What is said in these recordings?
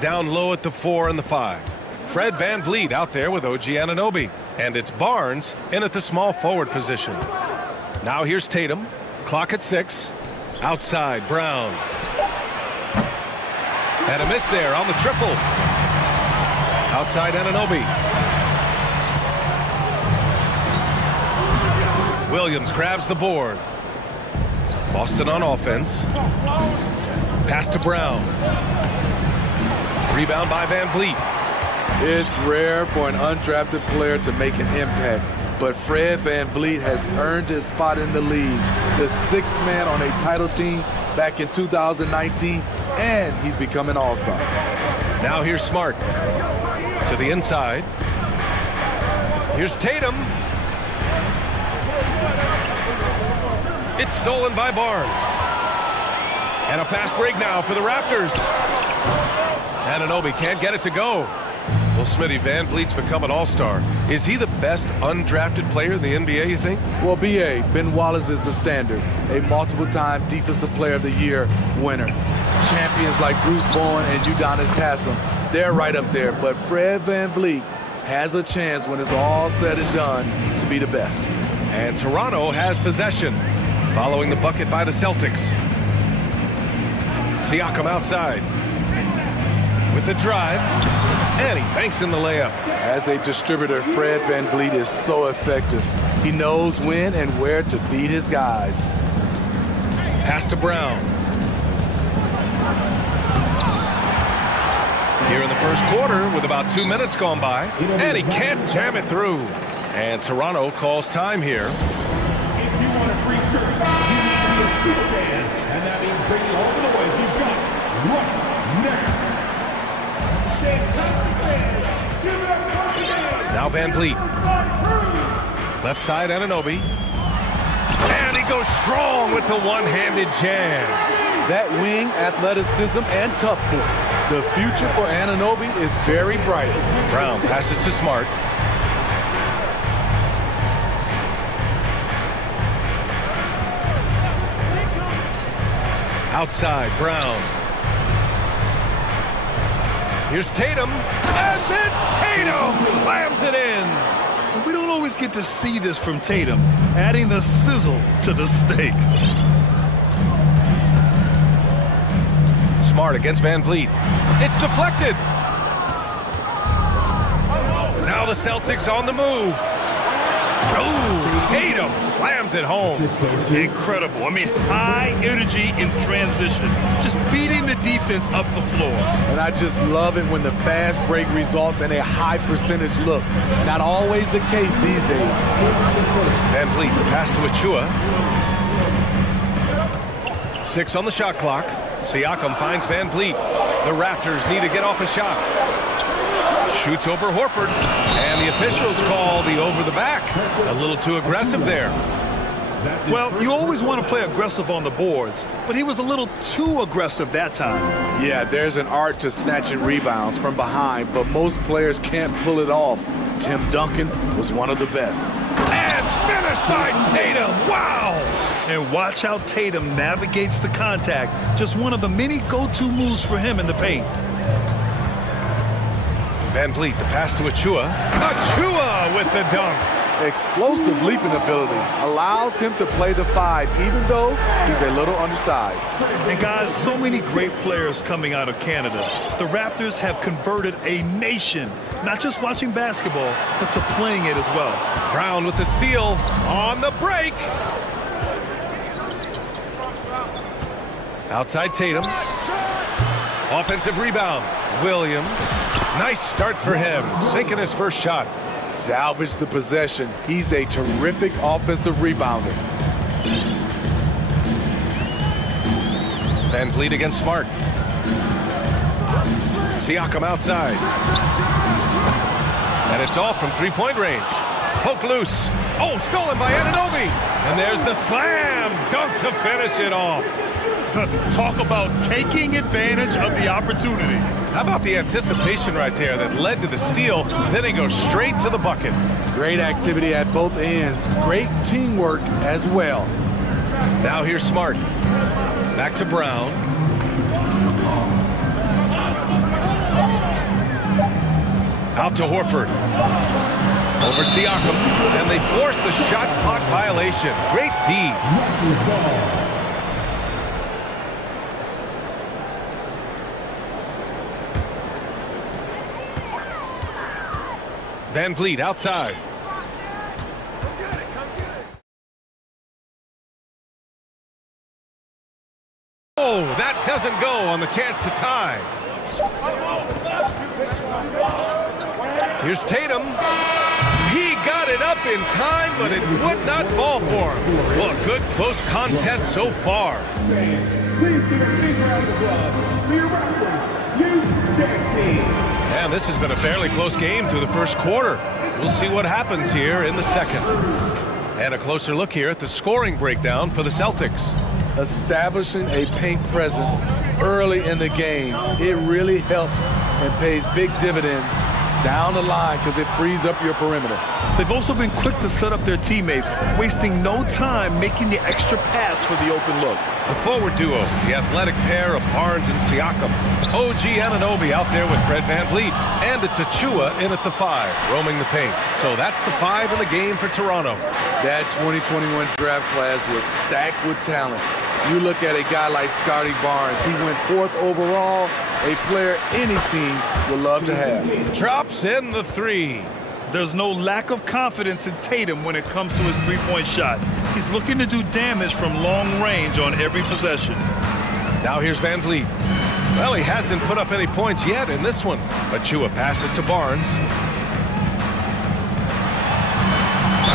Down low at the 4 and the 5. Fred VanVleet out there with OG Anunoby. And it's Barnes in at the small forward position. Now here's Tatum. Clock at 6. Outside, Brown. And a miss there on the triple. Outside Anunoby. Williams grabs the board. Boston on offense. Pass to Brown. Rebound by VanVleet. It's rare for an undrafted player to make an impact, but Fred VanVleet has earned his spot in the league. The sixth man on a title team back in 2019, and he's become an all-star. Now here's Smart. To the inside. Here's Tatum. It's stolen by Barnes. And a fast break now for the Raptors. Anunoby can't get it to go. Well, Smitty, VanVleet's become an all-star. Is he the best undrafted player in the NBA, you think? Well, B.A., Ben Wallace is the standard. A multiple-time Defensive Player of the Year winner. Champions like Bruce Bowen and Udonis Haslem, they're right up there. But Fred VanVleet has a chance when it's all said and done to be the best. And Toronto has possession, following the bucket by the Celtics. Siakam outside. With the drive, and he banks in the layup. As a distributor, Fred VanVleet is so effective. He knows when and where to feed his guys. Pass to Brown. Here in the first quarter, with about 2 minutes gone by, and he can't jam it through. And Toronto calls time here. If you want a free shirt, you need to be a super fan, and that means bringing all the boys you've got right now. Now VanVleet. Left side Anunoby. And he goes strong with the one-handed jam. That wing athleticism and toughness. The future for Anunoby is very bright. Brown passes to Smart. Outside, Brown. Here's Tatum, and then Tatum slams it in. We don't always get to see this from Tatum, adding the sizzle to the steak. Smart against VanVleet. It's deflected. Now the Celtics on the move. Oh, Tatum slams it home. Incredible. I mean, high energy in transition. Just beating the defense up the floor. And I just love it when the fast break results in a high percentage look. Not always the case these days. VanVleet, the pass to Achua. 6 on the shot clock. Siakam finds VanVleet. The Raptors need to get off a shot. Shoots over Horford, and the officials call the over the back. A little too aggressive there. Well, you always want to play aggressive on the boards, but he was a little too aggressive that time. Yeah, there's an art to snatching rebounds from behind, but most players can't pull it off. Tim Duncan was one of the best. And finished by Tatum. Wow! And watch how Tatum navigates the contact. Just one of the many go-to moves for him in the paint. VanVleet, the pass to Achua. Achua with the dunk. Explosive leaping ability allows him to play the 5, even though he's a little undersized. And guys, so many great players coming out of Canada. The Raptors have converted a nation, not just watching basketball, but to playing it as well. Brown with the steal on the break. Outside Tatum. Offensive rebound. Williams. Nice start for him, sinking his first shot. Salvage the possession. He's a terrific offensive rebounder. VanVleet against Smart. Siakam outside. And it's off from three-point range. Poke loose. Oh, stolen by Anunoby. And there's the slam dunk to finish it off. Talk about taking advantage of the opportunity. How about the anticipation right there that led to the steal, then he goes straight to the bucket. Great activity at both ends. Great teamwork as well. Now here's Smart. Back to Brown. Out to Horford. Over Siakam. And they force the shot clock violation. Great D. Van Vliet outside. Oh, that doesn't go on the chance to tie. Here's Tatum. He got it up in time, but it would not fall for him. Well, a good close contest so far. Please give a big round of applause for your Raptors, And this has been a fairly close game through the first quarter. We'll see what happens here in the second. And a closer look here at the scoring breakdown for the Celtics. Establishing a paint presence early in the game, it really helps and pays big dividends down the line because it frees up your perimeter. They've also been quick to set up their teammates, wasting no time making the extra pass for the open look. The forward duo, the athletic pair of Barnes and Siakam. OG Anunoby out there with Fred VanVleet. And it's Achua in at the 5, roaming the paint. So that's the 5 in the game for Toronto. That 2021 draft class was stacked with talent. You look at a guy like Scotty Barnes. He went 4th overall, a player any team would love to have. Drops in the 3. There's no lack of confidence in Tatum when it comes to his three-point shot. He's looking to do damage from long range on every possession. Now here's Van Vliet. Well, he hasn't put up any points yet in this one. Achua passes to Barnes.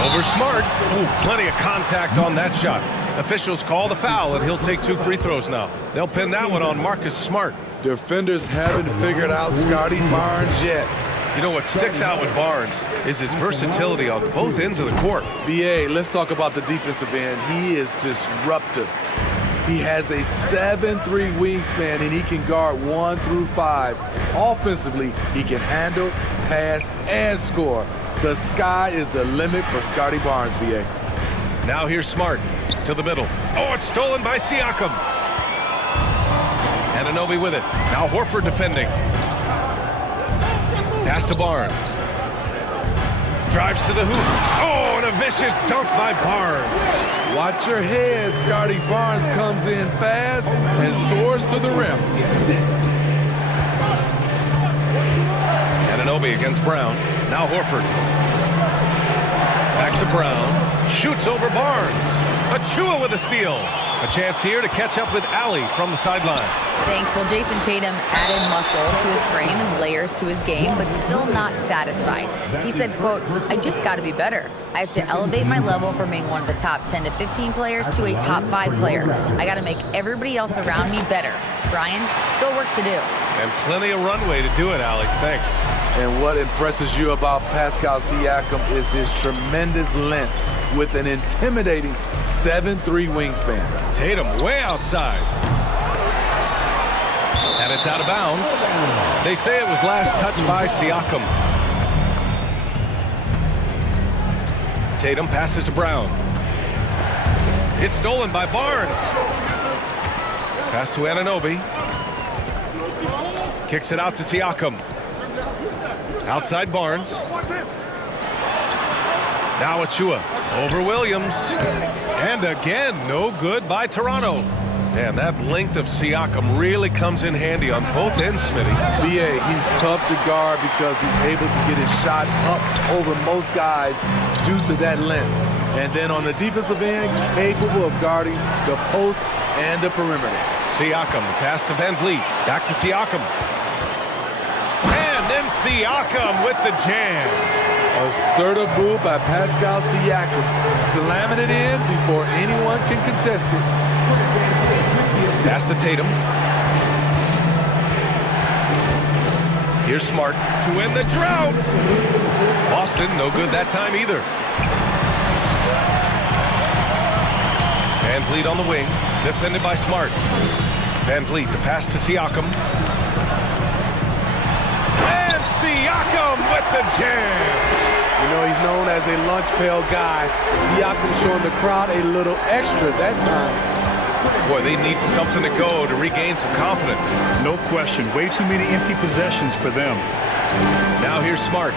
Over Smart. Ooh, plenty of contact on that shot. Officials call the foul, and he'll take 2 free throws now. They'll pin that one on Marcus Smart. Defenders haven't figured out Scotty Barnes yet. You know what sticks out with Barnes is his versatility on both ends of the court. BA, let's talk about the defensive end. He is disruptive. He has a 7'3" wingspan, and he can guard 1 through 5. Offensively, he can handle, pass, and score. The sky is the limit for Scotty Barnes, BA. Now here's Smart to the middle. Oh, it's stolen by Siakam. Anunoby with it. Now Horford defending. Pass to Barnes. Drives to the hoop. Oh, and a vicious dunk by Barnes. Watch your head. Scotty Barnes comes in fast and soars to the rim. Anunoby against Brown. Now Horford. Back to Brown. Shoots over Barnes. Achua with a steal. A chance here to catch up with Allie from the sideline. Thanks. Well, Jason Tatum added muscle to his frame and layers to his game, but still not satisfied. He said, quote, "I just got to be better. I have to elevate my level from being one of the top 10 to 15 players to a top 5 player. I got to make everybody else around me better. Brian, still work to do." And plenty of runway to do it, Allie. Thanks. And what impresses you about Pascal Siakam is his tremendous length with an intimidating 7'3" wingspan. Tatum way outside. And it's out of bounds. They say it was last touched by Siakam. Tatum passes to Brown. It's stolen by Barnes. Pass to Anunoby. Kicks it out to Siakam. Outside Barnes. Now Achua over Williams. And again, no good by Toronto. Man, that length of Siakam really comes in handy on both ends, Smitty. BA, he's tough to guard because he's able to get his shots up over most guys due to that length. And then on the defensive end, capable of guarding the post and the perimeter. Siakam, pass to Van Vliet. Back to Siakam. And then Siakam with the jam. Assertive move by Pascal Siakam, slamming it in before anyone can contest it. Pass to Tatum. Here's Smart to win the drought. Boston, no good that time either. Van Vliet on the wing, defended by Smart. Van Vliet, the pass to Siakam. And Siakam with the jam. You know, he's known as a lunch pail guy. Siakam showing the crowd a little extra that time. Boy, they need something to go to regain some confidence. No question. Way too many empty possessions for them. Now here's Smart.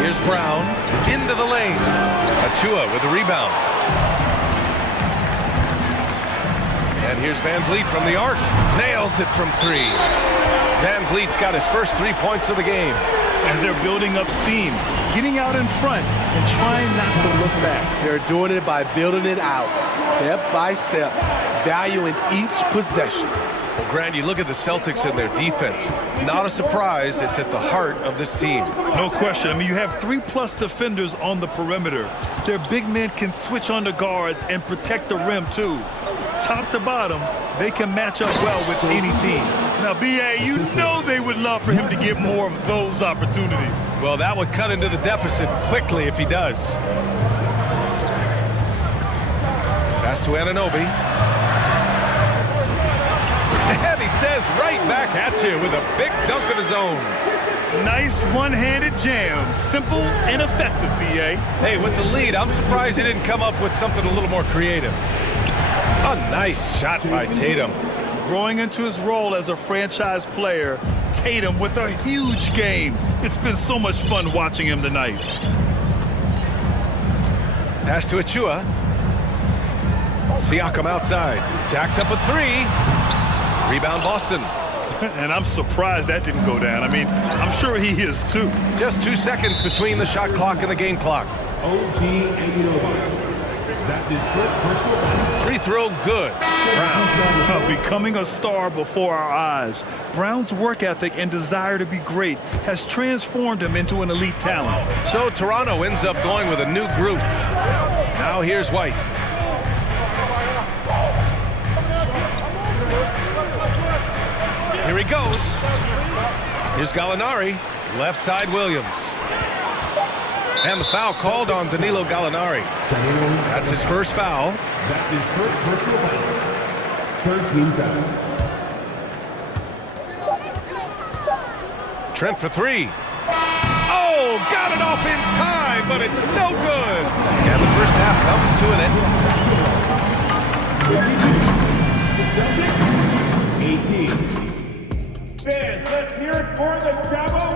Here's Brown. Into the lane. Achua with the rebound. And here's Van Vliet from the arc. Nails it from 3. Van Vliet's got his first 3 points of the game. And they're building up steam, getting out in front and trying not to look back. They're doing it by building it out, step by step, valuing each possession. Well, Grant, you look at the Celtics and their defense. Not a surprise, it's at the heart of this team. No question. I mean, you have 3+ defenders on the perimeter. Their big men can switch on the guards and protect the rim, too. Top to bottom, they can match up well with any team. Now, B.A., you know they would love for him to get more of those opportunities. Well, that would cut into the deficit quickly if he does. Pass to Anunoby. And he says right back at you with a big dunk of his own. Nice one-handed jam. Simple and effective, B.A. Hey, with the lead, I'm surprised he didn't come up with something a little more creative. A nice shot by Tatum. Growing into his role as a franchise player, Tatum with a huge game. It's been so much fun watching him tonight. Pass to Achua. Siakam outside. Jacks up a 3. Rebound Boston. And I'm surprised that didn't go down. I mean, I'm sure he is too. Just 2 seconds between the shot clock and the game clock. OG Anunoby. That's his first personal foul. Free throw good. Brown. Becoming a star before our eyes. Brown's work ethic and desire to be great has transformed him into an elite talent. So Toronto ends up going with a new group. Now here's White. Here he goes. Here's Gallinari. Left side Williams. And the foul called on Danilo Gallinari. That's his first foul. That's his first personal foul. 13 foul. Trent for 3. Oh, got it off in time, but it's no good. And the first half comes to an end. 18. Fans, let's hear it for the Cavaliers.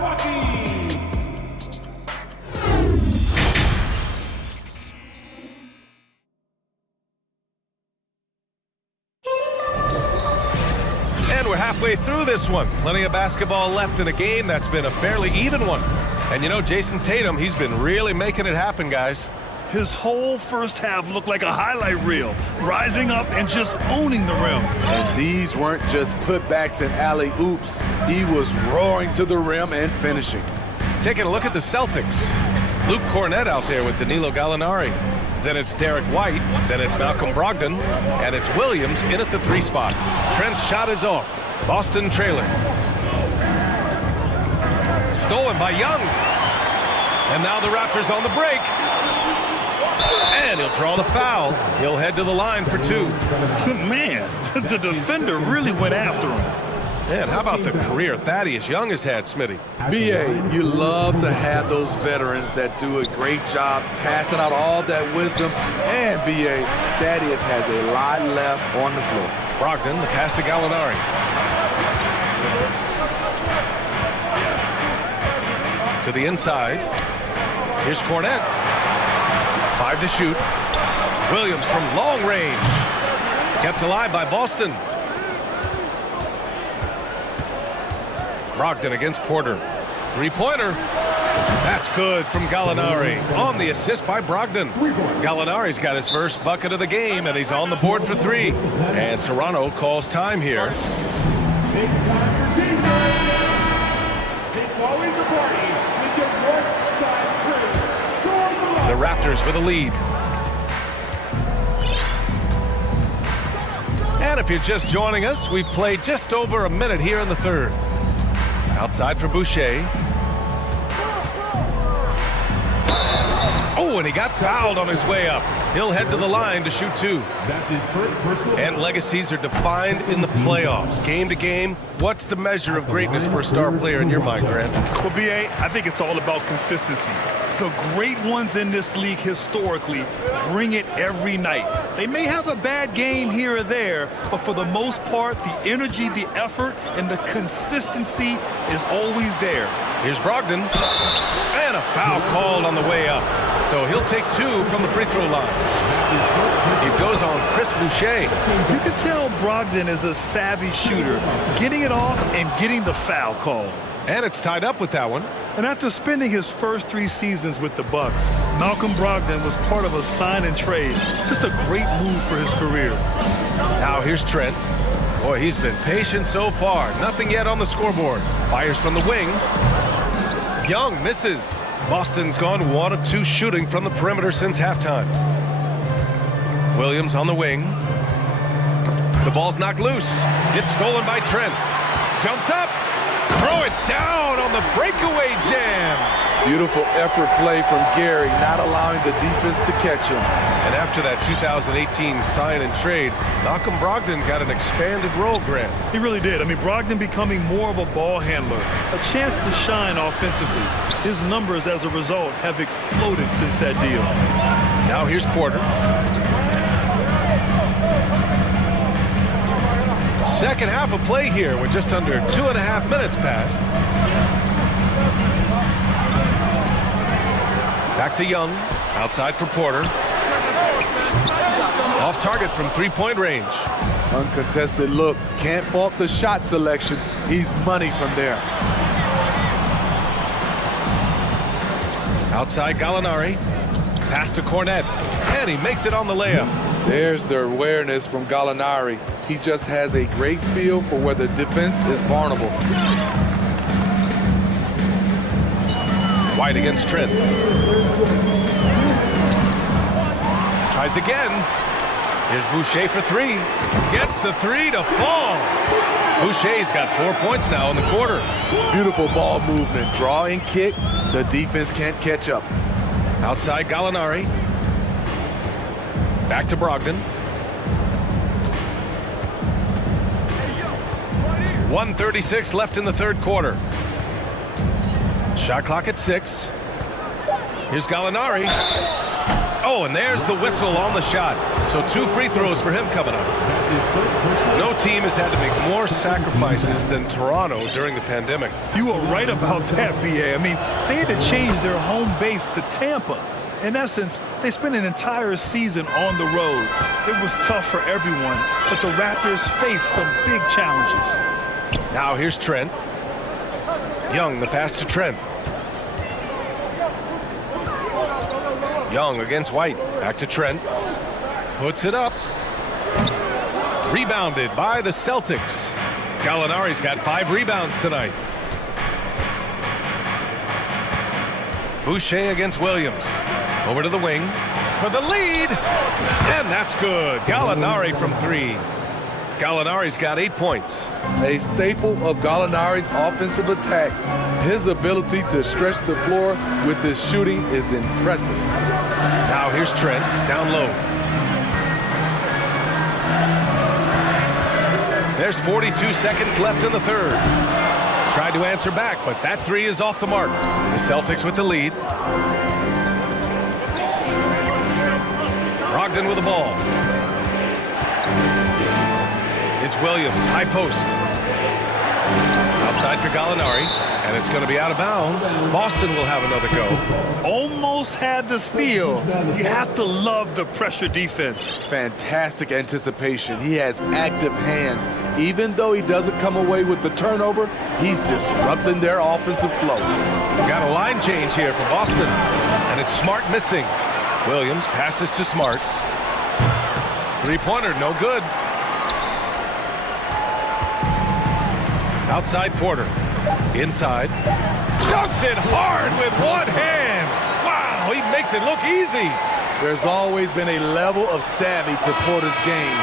We're halfway through this one. Plenty of basketball left in a game that's been a fairly even one. And you know, Jason Tatum, he's been really making it happen, guys. His whole first half looked like a highlight reel, rising up and just owning the rim. And these weren't just putbacks and alley-oops. He was roaring to the rim and finishing. Taking a look at the Celtics. Luke Cornett out there with Danilo Gallinari. Then it's Derek White. Then it's Malcolm Brogdon. And it's Williams in at the 3 spot. Trent's shot is off. Boston trailing. Stolen by Young. And now the Raptors on the break. And he'll draw the foul. He'll head to the line for 2. Man, the defender really went after him. Man, how about the career Thaddeus Young has had, Smitty? B.A., you love to have those veterans that do a great job passing out all that wisdom. And, B.A., Thaddeus has a lot left on the floor. Brogdon, the pass to Gallinari. To the inside. Here's Cornett. 5 to shoot. Williams from long range. Kept alive by Boston. Brogdon against Porter. 3-pointer. That's good from Gallinari. On the assist by Brogdon. Gallinari's got his first bucket of the game, and he's on the board for 3. And Toronto calls time here. Big time for defense. It's always a party with your north side crew. The Raptors with a lead. And if you're just joining us, we've played just over a minute here in the third. Outside for Boucher. Oh, and he got fouled on his way up. He'll head to the line to shoot 2. That's his first personal. And legacies are defined in the playoffs. Game to game, what's the measure of greatness for a star player in your mind, Grant? Well, B.A., I think it's all about consistency. The great ones in this league historically bring it every night. They may have a bad game here or there, but for the most part, the energy, the effort, and the consistency is always there. Here's Brogdon. And a foul called on the way up. So he'll take 2 from the free throw line. It goes on Chris Boucher. You can tell Brogdon is a savvy shooter, getting it off and getting the foul call. And it's tied up with that one. And after spending his first 3 seasons with the Bucks, Malcolm Brogdon was part of a sign and trade. Just a great move for his career. Now here's Trent. Boy, he's been patient so far. Nothing yet on the scoreboard. Fires from the wing. Young misses. Boston's gone 1 of 2 shooting from the perimeter since halftime. Williams on the wing. The ball's knocked loose. It's stolen by Trent. Jumps up. Throw it down on the breakaway jam. Beautiful effort play from Gary, not allowing the defense to catch him. And after that 2018 sign and trade, Malcolm Brogdon got an expanded role, Grant. He really did. I mean, Brogdon becoming more of a ball handler, a chance to shine offensively. His numbers as a result have exploded since that deal. Now here's Porter. Second half of play here with just under 2.5 minutes passed. Back to Young. Outside for Porter. Off target from 3-point range. Uncontested look. Can't fault the shot selection. He's money from there. Outside Gallinari. Pass to Cornet. And he makes it on the layup. There's the awareness from Gallinari. He just has a great feel for where the defense is vulnerable. White against Trent. Tries again. Here's Boucher for 3. Gets the 3 to fall. Boucher's got 4 points now in the quarter. Beautiful ball movement. Draw and kick. The defense can't catch up. Outside Gallinari. Back to Brogdon. 1:36 left in the third quarter. Shot clock at 6. Here's Gallinari. Oh, and there's the whistle on the shot. So 2 free throws for him coming up. No team has had to make more sacrifices than Toronto during the pandemic. You are right about that, B.A. I mean, they had to change their home base to Tampa. In essence, they spent an entire season on the road. It was tough for everyone, but the Raptors faced some big challenges. Now here's Trent. Young, the pass to Trent. Young against White. Back to Trent. Puts it up. Rebounded by the Celtics. Gallinari's got 5 rebounds tonight. Boucher against Williams. Over to the wing for the lead. And that's good. Gallinari from 3. Gallinari's got 8 points. A staple of Gallinari's offensive attack. His ability to stretch the floor with his shooting is impressive. Now here's Trent down low. There's 42 seconds left in the third. Tried to answer back, but that 3 is off the mark. The Celtics with the lead. Brogdon with the ball. It's Williams, high post. Outside for Gallinari, and it's going to be out of bounds. Boston will have another go. Almost had the steal. You have to love the pressure defense. Fantastic anticipation. He has active hands. Even though he doesn't come away with the turnover, he's disrupting their offensive flow. Got a line change here for Boston, and it's Smart missing. Williams passes to Smart. 3-pointer, no good. Outside Porter. Inside. Dunks it hard with one hand. Wow, he makes it look easy. There's always been a level of savvy to Porter's game.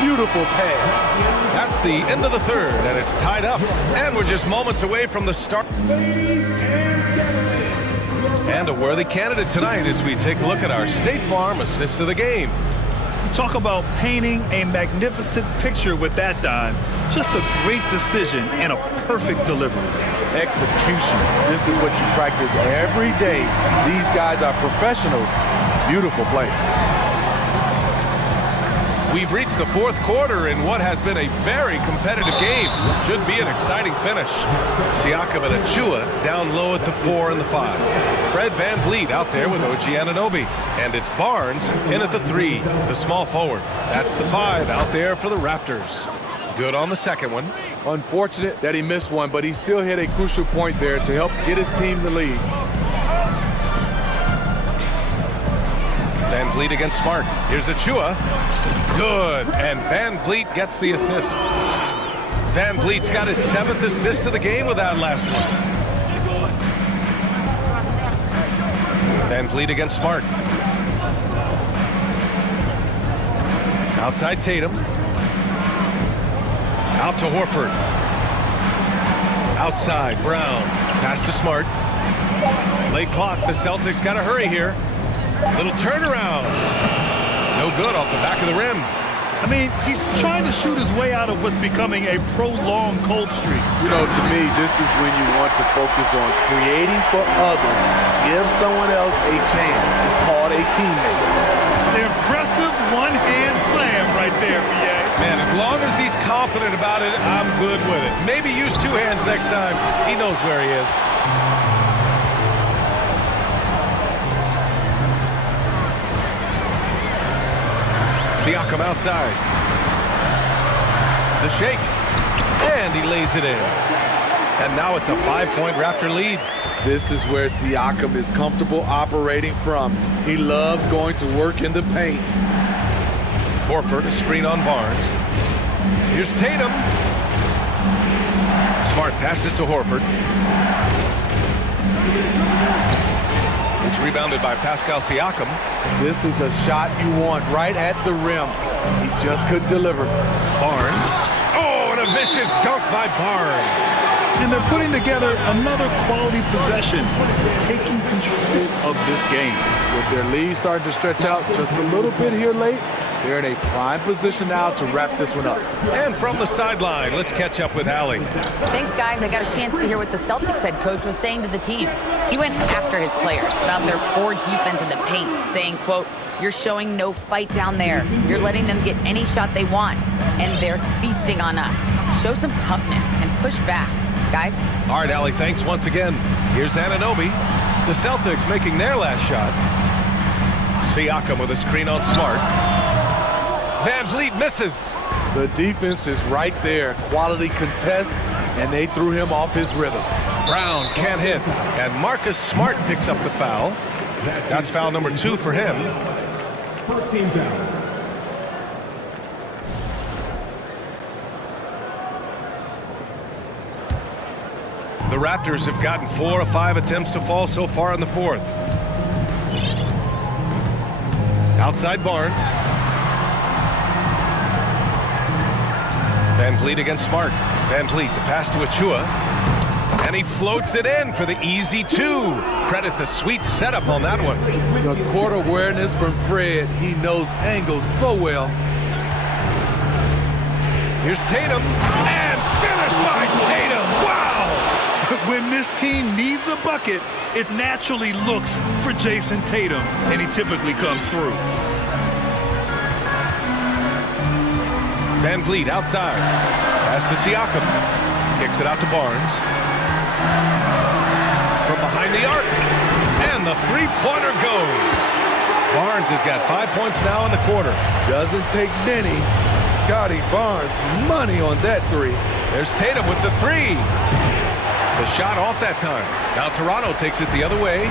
Beautiful pass. That's the end of the third, and it's tied up. And we're just moments away from the start. And a worthy candidate tonight as we take a look at our State Farm assist of the game. Talk about painting a magnificent picture with that dime. Just a great decision and a perfect delivery. Execution. This is what you practice every day. These guys are professionals. Beautiful play. We've reached the fourth quarter in what has been a very competitive game. Should be an exciting finish. Siakam and Achua down low at the 4 and the 5. Fred VanVleet out there with OG Anunoby. And it's Barnes in at the 3, the small forward. That's the 5 out there for the Raptors. Good on the second one. Unfortunate that he missed one, but he still hit a crucial point there to help get his team the lead. VanVleet against Smart. Here's Achua. Good. And VanVleet gets the assist. VanVleet's got his 7th assist of the game with that last one. VanVleet against Smart. Outside Tatum. Out to Horford. Outside Brown. Pass to Smart. Late clock. The Celtics got to hurry here. Little turnaround. No good off the back of the rim. I mean, he's trying to shoot his way out of what's becoming a prolonged cold streak. You know, to me, this is when you want to focus on creating for others. Give someone else a chance. It's called a teammate. The impressive one-hand slam right there, BA. Man, as long as he's confident about it, I'm good with it. Maybe use 2 hands next time. He knows where he is. Siakam outside. The shake. And he lays it in. And now it's a 5-point Raptor lead. This is where Siakam is comfortable operating from. He loves going to work in the paint. Horford, a screen on Barnes. Here's Tatum. Smart passes to Horford. It's rebounded by Pascal Siakam. This is the shot you want right at the rim. He just couldn't deliver. Barnes. Oh, and a vicious dunk by Barnes. And they're putting together another quality possession, taking control of this game. With their lead starting to stretch out just a little bit here late, they're in a prime position now to wrap this one up. And from the sideline, let's catch up with Allie. Thanks, guys. I got a chance to hear what the Celtics head coach was saying to the team. He went after his players about their poor defense in the paint, saying, quote, "You're showing no fight down there. You're letting them get any shot they want, and they're feasting on us. Show some toughness and push back, guys." All right, Allie, thanks once again. Here's Anunoby. The Celtics making their last shot. Siakam with a screen on Smart. VanVleet misses. The defense is right there. Quality contest, and they threw him off his rhythm. Brown can't hit, and Marcus Smart picks up the foul. That's foul number 2 for him. First team foul. The Raptors have gotten 4 of 5 attempts to fall so far in the 4th. Outside Barnes. VanVleet against Smart. VanVleet, the pass to Achua. And he floats it in for the easy 2. Credit the sweet setup on that one. The court awareness from Fred. He knows angles so well. Here's Tatum. And finished by Tatum. Wow! When this team needs a bucket, it naturally looks for Jason Tatum, and he typically comes through. VanVleet outside. Pass to Siakam. Kicks it out to Barnes. From behind the arc. And the three-pointer goes. Barnes has got 5 points now in the quarter. Doesn't take many. Scotty Barnes, money on that 3. There's Tatum with the 3. The shot off that time. Now Toronto takes it the other way.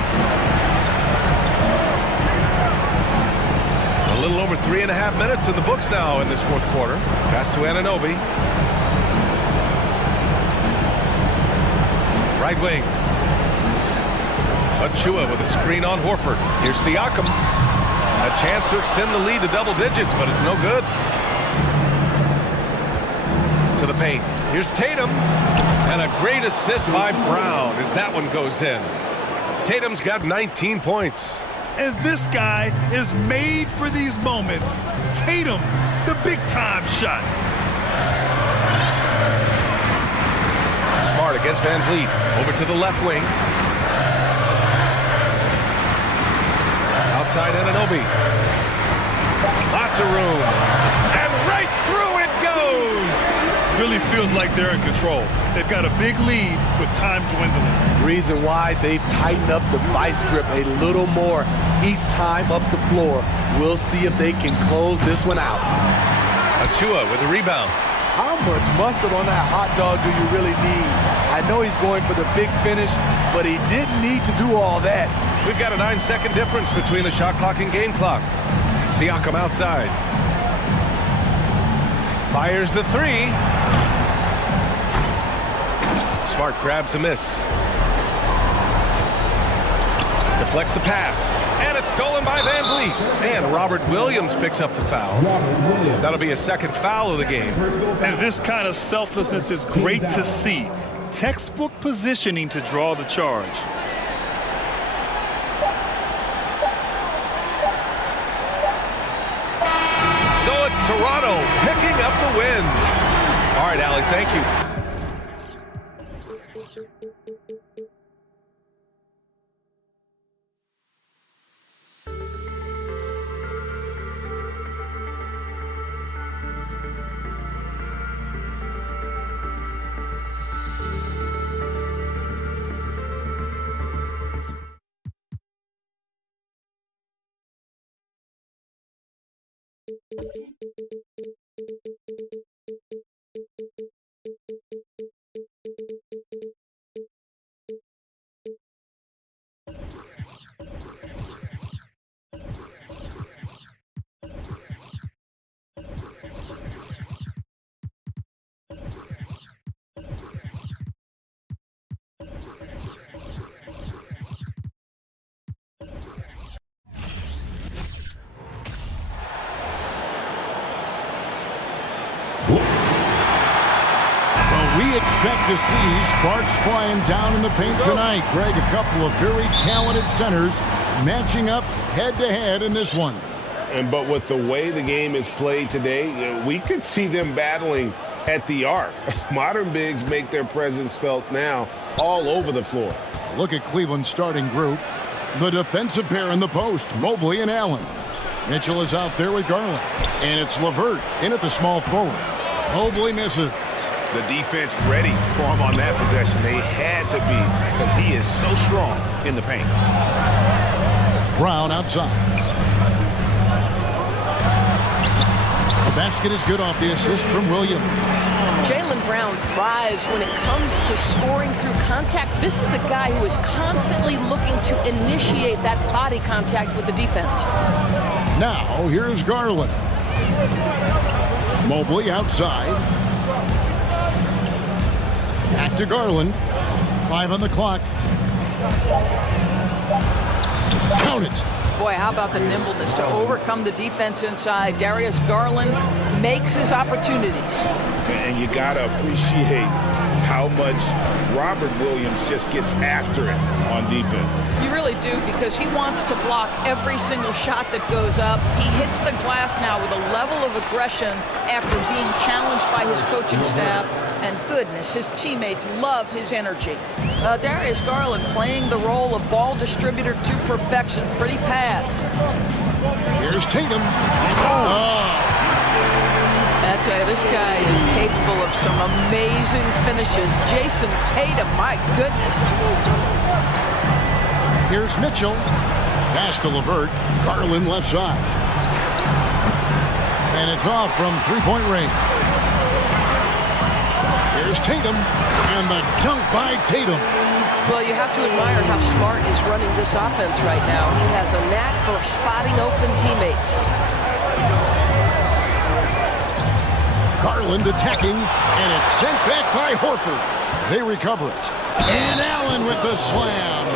A little over 3.5 minutes in the books now in this 4th quarter. Pass to Anunoby. Right wing. Achua with a screen on Horford. Here's Siakam. A chance to extend the lead to double digits, but it's no good. To the paint. Here's Tatum. And a great assist by Brown as that one goes in. Tatum's got 19 points. And this guy is made for these moments. Tatum, the big-time shot. Smart against Van Vliet. Over to the left wing. Outside Anunoby. Lots of room. And right through it goes! Really feels like they're in control. They've got a big lead with time dwindling. Reason why they've tightened up the vice grip a little more each time up the floor. We'll see if they can close this one out. Achua with a rebound. How much mustard on that hot dog do you really need? I know he's going for the big finish, but he didn't need to do all that. We've got a 9-second difference between the shot clock and game clock. Siakam outside. Fires the three. Smart grabs a miss. Deflects the pass. And it's stolen by Van Vliet. And Robert Williams picks up the foul. That'll be a second foul of the game. And this kind of selflessness is great to see. Textbook positioning to draw the charge. So it's Toronto picking up the win. All right, Allie, thank you. We expect to see sparks flying down in the paint tonight. Greg, a couple of very talented centers matching up head-to-head in this one. But with the way the game is played today, we could see them battling at the arc. Modern bigs make their presence felt now all over the floor. Look at Cleveland's starting group. The defensive pair in the post, Mobley and Allen. Mitchell is out there with Garland. And it's LeVert in at the small forward. Mobley misses. The defense ready for him on that possession. They had to be because he is so strong in the paint. Brown outside. The basket is good off the assist from Williams. Jaylen Brown thrives when it comes to scoring through contact. This is a guy who is constantly looking to initiate that body contact with the defense. Now, here's Garland. Mobley outside. Back to Garland. 5 on the clock. Count it. Boy, how about the nimbleness to overcome the defense inside. Darius Garland makes his opportunities. And you got to appreciate how much Robert Williams just gets after it on defense. You really do, because he wants to block every single shot that goes up. He hits the glass now with a level of aggression after being challenged by his coaching staff. And goodness, his teammates love his energy. Darius Garland playing the role of ball distributor to perfection. Pretty pass. Here's Tatum. I tell you, this guy is capable of some amazing finishes. Jason Tatum, my goodness. Here's Mitchell. Pass to LeVert. Garland left side. And it's off from three-point range. Here's Tatum. And the dunk by Tatum. Well, you have to admire how Smart is running this offense right now. He has a knack for spotting open teammates. Garland attacking, and it's sent back by Horford. They recover it. And Allen with the slam.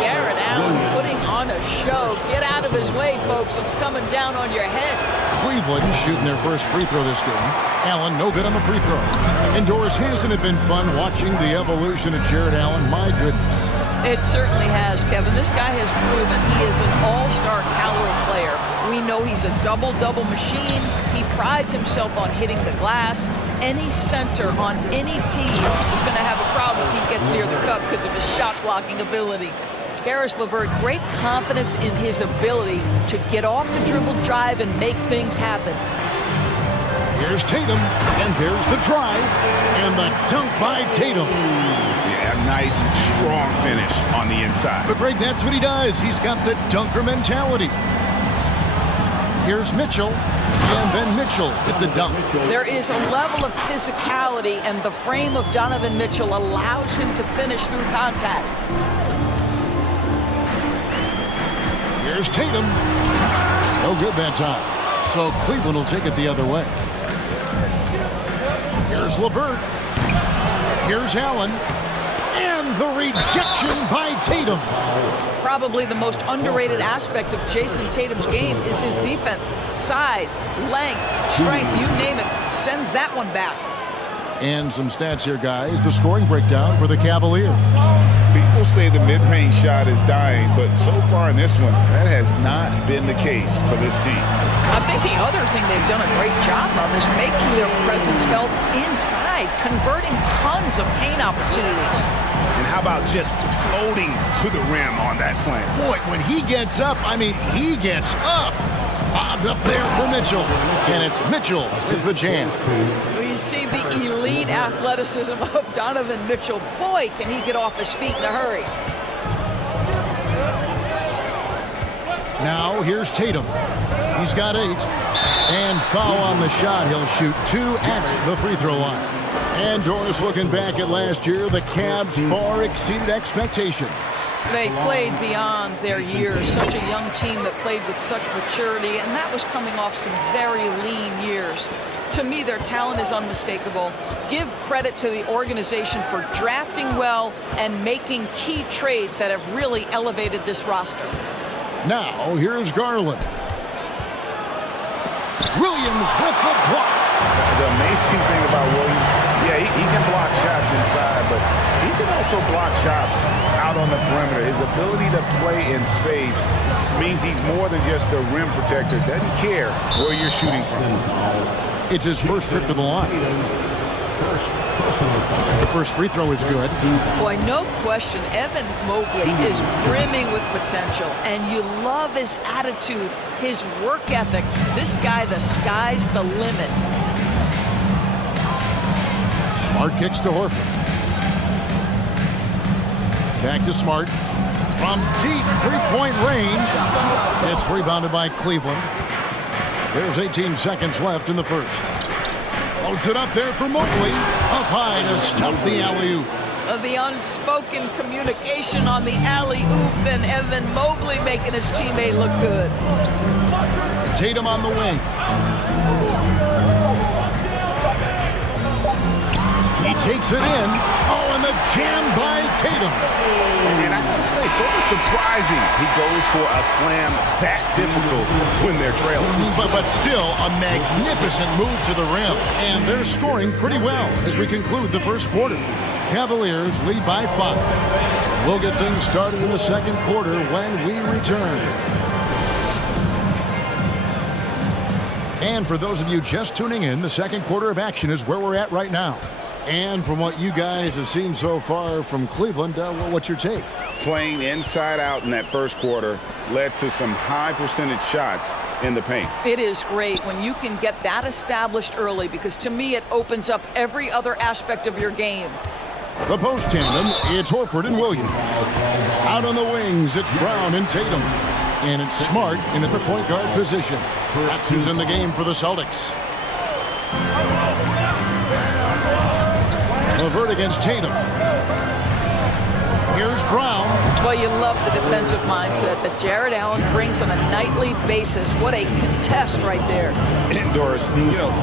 Jared Allen putting on a show. Get out of his way, folks. It's coming down on your head. Cleveland shooting their first free throw this game. Allen no good on the free throw. Indoors, hasn't it been fun watching the evolution of Jared Allen? My goodness. It certainly has, Kevin. This guy has proven he is an all-star caliber player. We know he's a double-double machine. He prides himself on hitting the glass. Any center on any team is going to have a problem if he gets near the cup because of his shot-blocking ability. Pharos LeVert, great confidence in his ability to get off the dribble drive and make things happen. Here's Tatum, and there's the drive, and the dunk by Tatum. Yeah, a nice, strong finish on the inside. But Greg, that's what he does. He's got the dunker mentality. Here's Mitchell, and then Mitchell with the dunk. There is a level of physicality, and the frame of Donovan Mitchell allows him to finish through contact. Here's Tatum. No good that time. So Cleveland will take it the other way. Here's LeVert. Here's Allen. And the rejection by Tatum. Probably the most underrated aspect of Jason Tatum's game is his defense. Size, length, strength, you name it, sends that one back. And some stats here, guys. The scoring breakdown for the Cavaliers. People say the mid-range shot is dying, but so far in this one, that has not been the case for this team. I think the other thing they've done a great job of is making their presence felt inside, converting tons of paint opportunities. And how about just floating to the rim on that slam? Boy, when he gets up, I mean, he gets up. Bobbed up there for Mitchell. And it's Mitchell with the jam. You see the elite athleticism of Donovan Mitchell. Boy, can he get off his feet in a hurry. Now here's Tatum. He's got 8. And foul on the shot. He'll shoot 2 at the free throw line. And Doris, looking back at last year, the Cavs far exceeded expectations. They played beyond their years. Such a young team that played with such maturity, and that was coming off some very lean years. To me, their talent is unmistakable. Give credit to the organization for drafting well and making key trades that have really elevated this roster. Now, here's Garland. Williams with the block. The amazing thing about Williams, yeah, he can block shots inside, but he can also block shots out on the perimeter. His ability to play in space means he's more than just a rim protector. Doesn't care where you're shooting from. It's his first trip to the line. The first free throw is good. Boy, no question, Evan Mobley is brimming with potential, and you love his attitude, his work ethic. This guy, the sky's the limit. Smart kicks to Horford. Back to Smart. From deep three-point range. It's rebounded by Cleveland. There's 18 seconds left in the first. Loads it up there for Mobley. Up high to stuff the alley-oop. The unspoken communication on the alley-oop, and Evan Mobley making his teammate look good. Tatum on the wing. He takes it in. Oh, and the jam by Tatum. And I gotta say, sort of surprising he goes for a slam that difficult when they're trailing. But still, a magnificent move to the rim. And they're scoring pretty well as we conclude the first quarter. Cavaliers lead by 5. We'll get things started in the second quarter when we return. And for those of you just tuning in, the second quarter of action is where we're at right now. And from what you guys have seen so far from Cleveland, what's your take? Playing inside out in that first quarter led to some high percentage shots in the paint. It is great when you can get that established early, because to me it opens up every other aspect of your game. The post tandem, it's Horford and Williams. Out on the wings, it's Brown and Tatum. And it's Smart in at the point guard position. That's who's in the game for the Celtics. LeVert against Tatum. Here's Brown. Well, you love the defensive mindset that Jared Allen brings on a nightly basis. What a contest right there. And Doris,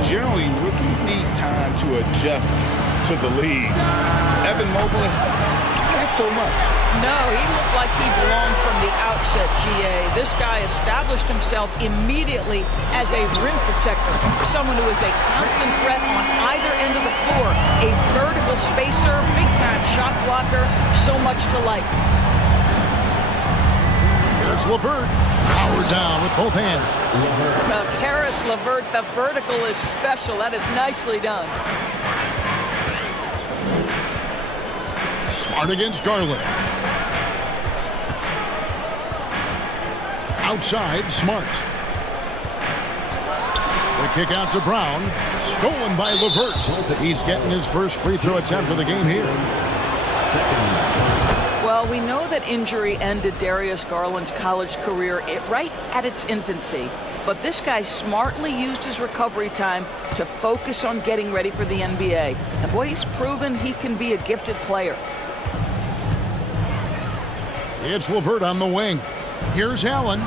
generally rookies need time to adjust to the league. Evan Mobley, not so much. No, he looked like he belonged from the outset, GA. This guy established himself immediately as a rim protector, someone who is a constant threat on either end of the floor, a vertical spacer, big-time shot blocker. blocker, so much to like. Here's LeVert. Powered down with both hands. Now, Karis LeVert, the vertical is special. That is nicely done. Smart against Garland. Outside, Smart. The kick out to Brown. Stolen by LeVert. He's getting his first free throw attempt of the game here. Well, we know that injury ended Darius Garland's college career right at its infancy. But this guy smartly used his recovery time to focus on getting ready for the NBA. And boy, he's proven he can be a gifted player. It's LeVert on the wing. Here's Allen.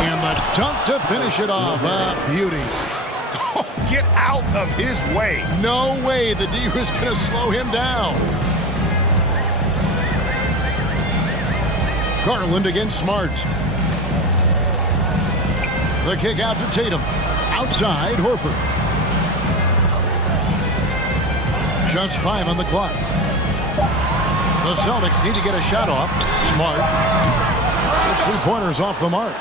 And the dunk to finish it off. A beauty. Get out of his way. No way the D was going to slow him down. Garland against Smart. The kick out to Tatum. Outside, Horford. Just 5 on the clock. The Celtics need to get a shot off. Smart. It's 3-pointers off the mark.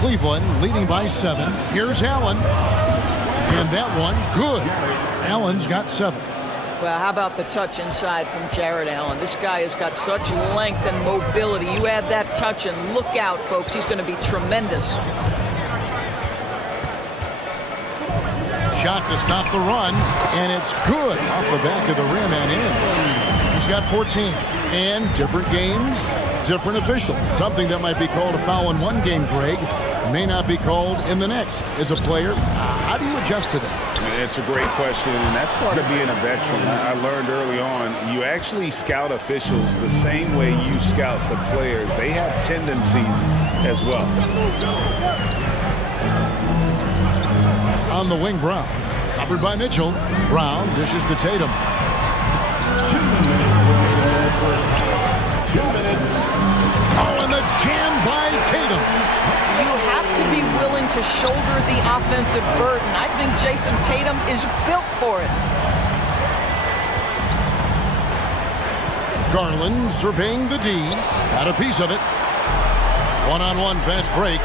Cleveland leading by 7. Here's Allen. And that one, good. Allen's got 7. Well, how about the touch inside from Jared Allen? This guy has got such length and mobility. You add that touch and look out, folks. He's going to be tremendous. Shot to stop the run, and it's good off the back of the rim and in. He's got 14. And different games, different official. Something that might be called a foul in one game, Greg, may not be called in the next. As a player, how do you adjust to that? It's a great question, and that's part of being a veteran. I learned early on, you actually scout officials the same way you scout the players. They have tendencies as well. On the wing, Brown. Covered by Mitchell. Brown dishes to Tatum. 2 minutes. Oh, and the jam by Tatum. You have to be willing to shoulder the offensive burden. I think Jason Tatum is built for it. Garland surveying the D. Got a piece of it. One-on-one fast break.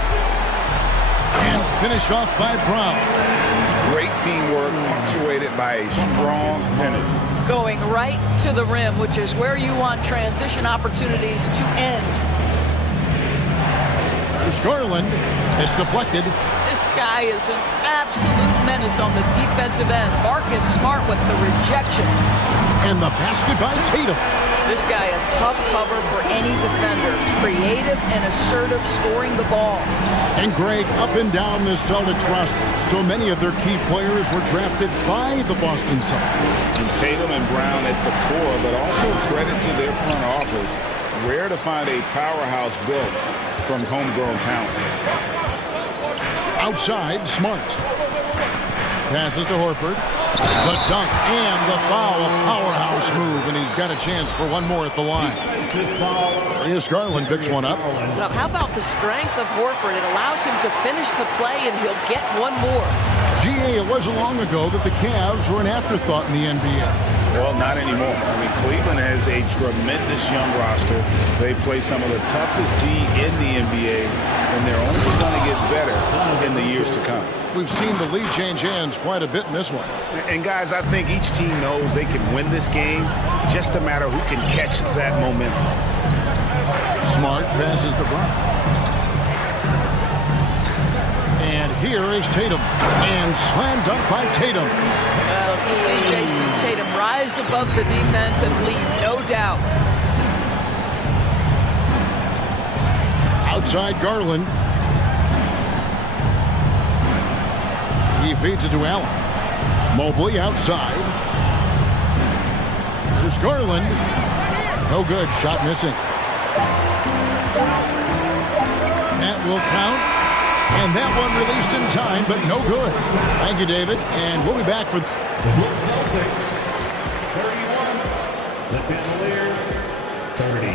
And finished off by Brown. Great teamwork punctuated by a strong finish. Going right to the rim, which is where you want transition opportunities to end. There's Garland. It's deflected. This guy is an absolute menace on the defensive end. Marcus Smart with the rejection. And the basket by Tatum. This guy a tough cover for any defender. Creative and assertive scoring the ball. And Greg, up and down the Celtics roster, so many of their key players were drafted by the Boston Celtics. And Tatum and Brown at the core, but also credit to their front office. Rare to find a powerhouse built from homegrown talent. Outside, Smart. Passes to Horford. The dunk and the foul. A powerhouse move, and he's got a chance for one more at the line. Here's Garland, picks one up. Now, how about the strength of Horford? It allows him to finish the play, and he'll get one more. GA, it wasn't long ago that the Cavs were an afterthought in the NBA. Well, not anymore. I mean, Cleveland has a tremendous young roster. They play some of the toughest D in the NBA, and they're only going to get better in the years to come. We've seen the lead change hands quite a bit in this one. And, guys, I think each team knows they can win this game. Just a matter who can catch that momentum. Smart passes to Brown. And here is Tatum. And slam dunk by Tatum. Well, you see Jason Tatum rise above the defense and lead, no doubt. Outside Garland. He feeds it to Allen. Mobley outside. There's Garland. No good. Shot missing. That will count. And that one released in time, but no good. Thank you, David. And we'll be back for... The Celtics, 31. The Cavaliers, 30.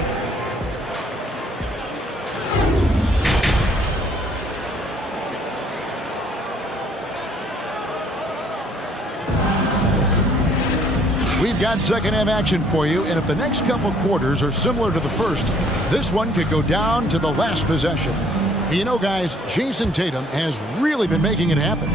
We've got second half action for you, and if the next couple quarters are similar to the first, this one could go down to the last possession. You know, guys, Jason Tatum has really been making it happen.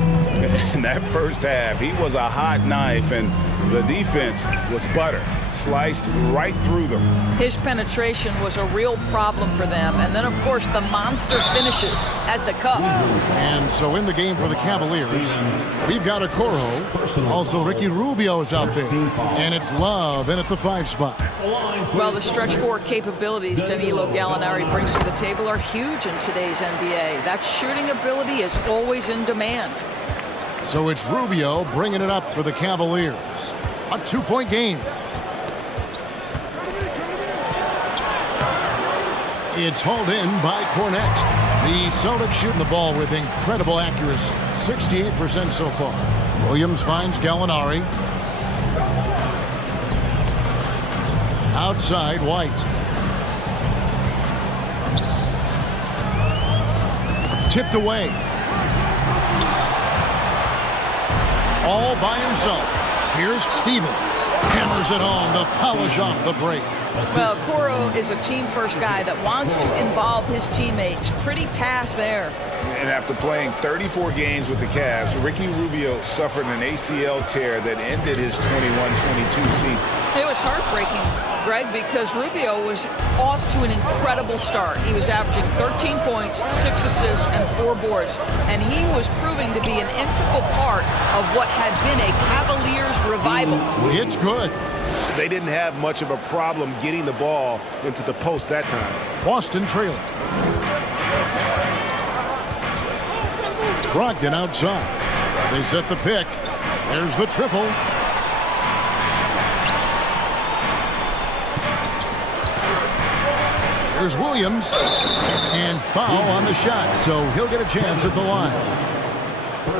In that first half, he was a hot knife, and the defense was butter. Sliced right through them. His penetration was a real problem for them. And then, of course, the monster finishes at the cup. And so in the game for the Cavaliers, we've got a Coro. Also, Ricky Rubio's out there. And it's Love in at the 5 spot. Well, the stretch 4 capabilities Danilo Gallinari brings to the table are huge in today's NBA. That shooting ability is always in demand. So it's Rubio bringing it up for the Cavaliers. A 2-point game. It's hauled in by Cornette. The Celtics shooting the ball with incredible accuracy. 68% so far. Williams finds Gallinari. Outside, White. Tipped away. All by himself. Here's Stevens. Hammers it home to polish off the break. Well, Coro is a team-first guy that wants to involve his teammates. Pretty pass there. And after playing 34 games with the Cavs, Ricky Rubio suffered an ACL tear that ended his 21-22 season. It was heartbreaking, Greg, because Rubio was off to an incredible start. He was averaging 13 points, 6 assists, and 4 boards. And he was proving to be an integral part of what had been a Cavaliers revival. It's good. They didn't have much of a problem getting the ball into the post that time. Boston trailing. Brogdon outside. They set the pick. There's the triple. There's Williams. And foul on the shot, so he'll get a chance at the line.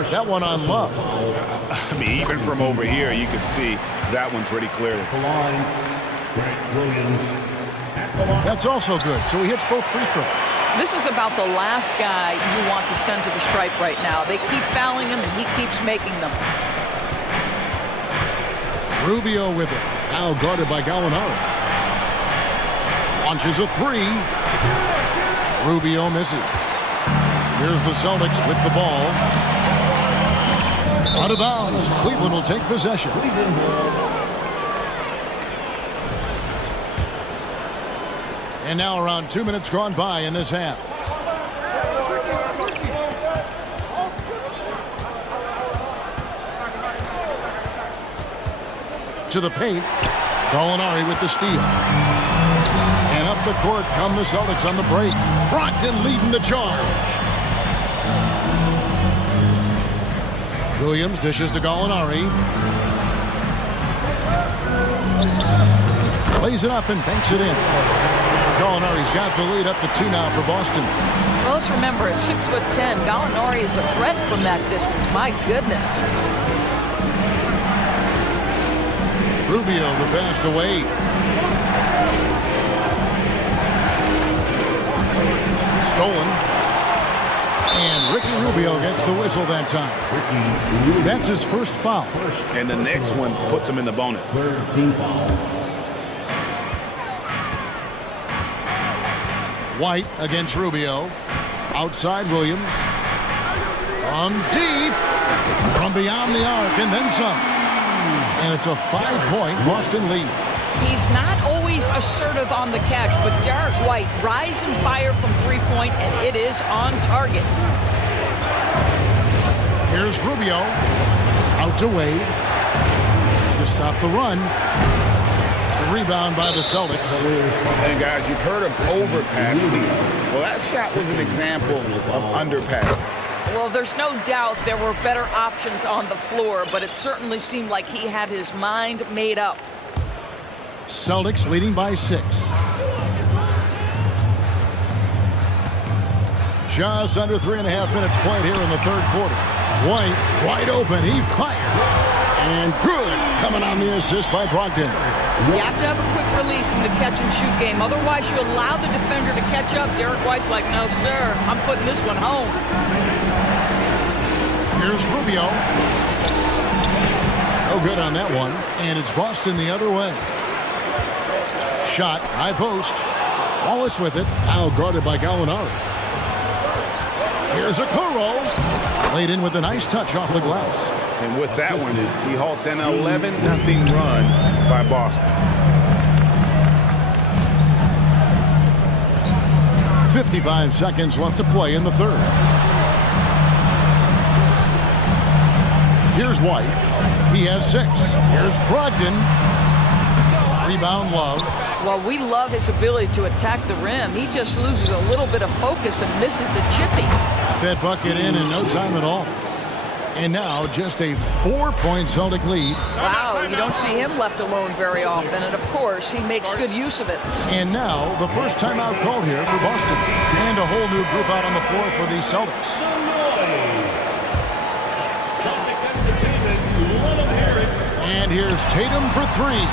That one on Love. I mean, even from over here, you could see that one pretty clearly. That's also good, so he hits both free throws. This is about the last guy you want to send to the stripe right now. They keep fouling him, and he keeps making them. Rubio with it. Now guarded by Gallinari. Launches a 3. Rubio misses. Here's the Celtics with the ball. Out of bounds. Cleveland will take possession. And now around 2 minutes gone by in this half. To the paint. Gallinari with the steal. And up the court come the Celtics on the break. Brogdon leading the charge. Williams dishes to Gallinari. Plays it up and banks it in. Gallinari's got the lead up to 2 now for Boston. Well, let's remember, at 6'10", Gallinari is a threat from that distance. My goodness. Rubio the pass to Wade. Stolen. And Ricky Rubio gets the whistle that time. That's his first foul. And the next one puts him in the bonus. White against Rubio. Outside Williams. From deep. From beyond the arc and then some. And it's a 5-point Boston lead. He's not always assertive on the catch, but Derek White rise and fire from three-point, and it is on target. Here's Rubio. Out to Wade. To stop the run. The rebound by the Celtics. And guys, you've heard of overpassing. Well, that shot was an example of underpassing. Well, there's no doubt there were better options on the floor, but it certainly seemed like he had his mind made up. Celtics leading by 6. Just under 3.5 minutes played here in the third quarter. White, wide open, he fired. And good, coming on the assist by Brogdon. You have to have a quick release in the catch-and-shoot game. Otherwise, you allow the defender to catch up. Derek White's like, no, sir, I'm putting this one home. Here's Rubio. No good on that one, and it's Boston the other way. Shot, high post. Wallace with it, now guarded by Gallinari. Here's a Kuro. Laid in with a nice touch off the glass. And with that one, he halts an 11-0 run by Boston. 55 seconds left to play in the third. Here's White. He has 6. Here's Brogdon. Rebound, Love. Well, we love his ability to attack the rim. He just loses a little bit of focus and misses the chippy. That bucket in no time at all. And now just a 4-point Celtic lead. Wow, you don't see him left alone very often. And, of course, he makes good use of it. And now the first timeout called here for Boston. And a whole new group out on the floor for the Celtics. And here's Tatum for 3.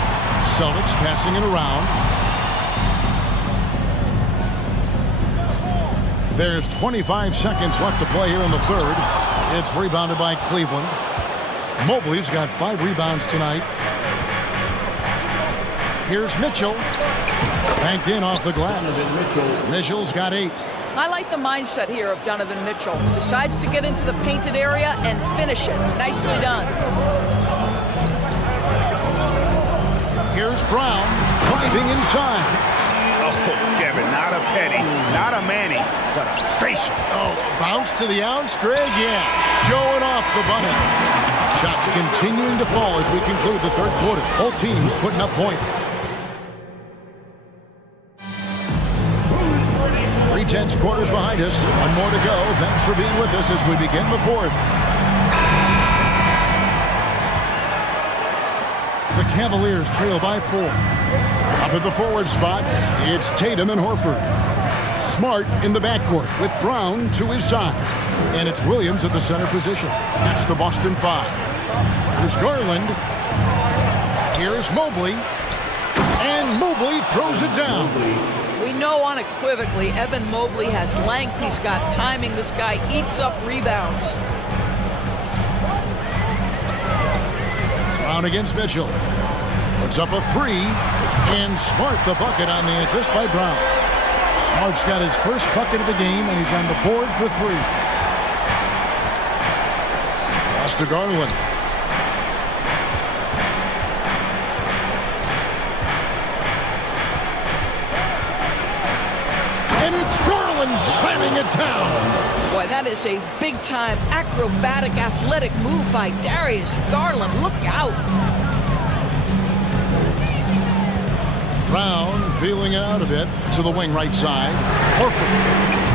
Celtics passing it around. There's 25 seconds left to play here in the third. It's rebounded by Cleveland. Mobley's got 5 rebounds tonight. Here's Mitchell. Banked in off the glass. Mitchell's got 8. I like the mindset here of Donovan Mitchell. Decides to get into the painted area and finish it. Nicely done. Here's Brown driving inside. Oh, Kevin, not a Petty, not a Manny, but a facial. Oh, bounce to the ounce, Greg, yeah. Showing off the bunny. Shots continuing to fall as we conclude the third quarter. Both teams putting up points. 3/10 quarters behind us. One more to go. Thanks for being with us as we begin the fourth. The Cavaliers trail by 4. Up at the forward spots, it's Tatum and Horford. Smart in the backcourt with Brown to his side. And it's Williams at the center position. That's the Boston 5. Here's Garland. Here's Mobley. And Mobley throws it down. We know unequivocally Evan Mobley has length. He's got timing. This guy eats up rebounds. Brown against Mitchell. Puts up a 3. And Smart the bucket on the assist by Brown. Smart's got his first bucket of the game, and he's on the board for 3. Pass to Garland. And it's Garland slamming it down. Boy, that is a big-time acrobatic athletic move by Darius Garland. Look out. Brown feeling out a bit to the wing right side. Horford.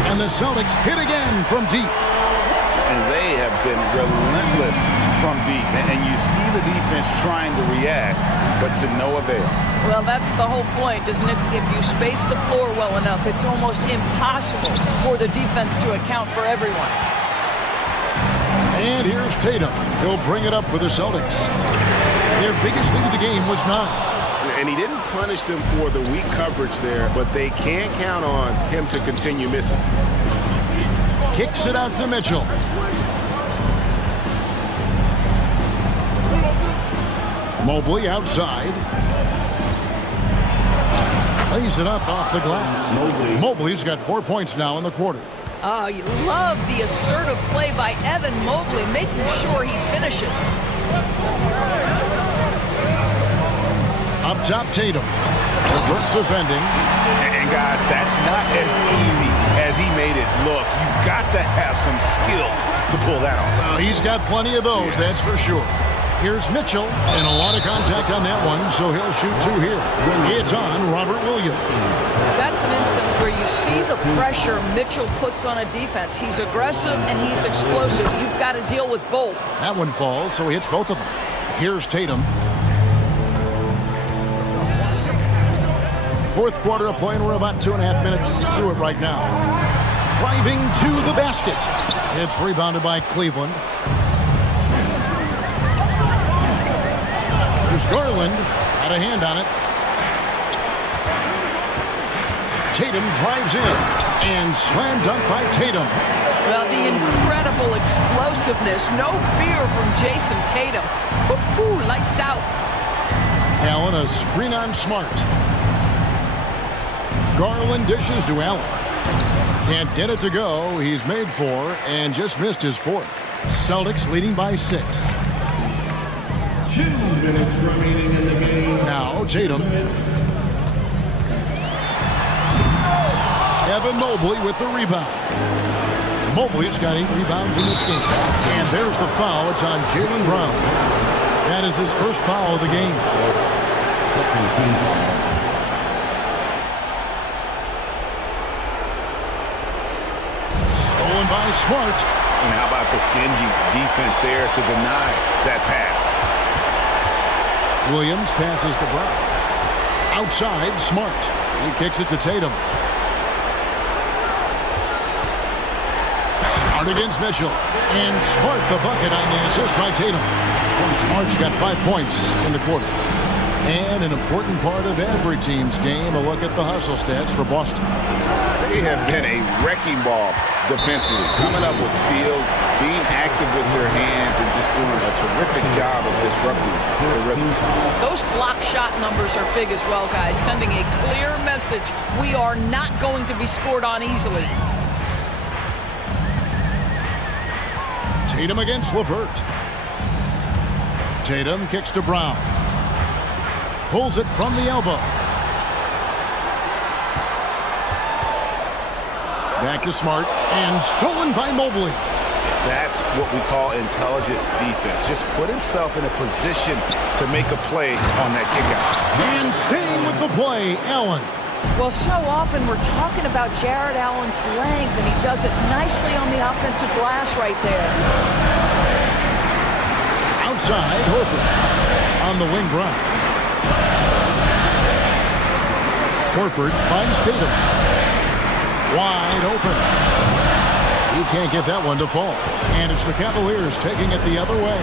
And the Celtics hit again from deep. And they have been relentless from deep. And you see the defense trying to react, but to no avail. Well, that's the whole point, isn't it? If you space the floor well enough, it's almost impossible for the defense to account for everyone. And here's Tatum. He'll bring it up for the Celtics. Their biggest lead of the game was 9. And he didn't punish them for the weak coverage there, but they can't count on him to continue missing. Kicks it out to Mitchell. Mobley outside. Lays it up off the glass. Mobley's got 4 points now in the quarter. Oh, you love the assertive play by Evan Mobley, making sure he finishes. Up top, Tatum. Reverse defending. And guys, that's not as easy as he made it look. You've got to have some skills to pull that off. He's got plenty of those, that's for sure. Here's Mitchell, and a lot of contact on that one, so he'll shoot 2 here. It's on Robert Williams. That's an instance where you see the pressure Mitchell puts on a defense. He's aggressive and he's explosive. You've got to deal with both. That one falls, so he hits both of them. Here's Tatum. Fourth quarter of play, and we're about 2.5 minutes through it right now. Driving to the basket. It's rebounded by Cleveland. Here's Garland. Got a hand on it. Tatum drives in. And slam dunk by Tatum. Well, the incredible explosiveness. No fear from Jason Tatum. Ooh, lights out. Allen, a screen on Smart. Garland dishes to Allen. Can't get it to go. He's made 4 and just missed his 4th. Celtics leading by 6. 2 minutes remaining in the game. Now Tatum. Evan Mobley with the rebound. Mobley's got 8 rebounds in this game. And there's the foul. It's on Jaylen Brown. That is his first foul of the game. Second team foul. Stolen by Smart. And how about the stingy defense there to deny that pass? Williams passes to Brown. Outside, Smart. He kicks it to Tatum. Smart against Mitchell. And Smart the bucket on the assist by Tatum. Well, Smart's got 5 points in the quarter. And an important part of every team's game, a look at the hustle stats for Boston. They have been a wrecking ball defensively, coming up with steals, being active with their hands, and just doing a terrific job of disrupting the rhythm. Those block shot numbers are big as well, guys, sending a clear message. We are not going to be scored on easily. Tatum against LeVert. Tatum kicks to Brown. Pulls it from the elbow. Back to Smart, and stolen by Mobley. That's what we call intelligent defense. Just put himself in a position to make a play on that kickout. And staying with the play, Allen. Well, so often we're talking about Jared Allen's length, and he does it nicely on the offensive glass right there. Outside, Horford. On the wing, Brown. Horford finds Tatum. Wide open. He can't get that one to fall. And it's the Cavaliers taking it the other way.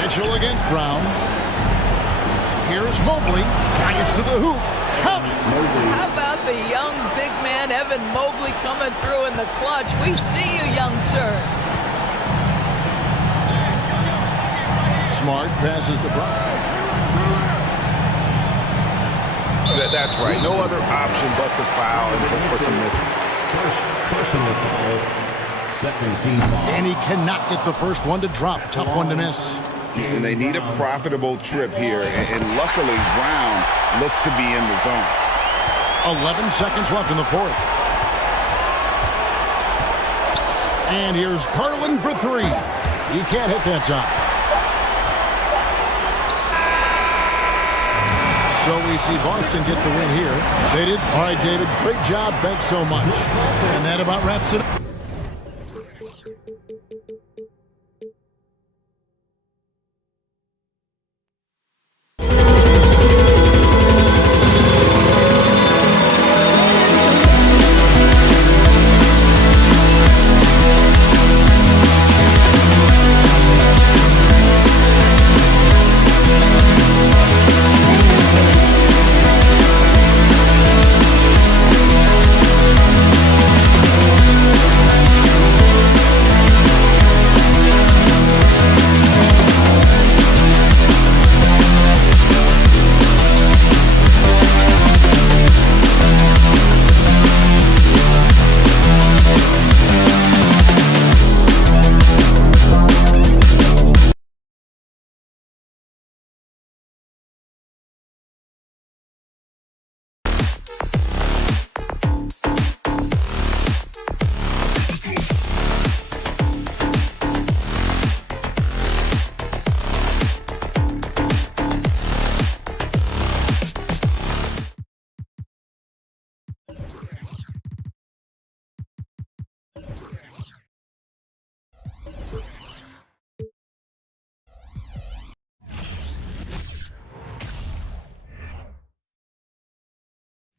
Mitchell against Brown. Here's Mobley. Gets to the hoop. Count it. How about the young big man Evan Mobley coming through in the clutch? We see you, young sir. Smart passes to Brown. That's right. No other option but to foul and look for some misses. Personal foul. Second team foul. And he cannot get the first one to drop. Tough one to miss. And they need a profitable trip here. And luckily, Brown looks to be in the zone. 11 seconds left in the 4th. And here's Garland for 3. He can't hit that time. So we see Boston get the win here. They did. All right, David, great job. Thanks so much. And that about wraps it up.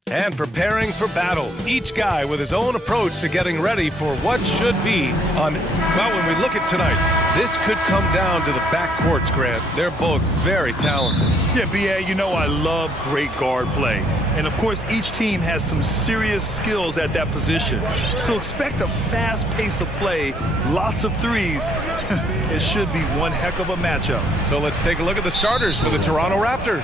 And preparing for battle. Each guy with his own approach to getting ready for what should be on, well, when we look at tonight, this could come down to the backcourts, Grant. They're both very talented. Yeah, B.A., you know I love great guard play. And, of course, each team has some serious skills at that position. So expect a fast pace of play, lots of threes. It should be one heck of a matchup. So let's take a look at the starters for the Toronto Raptors.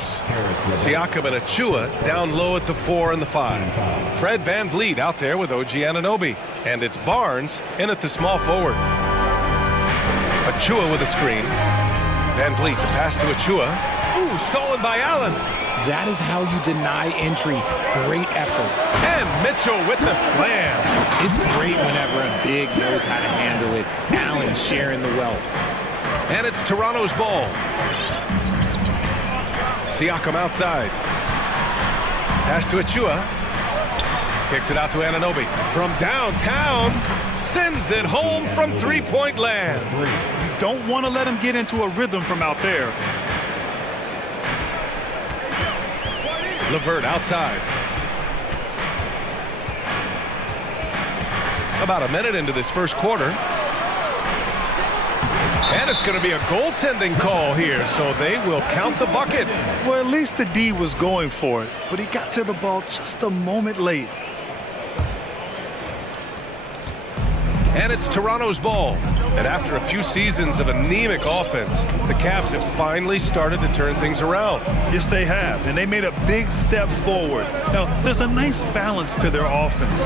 Siakam and Achua down low at the 4 and the 5. Fred VanVleet out there with OG Anunoby. And it's Barnes in at the small forward. Achua with a screen. VanVleet, the pass to Achua. Ooh, stolen by Allen. That is how you deny entry. Great effort. And Mitchell with the slam. It's great whenever a big knows how to handle it. Allen sharing the wealth. And it's Toronto's ball. Siakam outside. Pass to Achua. Kicks it out to Anunoby. From downtown, sends it home from three-point land. You don't want to let him get into a rhythm from out there. LeVert outside. About a minute into this first quarter. And it's going to be a goaltending call here, so they will count the bucket. Well, at least the D was going for it, but he got to the ball just a moment late. And it's Toronto's ball. And after a few seasons of anemic offense, the Cavs have finally started to turn things around. Yes, they have, and they made a big step forward. Now, there's a nice balance to their offense.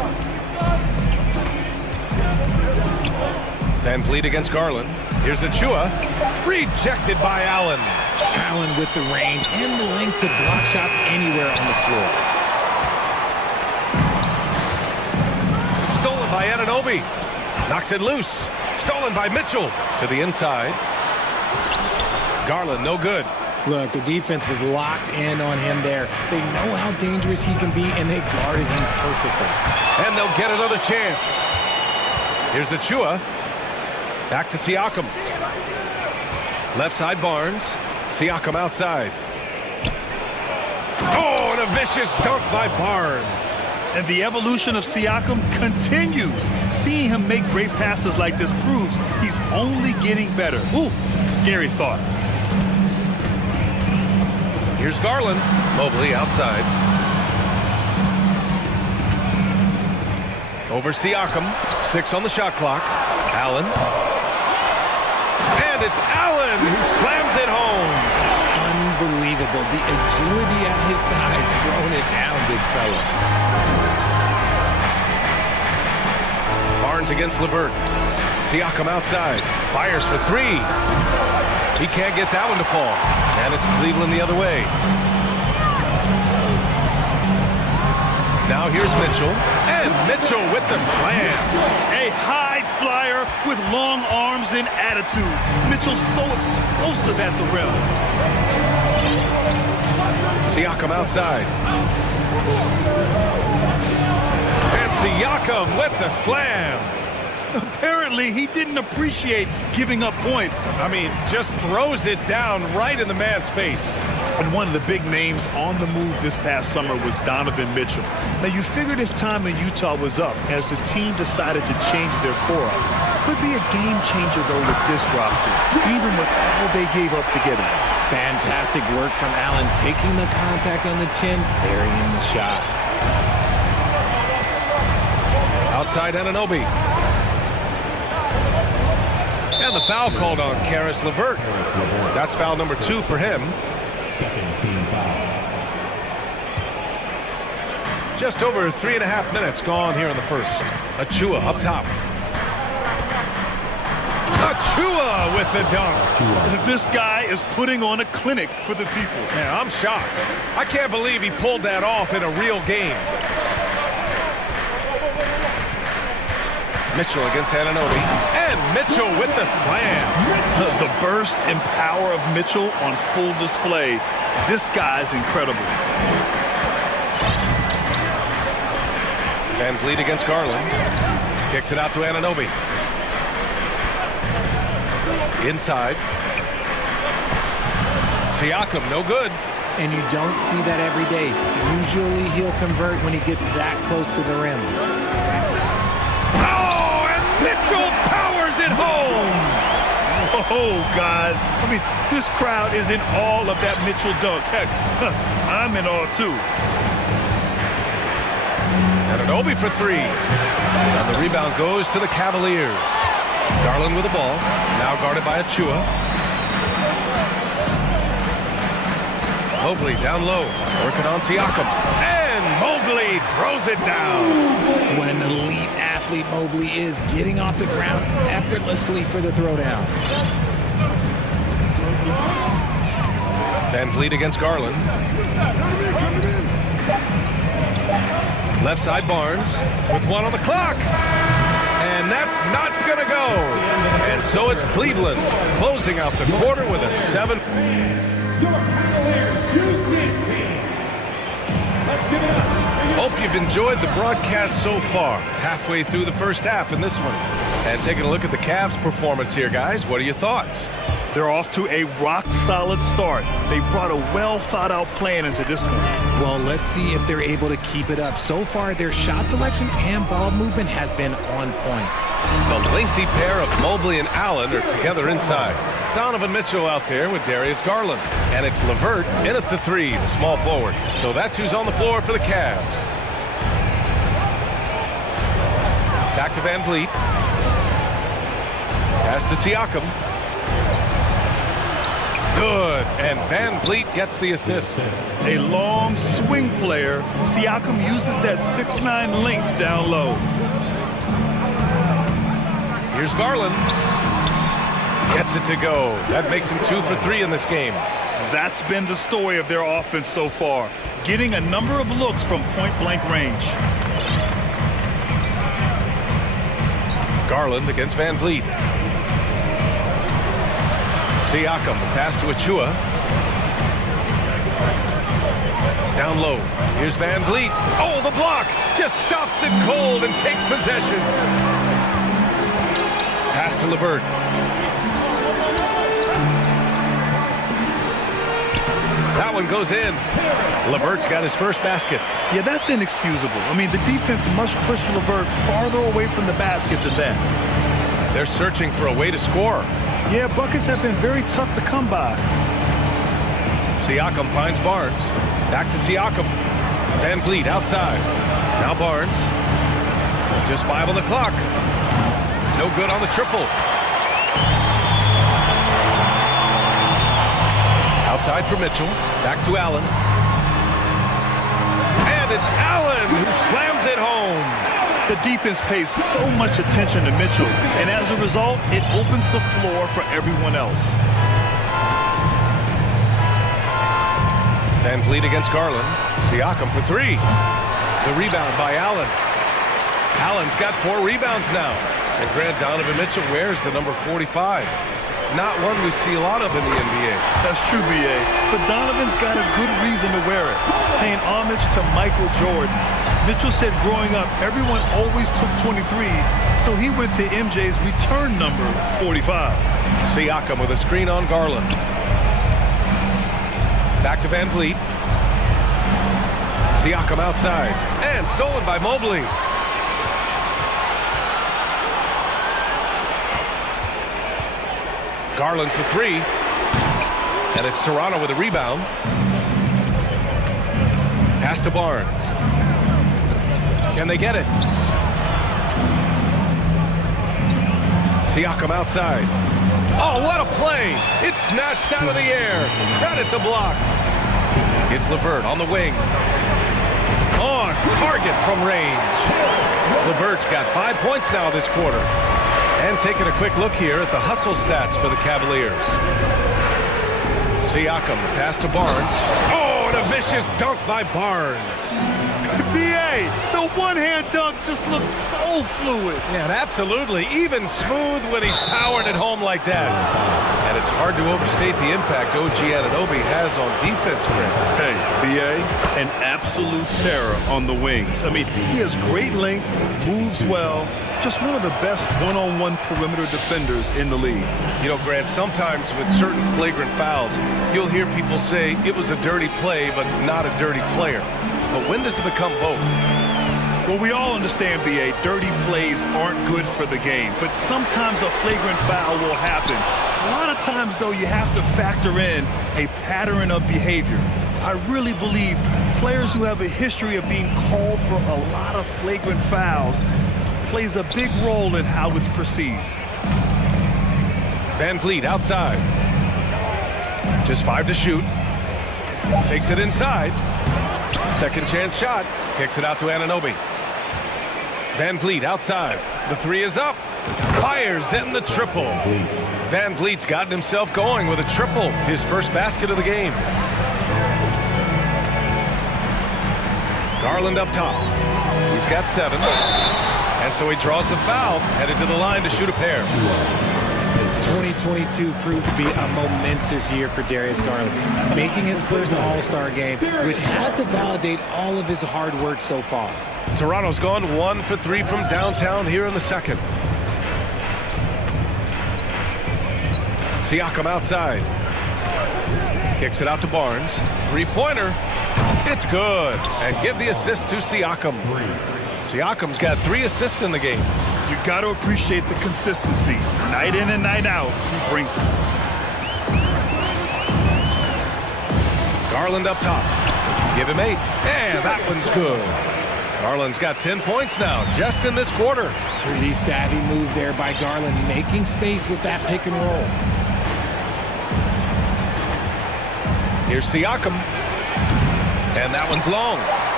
VanVleet against Garland. Here's Achua. Rejected by Allen. Allen with the range and the length to block shots anywhere on the floor. Stolen by Anunoby. Knocks it loose. Stolen by Mitchell to the inside. Garland, no good. Look, the defense was locked in on him there. They know how dangerous he can be, and they guarded him perfectly. And they'll get another chance. Here's Achua. Back to Siakam. Left side Barnes. Siakam outside. Oh, and a vicious dunk by Barnes. And the evolution of Siakam continues. Seeing him make great passes like this proves he's only getting better. Ooh, scary thought. Here's Garland. Mobley outside. Over Siakam. 6 on the shot clock. Allen. And it's Allen who slams it home. Unbelievable. The agility at his size, throwing it down, big fella. Barnes against LeVert. Siakam outside. Fires for 3. He can't get that one to fall. And it's Cleveland the other way. Now here's Mitchell. And Mitchell with the slam. A high flyer with long arms and attitude. Mitchell's so explosive at the rim. Siakam outside. And Siakam with the slam. Apparently, he didn't appreciate giving up points. I mean, just throws it down right in the man's face. And one of the big names on the move this past summer was Donovan Mitchell. Now, you figured his time in Utah was up as the team decided to change their core up. Could be a game changer, though, with this roster, even with all they gave up to get him. Fantastic work from Allen, taking the contact on the chin, burying the shot. Outside Anunoby. And the foul called on Caris LeVert. That's foul number 2 for him. Second team foul. Just over 3.5 minutes gone here in the first. Achua up top. Achua with the dunk. This guy is putting on a clinic for the people. Yeah, I'm shocked. I can't believe he pulled that off in a real game. Mitchell against Anunoby. And Mitchell with the slam. The burst and power of Mitchell on full display. This guy's incredible. VanVleet against Garland. Kicks it out to Anunoby. Inside. Siakam, no good. And you don't see that every day. Usually he'll convert when he gets that close to the rim. Oh, and Mitchell powers it home. Oh, guys. I mean, this crowd is in awe of that Mitchell dunk. Heck, I'm in awe, too. Anunoby for three. And the rebound goes to the Cavaliers. Garland with the ball. Now guarded by Achua. Mobley down low. Working on Siakam. And Mobley throws it down. What an elite athlete Mobley is, getting off the ground effortlessly for the throwdown. Van Vliet against Garland. Left side Barnes with one on the clock. And that's not going to go. And so it's Cleveland closing out the quarter with a 7. Hope you've enjoyed the broadcast so far. Halfway through the first half in this one. And taking a look at the Cavs' performance here, guys. What are your thoughts? They're off to a rock-solid start. They brought a well-thought-out plan into this one. Well, let's see if they're able to keep it up. So far, their shot selection and ball movement has been on point. The lengthy pair of Mobley and Allen are together inside. Donovan Mitchell out there with Darius Garland. And it's LeVert in at the three, the small forward. So that's who's on the floor for the Cavs. Back to Van Vliet. Pass to Siakam. Good, and Van Vliet gets the assist. A long swing player. Siakam uses that 6'9" length down low. Here's Garland. Gets it to go. That makes him 2 for 3 in this game. That's been the story of their offense so far, getting a number of looks from point-blank range. Garland against Van Vliet. Siakam, pass to Achua. Down low. Here's Van Vliet. Oh, the block! Just stops it cold and takes possession. Pass to LeVert. That one goes in. LeVert's got his first basket. Yeah, that's inexcusable. I mean, the defense must push LeVert farther away from the basket than that. They're searching for a way to score. Yeah, buckets have been very tough to come by. Siakam finds Barnes. Back to Siakam. Van Vliet outside. Now Barnes. Just 5 on the clock. No good on the triple. Outside for Mitchell. Back to Allen. And it's Allen who slams it home. The defense pays so much attention to Mitchell, and as a result, it opens the floor for everyone else. Van Vliet against Garland. Siakam for 3. The rebound by Allen. Allen's got 4 rebounds now. And Grant Donovan Mitchell wears the number 45. Not one we see a lot of in the NBA. That's true, B.A. But Donovan's got a good reason to wear it, paying homage to Michael Jordan. Mitchell said growing up, everyone always took 23, so he went to MJ's return number, 45. Siakam with a screen on Garland. Back to Van Vliet. Siakam outside. And stolen by Mobley. Garland for 3. And it's Toronto with a rebound. Pass to Barnes. Can they get it? Siakam outside. Oh, what a play! It's snatched out of the air. Credit the block. It's LeVert on the wing. On target from range. LeVert's got 5 points now this quarter. And taking a quick look here at the hustle stats for the Cavaliers. Siakam, pass to Barnes. Oh, and a vicious dunk by Barnes. B.A., the one-hand dunk just looks so fluid. Yeah, and absolutely. Even smooth when he's powered at home like that. And it's hard to overstate the impact OG Anunoby has on defense, Grant. Hey, B.A., an absolute terror on the wings. I mean, he has great length, moves well, just one of the best one-on-one perimeter defenders in the league. You know, Grant, sometimes with certain flagrant fouls, you'll hear people say it was a dirty play, but not a dirty player. But when does it become both? Well, we all understand, B.A., dirty plays aren't good for the game, but sometimes a flagrant foul will happen. A lot of times, though, you have to factor in a pattern of behavior. I really believe players who have a history of being called for a lot of flagrant fouls plays a big role in how it's perceived. Van Vliet outside. Just 5 to shoot. Takes it inside. Second chance shot. Kicks it out to Anunoby. Van Vliet outside. The 3 is up. Fires in the triple. Van Vliet's gotten himself going with a triple. His first basket of the game. Garland up top. He's got 7. And so he draws the foul. Headed to the line to shoot a pair. 2022 proved to be a momentous year for Darius Garland, making his first All-Star game, which had to validate all of his hard work so far. Toronto's gone 1 for 3 from downtown here in the second. Siakam outside. Kicks it out to Barnes. 3-pointer. It's good. And give the assist to Siakam. Siakam's got 3 assists in the game. You got to appreciate the consistency. Night in and night out, he brings it. Garland up top. Give him 8. And that one's good. Garland's got 10 points now, just in this quarter. Pretty savvy move there by Garland, making space with that pick and roll. Here's Siakam. And that one's long.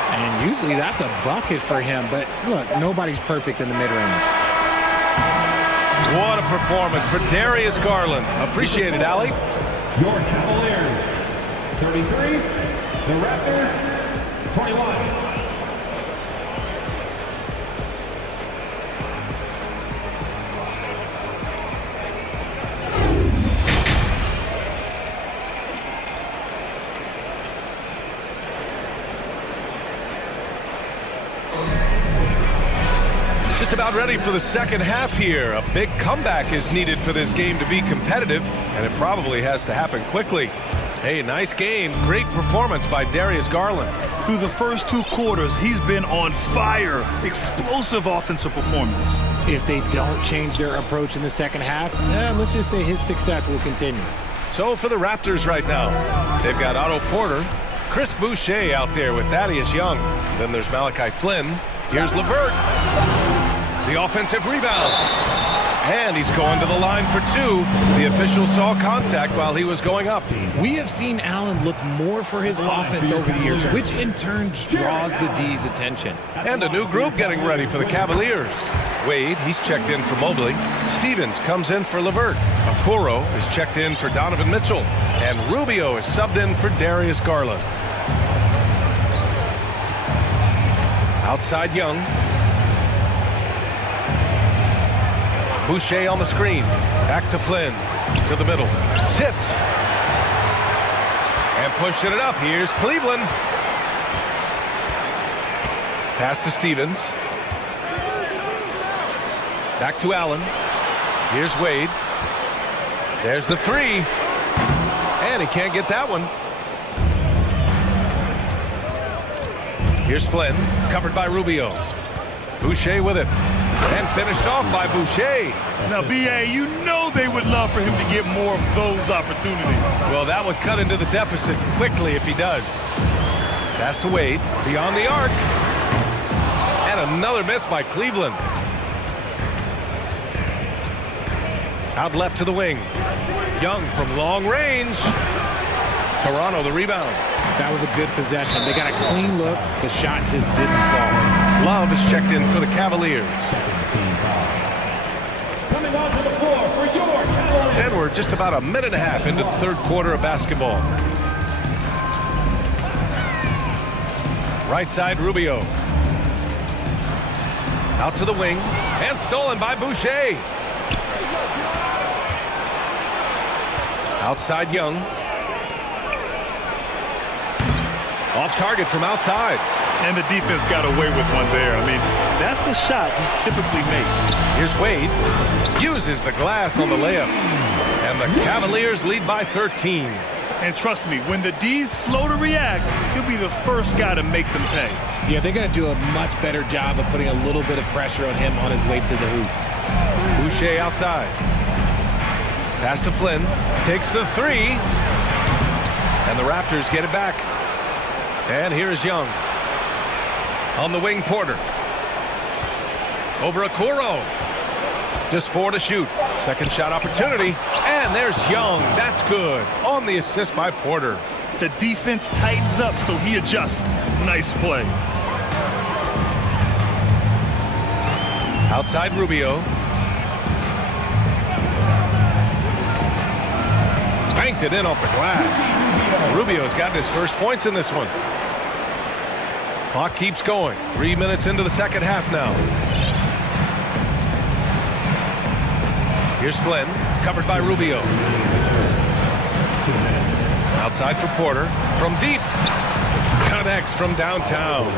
And usually that's a bucket for him, but look, nobody's perfect in the mid-range. What a performance for Darius Garland. Appreciate it, Allie. Your Cavaliers, 33. The Raptors, 21. Just about ready for the second half here. A big comeback is needed for this game to be competitive, and it probably has to happen quickly. Hey, nice game. Great performance by Darius Garland. Through the first 2 quarters, he's been on fire. Explosive offensive performance. If they don't change their approach in the second half, let's just say his success will continue. So for the Raptors right now, they've got Otto Porter, Chris Boucher out there with Thaddeus Young. Then there's Malachi Flynn. Here's LeVert. The offensive rebound. And he's going to the line for 2. The official saw contact while he was going up. We have seen Allen look more for his offense over the years, which in turn draws the D's attention. And a new group getting ready for the Cavaliers. Wade, he's checked in for Mobley. Stevens comes in for LeVert. Okoro is checked in for Donovan Mitchell. And Rubio is subbed in for Darius Garland. Outside Young. Boucher on the screen. Back to Flynn. To the middle. Tipped. And pushing it up. Here's Cleveland. Pass to Stevens. Back to Allen. Here's Wade. There's the 3. And he can't get that one. Here's Flynn. Covered by Rubio. Boucher with it. And finished off by Boucher. Now, B.A., you know they would love for him to get more of those opportunities. Well, that would cut into the deficit quickly if he does. Pass to Wade. Beyond the arc. And another miss by Cleveland. Out left to the wing. Young from long range. Toronto the rebound. That was a good possession. They got a clean look. The shot just didn't fall. Love is checked in for the Cavaliers. Coming onto the floor for your Cavaliers. And we're just about a minute and a half into the third quarter of basketball. Right side, Rubio. Out to the wing. And stolen by Boucher. Outside Young. Off target from outside. And the defense got away with one there. I mean, that's a shot he typically makes. Here's Wade. Uses the glass on the layup. And the Cavaliers lead by 13. And trust me, when the D's slow to react, he'll be the first guy to make them pay. Yeah, they're going to do a much better job of putting a little bit of pressure on him on his way to the hoop. Boucher outside. Pass to Flynn. Takes the three. And the Raptors get it back. And here's Young. On the wing, Porter. Over Okoro. Just 4 to shoot. Second shot opportunity. And there's Young. That's good. On the assist by Porter. The defense tightens up, so he adjusts. Nice play. Outside Rubio. Banked it in off the glass. Rubio's gotten his first points in this one. Clock keeps going. 3 minutes into the second half now. Here's Flynn, covered by Rubio. Outside for Porter. From deep. Connects from downtown.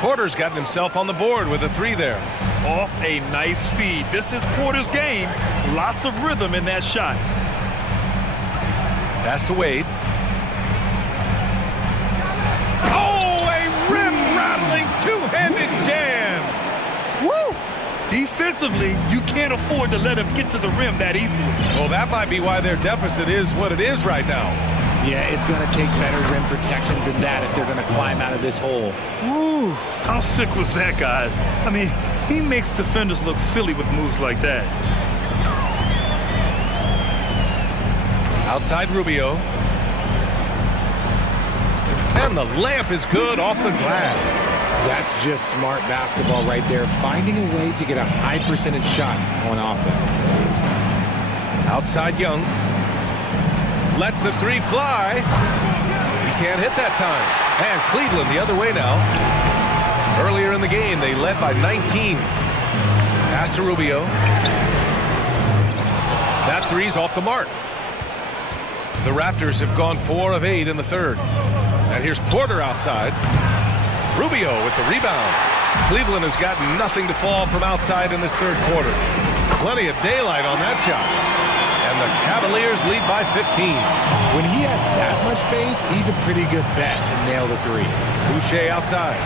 Porter's gotten himself on the board with a three there. Off a nice feed. This is Porter's game. Lots of rhythm in that shot. Pass to Wade. Oh, a rim-rattling two-handed jam. Woo! Defensively, you can't afford to let him get to the rim that easily. Well, that might be why their deficit is what it is right now. Yeah, it's going to take better rim protection than that if they're going to climb out of this hole. Woo! How sick was that, guys? I mean, he makes defenders look silly with moves like that. Outside Rubio. And the layup is good off the glass. That's just smart basketball right there, finding a way to get a high percentage shot on offense. Outside Young. Lets the three fly. He can't hit that time. And Cleveland the other way now. Earlier in the game, they led by 19. Pass to Rubio. That three's off the mark. The Raptors have gone 4 of 8 in the third. And here's Porter outside. Rubio with the rebound. Cleveland has got nothing to fall from outside in this third quarter. Plenty of daylight on that shot. And the Cavaliers lead by 15. When he has that much space, he's a pretty good bet to nail the three. Boucher outside.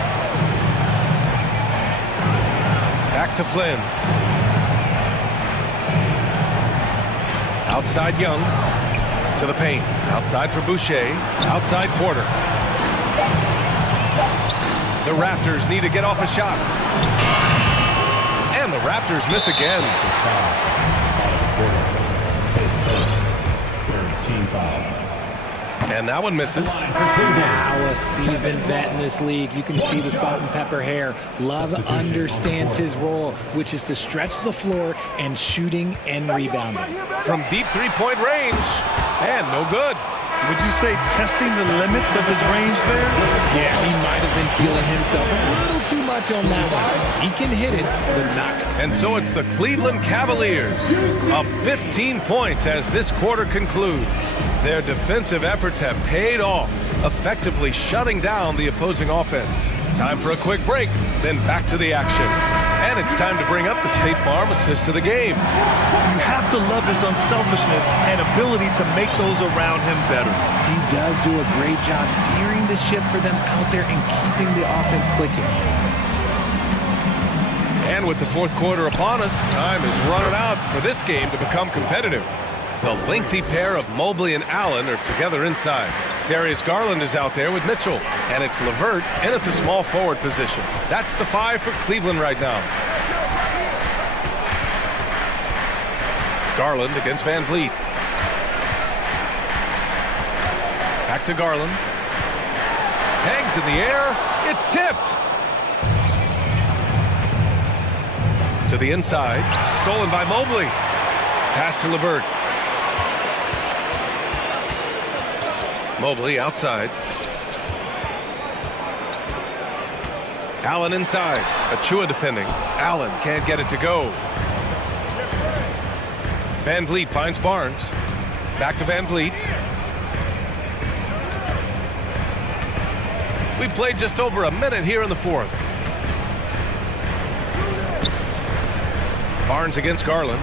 Back to Flynn. Outside Young. To the paint. Outside for Boucher. Outside Porter. The Raptors need to get off a shot. And the Raptors miss again. And that one misses. Now a seasoned vet in this league. You can see the salt and pepper hair. Love understands his role, which is to stretch the floor and shooting and rebounding. From deep three-point range. And no good. Would you say testing the limits of his range there? Yeah, he might have been feeling himself a little too much on that one. He can hit it, but not. And so it's the Cleveland Cavaliers up 15 points as this quarter concludes. Their defensive efforts have paid off, effectively shutting down the opposing offense. Time for a quick break, then back to the action. And it's time to bring up the State Farm assist to the game. You have to love his unselfishness and ability to make those around him better. He does do a great job steering the ship for them out there and keeping the offense clicking. And with the fourth quarter upon us, time is running out for this game to become competitive. The lengthy pair of Mobley and Allen are together inside. Darius Garland is out there with Mitchell, and it's LeVert in at the small forward position. That's the 5 for Cleveland right now. Garland against Van Vliet. Back to Garland. Hangs in the air. It's tipped. To the inside. Stolen by Mobley. Pass to LeVert. Mobley outside. Allen inside. Achua defending. Allen can't get it to go. Van Vliet finds Barnes. Back to Van Vliet. We played just over a minute here in the fourth. Barnes against Garland.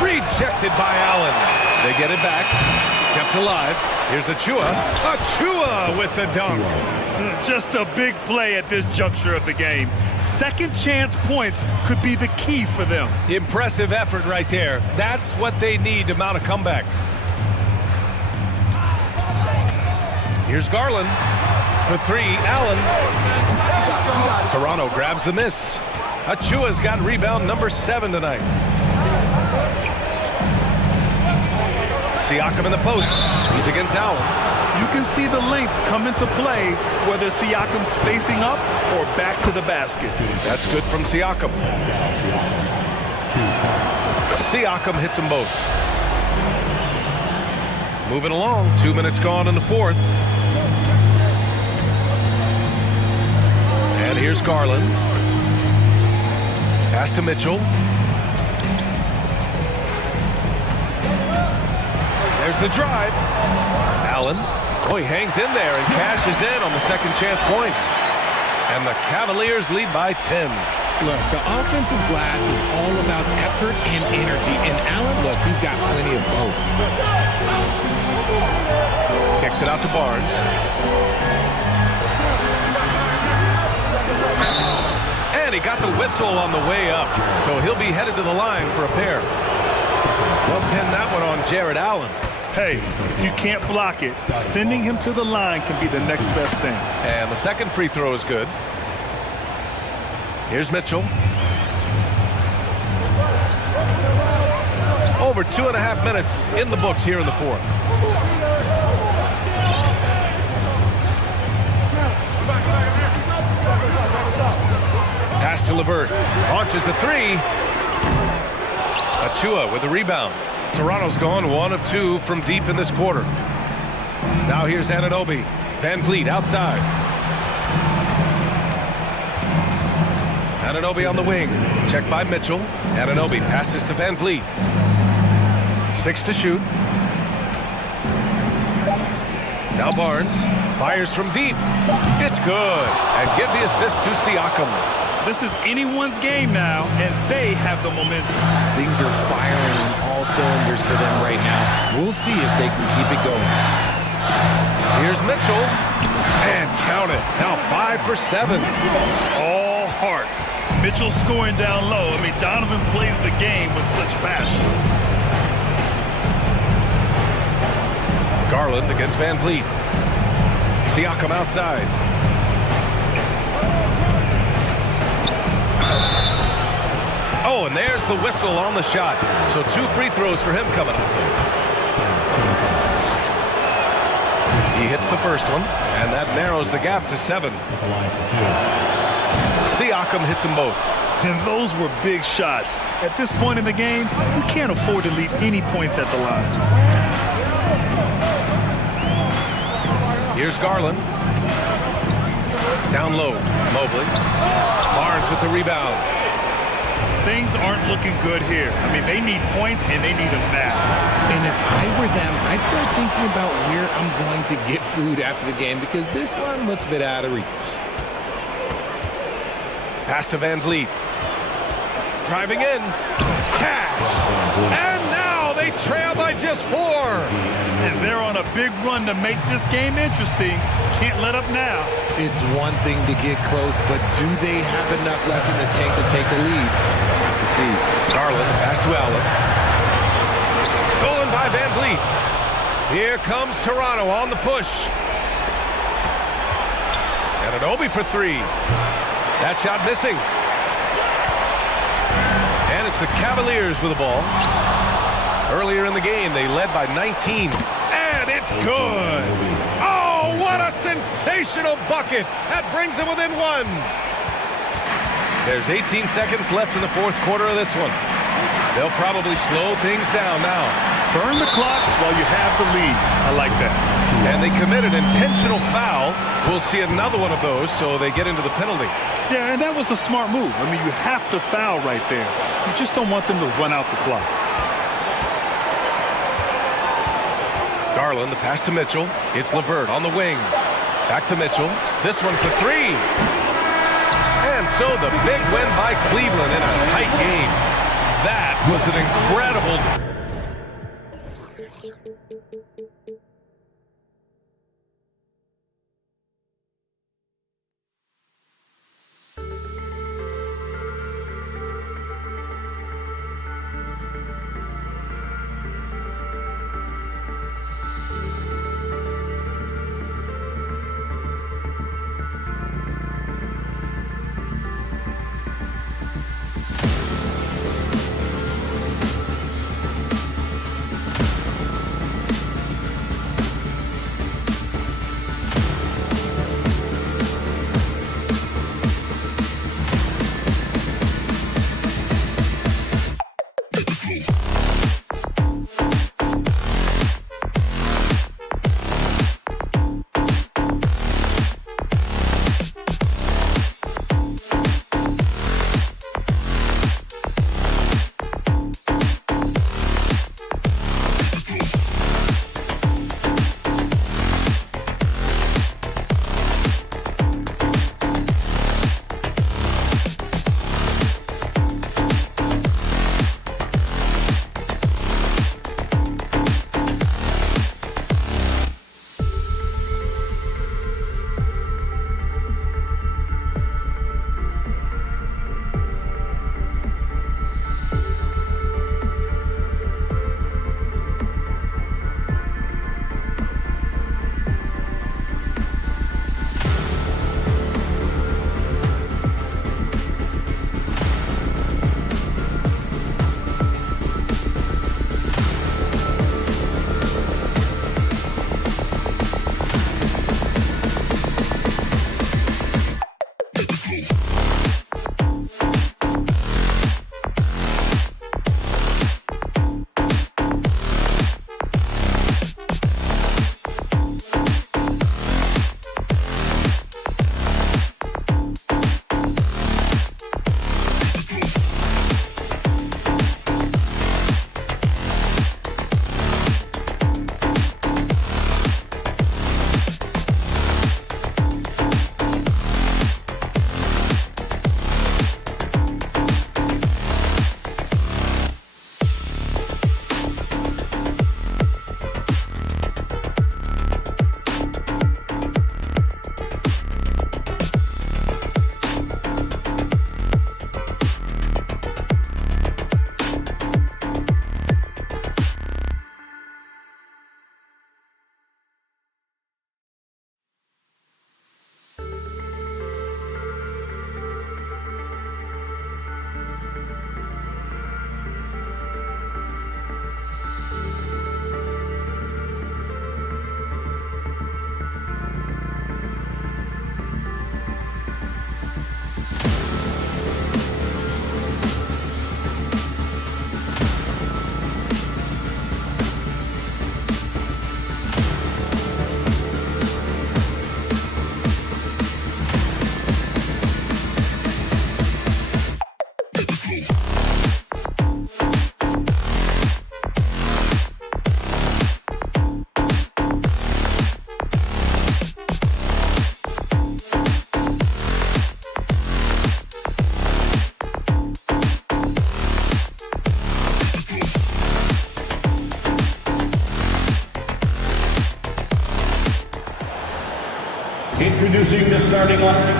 Rejected by Allen. They get it back. Kept alive. Here's Achua. Achua with the dunk. Just a big play at this juncture of the game. Second chance points could be the key for them. Impressive effort right there. That's what they need to mount a comeback. Here's Garland. For three, Allen. Toronto grabs the miss. Achua's got rebound number 7 tonight. Siakam in the post. He's against Allen. You can see the length come into play whether Siakam's facing up or back to the basket. That's good from Siakam. Siakam hits them both. Moving along. 2 minutes gone in the fourth. And here's Garland. Pass to Mitchell. There's the drive. Allen. Oh, he hangs in there and cashes in on the second chance points. And the Cavaliers lead by 10. Look, the offensive glass is all about effort and energy. And Allen, look, he's got plenty of both. Kicks it out to Barnes. And he got the whistle on the way up. So he'll be headed to the line for a pair. They'll pin that one on Jared Allen. Hey, if you can't block it, sending him to the line can be the next best thing. And the second free throw is good. Here's Mitchell. Over 2.5 minutes in the books here in the fourth. Pass to LeVert. Launches a three. Achua with the rebound. Toronto's gone 1 of 2 from deep in this quarter. Now here's Anunoby. Van Vliet outside. Anunoby on the wing. Checked by Mitchell. Anunoby passes to Van Vliet. 6 to shoot. Now Barnes fires from deep. It's good. And give the assist to Siakam. This is anyone's game now, and they have the momentum. Things are firing on all cylinders for them right now. We'll see if they can keep it going. Here's Mitchell. And count it. Now 5 for 7. All heart. Mitchell scoring down low. I mean, Donovan plays the game with such passion. Garland against Van Vliet. Siakam outside. Oh, and there's the whistle on the shot. So 2 free throws for him coming up. He hits the first one, and that narrows the gap to 7. Siakam hits them both. And those were big shots. At this point in the game, you can't afford to leave any points at the line. Here's Garland. Down low, Mobley. Barnes with the rebound. Things aren't looking good here. I mean, they need points, and they need them now. And if I were them, I'd start thinking about where I'm going to get food after the game because this one looks a bit out of reach. Pass to Van Vliet. Driving in. Cash. And now they trail by just 4. And they're on a big run to make this game interesting. Can't let up now. It's one thing to get close, but do they have enough left in the tank to take the lead? Have to see. Garland, pass to Allen. Stolen by Van Vliet. Here comes Toronto on the push. Anunoby for 3. That shot missing. And it's the Cavaliers with the ball. Earlier in the game, they led by 19. And it's good. Oh, what a sensational bucket. That brings them within 1. There's 18 seconds left in the fourth quarter of this one. They'll probably slow things down now. Burn the clock while you have the lead. I like that. And they committed intentional foul. We'll see another one of those, so they get into the penalty. Yeah, and that was a smart move. I mean, you have to foul right there. You just don't want them to run out the clock. Garland, the pass to Mitchell. It's LeVert on the wing. Back to Mitchell. This one for 3. And so the big win by Cleveland in a tight game. That was an incredible... Introducing the starting lineup.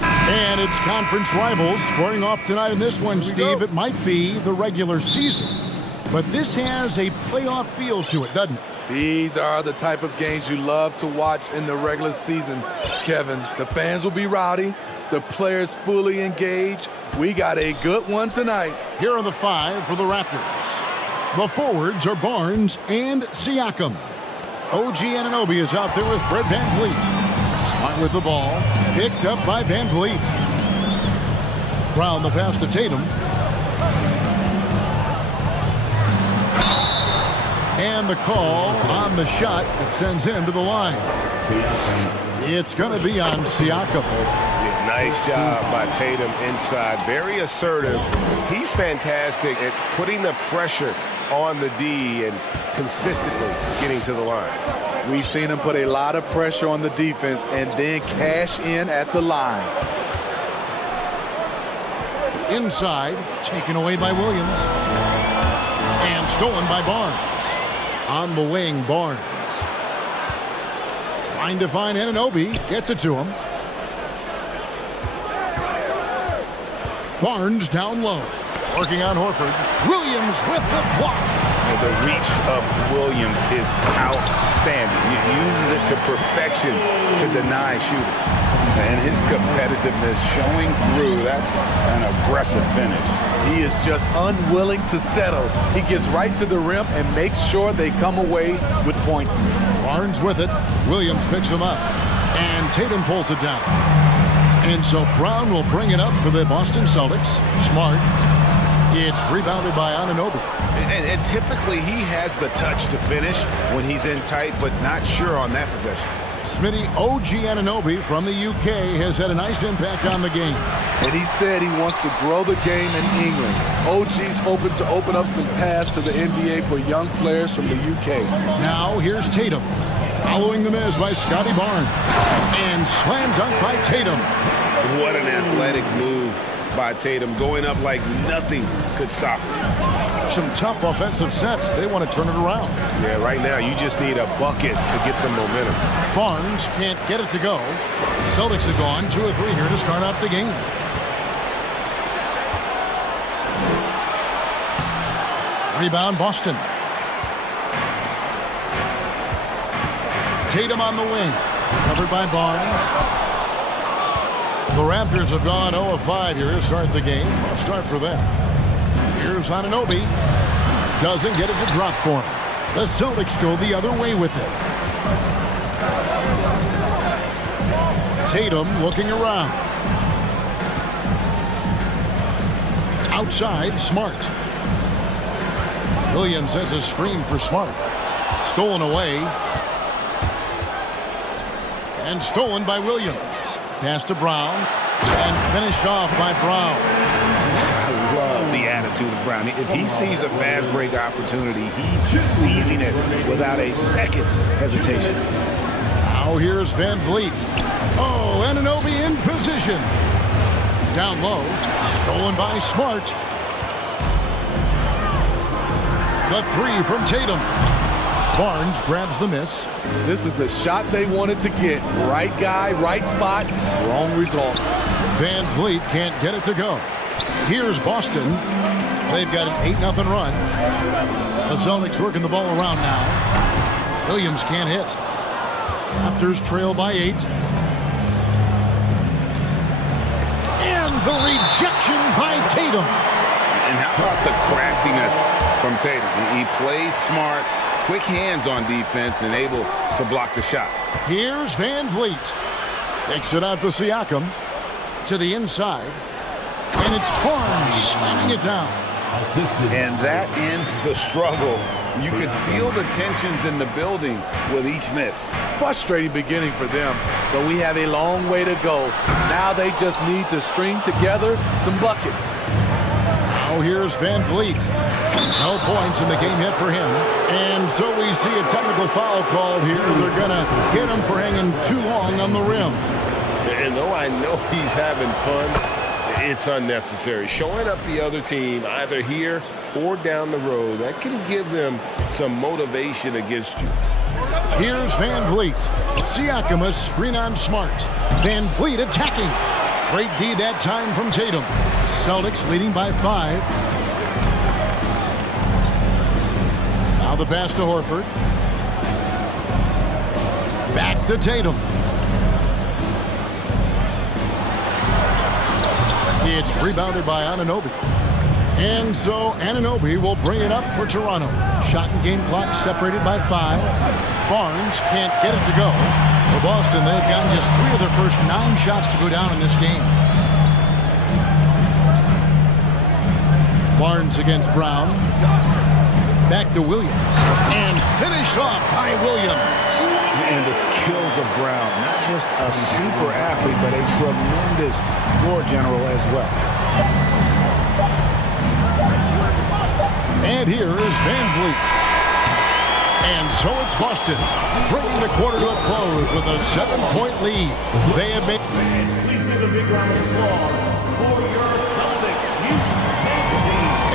And it's conference rivals squaring off tonight in this one, Steve. It might be the regular season, but this has a playoff feel to it, doesn't it? These are the type of games you love to watch in the regular season, Kevin. The fans will be rowdy, the players fully engaged. We got a good one tonight. Here are the five for the Raptors. The forwards are Barnes and Siakam. OG Anunoby is out there with Fred VanVleet. Smart with the ball, picked up by VanVleet. Brown the pass to Tatum. And the call on the shot that sends him to the line. It's going to be on Siakam. Yeah, nice job by Tatum inside. Very assertive. He's fantastic at putting the pressure on the D and consistently getting to the line. We've seen him put a lot of pressure on the defense and then cash in at the line. Inside, taken away by Williams. And stolen by Barnes. On the wing, Barnes. Trying to find Anunoby. Gets it to him. Barnes down low. Working on Horford. Williams with the block. The reach of Williams is outstanding. He uses it to perfection to deny shooters. And his competitiveness showing through. That's an aggressive finish. He is just unwilling to settle. He gets right to the rim and makes sure they come away with points. Barnes with it. Williams picks him up. And Tatum pulls it down. And so Brown will bring it up for the Boston Celtics. Smart. It's rebounded by Anunoby. And typically he has the touch to finish when he's in tight, but not sure on that possession. Smitty, OG Anunoby from the UK has had a nice impact on the game. And he said he wants to grow the game in England. OG's hoping to open up some paths to the NBA for young players from the UK. Now here's Tatum. Following the miss by Scotty Barnes. And slam dunk by Tatum. What an athletic move by Tatum, going up like nothing could stop him. Some tough offensive sets. They want to turn it around. Yeah, right now you just need a bucket to get some momentum. Barnes can't get it to go. Celtics have gone 2 or 3 here to start out the game. Rebound Boston. Tatum on the wing. Covered by Barnes. The Raptors have gone 0 of 5 here to start the game. Rough start for them. Here's Anunoby. Doesn't get it to drop for him. The Celtics go the other way with it. Tatum looking around. Outside, Smart. Williams sets a screen for Smart. Stolen away. And stolen by Williams. Pass to Brown. And finished off by Brown. I love the attitude of Brown. If he sees a fast break opportunity, he's seizing it without a second's hesitation. Now here's VanVleet. Oh, Anunoby in position. Down low. Stolen by Smart. The 3 from Tatum. Barnes grabs the miss. This is the shot they wanted to get. Right guy, right spot, wrong result. VanVleet can't get it to go. Here's Boston. They've got an 8-0 run. The Celtics working the ball around now. Williams can't hit. Raptors trail by 8. And the rejection by Tatum. And how about the craftiness from Tatum? He plays smart, quick hands on defense, and able to block the shot. Here's VanVleet. Takes it out to Siakam. To the inside. And it's Horens slamming it down. And that ends the struggle. You could feel the tensions in the building with each miss. Frustrating beginning for them, but we have a long way to go. Now they just need to string together some buckets. Now here's VanVleet. No points in the game yet for him. And so we see a technical foul called here. They're going to hit him for hanging too long on the rim. And though I know he's having fun, it's unnecessary. Showing up the other team, either here or down the road, that can give them some motivation against you. Here's Van Vliet. Siakam a screen on Smart. Van Vliet attacking. Great D that time from Tatum. Celtics leading by 5. Now the pass to Horford. Back to Tatum. It's rebounded by Anunoby. And so Anunoby will bring it up for Toronto. Shot and game clock separated by 5. Barnes can't get it to go. For Boston, they've gotten just 3 of their first 9 shots to go down in this game. Barnes against Brown. Back to Williams. And finished off by Williams. And the skills of Brown, not just a super athlete, but a tremendous floor general as well. And here is Van Vliet. And so it's Boston, bringing the quarter to a close with a 7-point lead. They have made... Please give a big round of applause for your Celtics.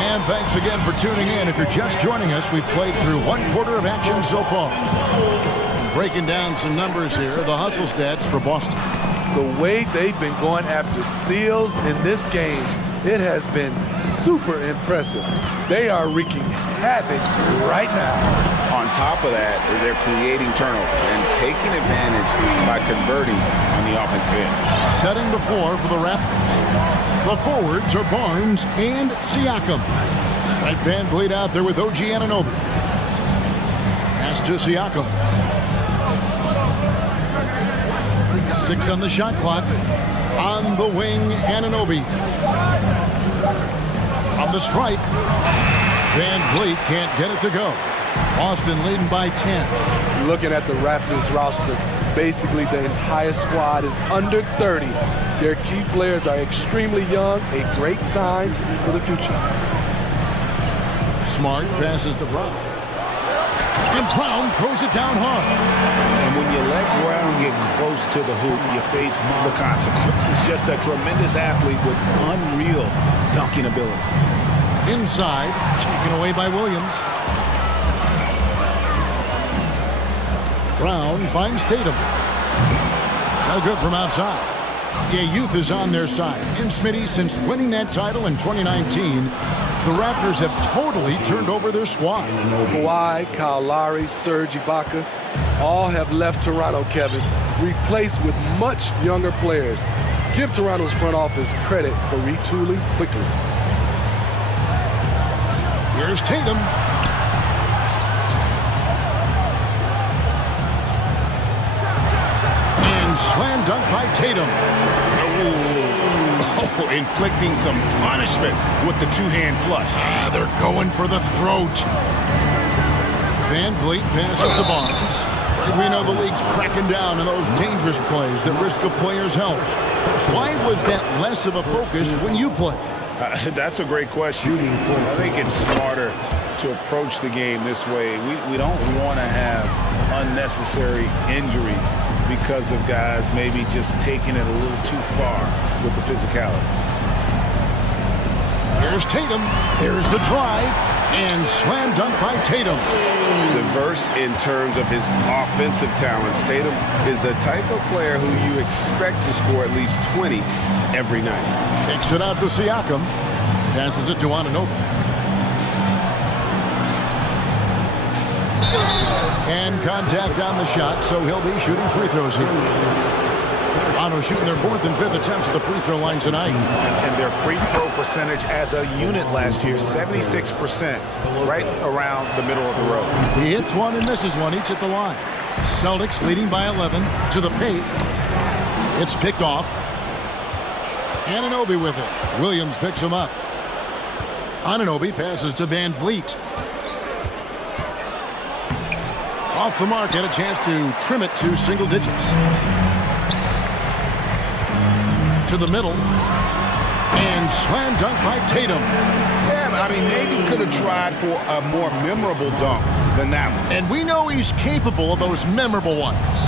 And thanks again for tuning in. If you're just joining us, we've played through 1 quarter of action so far. Breaking down some numbers here, the hustle stats for Boston. The way they've been going after steals in this game, it has been super impressive. They are wreaking havoc right now. On top of that, they're creating turnovers and taking advantage by converting on the offensive end. Setting the floor for the Raptors. The forwards are Barnes and Siakam. Right, Van Vliet out there with OG Anunoby. Pass to Siakam. 6 on the shot clock. On the wing, Anunoby. On the stripe. Van Vliet can't get it to go. Boston leading by 10. Looking at the Raptors roster, basically the entire squad is under 30. Their key players are extremely young, a great sign for the future. Smart passes to Brown. And Brown throws it down hard. And when you let Brown get close to the hoop, you face the consequences. Just a tremendous athlete with unreal dunking ability. Inside, taken away by Williams. Brown finds Tatum. No good from outside. Yeah, youth is on their side. And Smitty, since winning that title in 2019, the Raptors have totally turned over their squad. Kawhi, Kyle Lowry, Serge Ibaka, all have left Toronto, Kevin, replaced with much younger players. Give Toronto's front office credit for retooling quickly. Here's Tatum. And slam dunk by Tatum. Oh, inflicting some punishment with the 2-hand flush. They're going for the throat. Van Vliet passes to Barnes. We know the league's cracking down on those dangerous plays that risk a player's health. Why was that less of a focus when you play? That's a great question. I think it's smarter to approach the game this way. We don't want to have unnecessary injury because of guys maybe just taking it a little too far with the physicality. Here's Tatum. There's the drive. And slam dunk by Tatum. Diverse in terms of his offensive talents. Tatum is the type of player who you expect to score at least 20 every night. Takes it out to Siakam. Passes it to Anunoby. And contact on the shot, so he'll be shooting free throws here. Toronto shooting their 4th and 5th attempts at the free throw line tonight. And their free throw percentage as a unit last year, 76%, right around the middle of the road. He hits one and misses one, each at the line. Celtics leading by 11 to the paint. It's picked off. Anunoby with it. Williams picks him up. Anunoby passes to Van Vliet. Off the mark, and a chance to trim it to single digits. To the middle. And slam dunk by Tatum. Yeah, I mean, maybe could have tried for a more memorable dunk than that one. And we know he's capable of those memorable ones.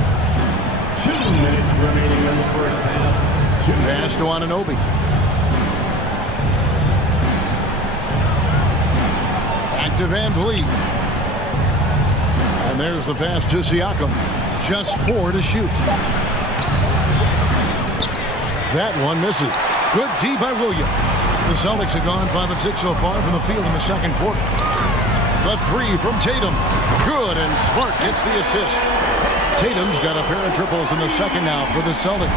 2 minutes remaining in the first half. Pass to Anunoby. Back to Van Vliet. And there's the pass to Siakam. Just 4 to shoot. That one misses. Good D by Williams. The Celtics have gone 5 of 6 so far from the field in the second quarter. The 3 from Tatum. Good, and Smart gets the assist. Tatum's got a pair of triples in the second now for the Celtics.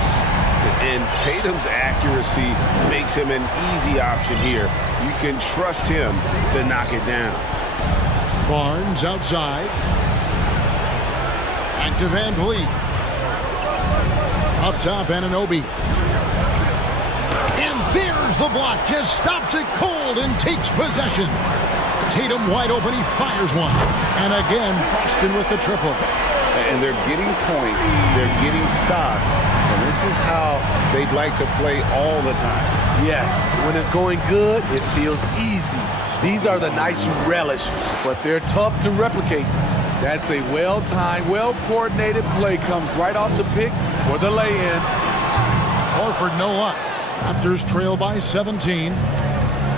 And Tatum's accuracy makes him an easy option here. You can trust him to knock it down. Barnes outside. Back to Van Vliet. Up top, Anunoby. And there's the block. Just stops it cold and takes possession. Tatum wide open. He fires one. And again, Boston with the triple. And they're getting points. They're getting stops. And this is how they'd like to play all the time. Yes, when it's going good, it feels easy. These are the nights you relish, but they're tough to replicate. That's a well-timed, well-coordinated play. Comes right off the pick for the lay-in. Horford no luck. Raptors trail by 17.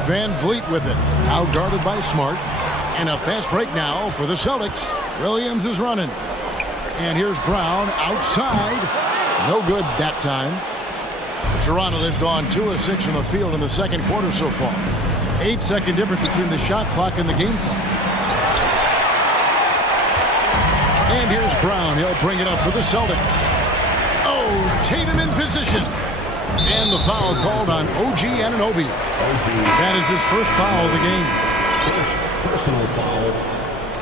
Van Vliet with it. Now guarded by Smart. And a fast break now for the Celtics. Williams is running. And here's Brown outside. No good that time. Toronto, they've gone 2 of 6 from the field in the second quarter so far. 8-second difference between the shot clock and the game clock. And here's Brown. He'll bring it up for the Celtics. Oh, Tatum in position. And the foul called on OG Anunoby. That is his first foul of the game. First personal foul.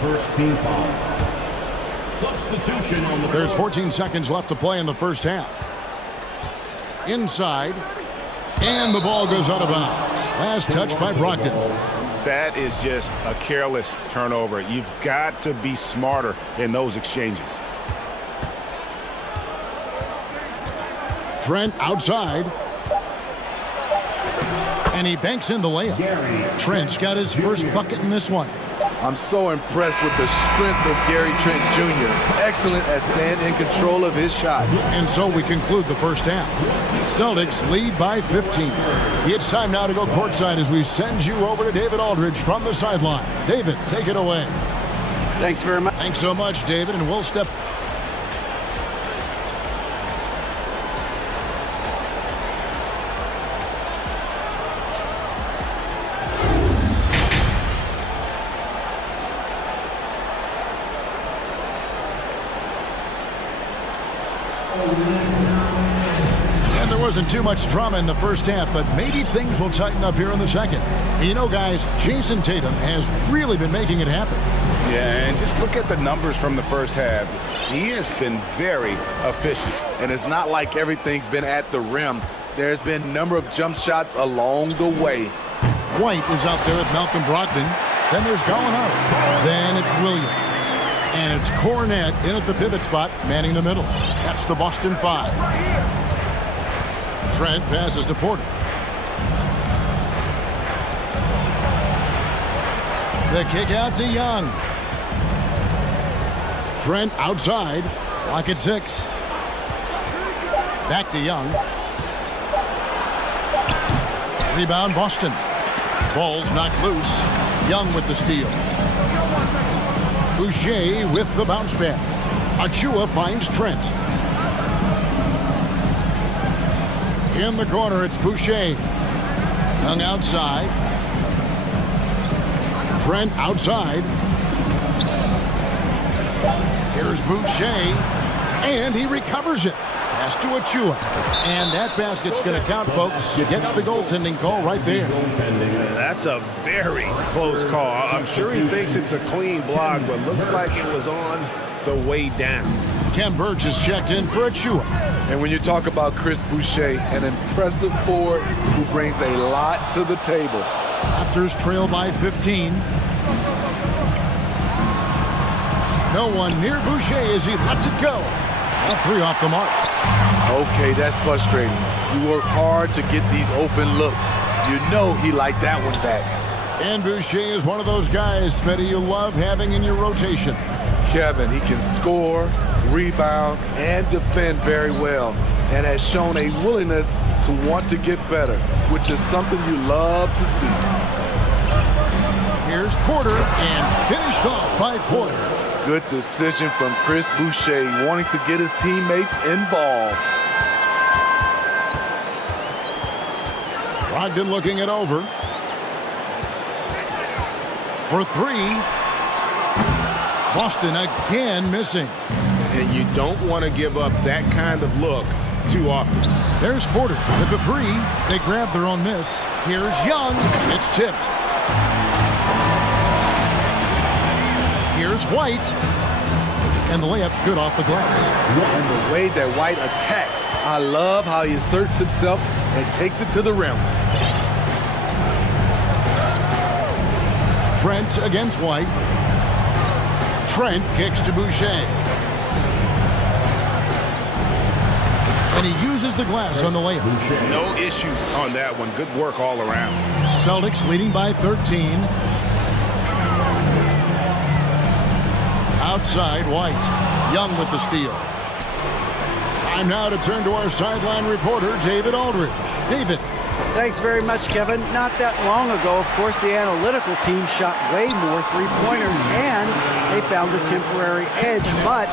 First team foul. Substitution on the There's 14 seconds left to play in the first half. Inside. And the ball goes out of bounds. Last touch by Brogdon. That is just a careless turnover. You've got to be smarter in those exchanges. Trent outside. And he banks in the layup. Trent's got his first bucket in this one. I'm so impressed with the strength of Gary Trent Jr. Excellent at staying in control of his shot. And so we conclude the first half. Celtics lead by 15. It's time now to go courtside as we send you over to David Aldridge from the sideline. David, take it away. Thanks very much. Thanks so much, David, and we'll step... And there wasn't too much drama in the first half, but maybe things will tighten up here in the second. You know, guys, Jason Tatum has really been making it happen. Yeah, and just look at the numbers from the first half. He has been very efficient. And it's not like everything's been at the rim. There's been a number of jump shots along the way. White is out there with Malcolm Brogdon. Then there's Gallinari. Then it's Williams. And it's Cornette in at the pivot spot, manning the middle. That's the Boston 5. Trent passes to Porter. The kick out to Young. Trent outside. Clock at 6. Back to Young. Rebound Boston. Ball's knocked loose. Young with the steal. Boucher with the bounce back. Achua finds Trent. In the corner, it's Boucher. Young outside. Trent outside. Here's Boucher. And he recovers it. Pass to Achua. And that basket's going to count, folks. Gets the goaltending call right there. That's a very close call. I'm sure he thinks it's a clean block, but looks like it was on the way down. Ken Burge is checked in for Achua. And when you talk about Chris Boucher, an impressive forward who brings a lot to the table. Raptors trail by 15. No one near Boucher as he lets it go. A 3 off the mark. Okay, that's frustrating. You work hard to get these open looks. You know he liked that one back. And Boucher is one of those guys, Smitty, you love having in your rotation. Kevin, he can score, rebound, and defend very well, and has shown a willingness to want to get better, which is something you love to see. Here's Porter, and finished off by Porter. Good decision from Chris Boucher, wanting to get his teammates involved. Brogdon looking it over. For three. Boston again missing. And you don't want to give up that kind of look too often. There's Porter with the three. They grab their own miss. Here's Young. It's tipped. Here's White. And the layup's good off the glass. And the way that White attacks, I love how he asserts himself and takes it to the rim. Trent against White. Trent kicks to Boucher. And he uses the glass on the layup. No issues on that one. Good work all around. Celtics leading by 13. Outside, White. Young with the steal. Time now to turn to our sideline reporter, David Aldridge. David. Thanks very much, Kevin. Not that long ago, of course, the analytical team shot way more three-pointers, and they found a temporary edge. But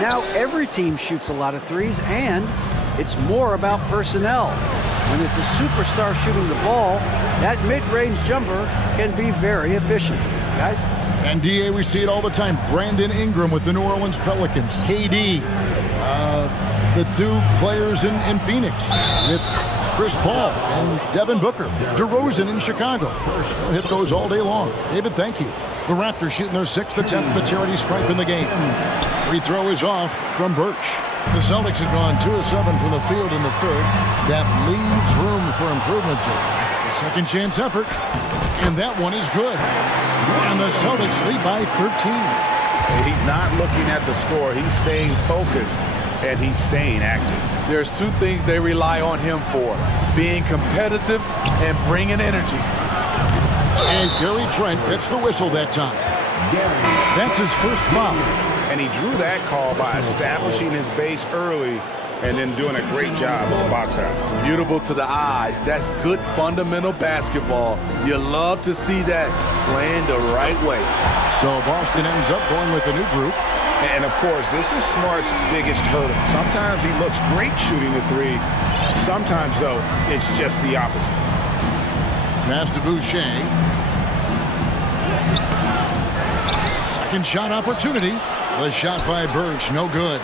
now every team shoots a lot of threes, and it's more about personnel. When it's a superstar shooting the ball, that mid-range jumper can be very efficient. Guys? And, D.A., we see it all the time. Brandon Ingram with the New Orleans Pelicans. KD. The two players in Phoenix with Chris Paul and Devin Booker. DeRozan in Chicago. We'll hit those all day long. David, thank you. The Raptors shooting their 6th attempt at the charity stripe in the game. Free throw is off from Birch. The Celtics have gone 2 of 7 from the field in the third. That leaves room for improvements here. A second chance effort. And that one is good. And the Celtics lead by 13. He's not looking at the score. He's staying focused, and he's staying active. There's two things they rely on him for: being competitive and bringing energy. And Gary Trent gets the whistle that time. That's his first foul. And he drew that call by establishing his base early and then doing a great job with the box out. Beautiful to the eyes. That's good fundamental basketball. You love to see that playing the right way. So Boston ends up going with a new group. And, of course, this is Smart's biggest hurdle. Sometimes he looks great shooting the three. Sometimes, though, it's just the opposite. Pass to Boucher. Second shot opportunity. The shot by Birch, no good.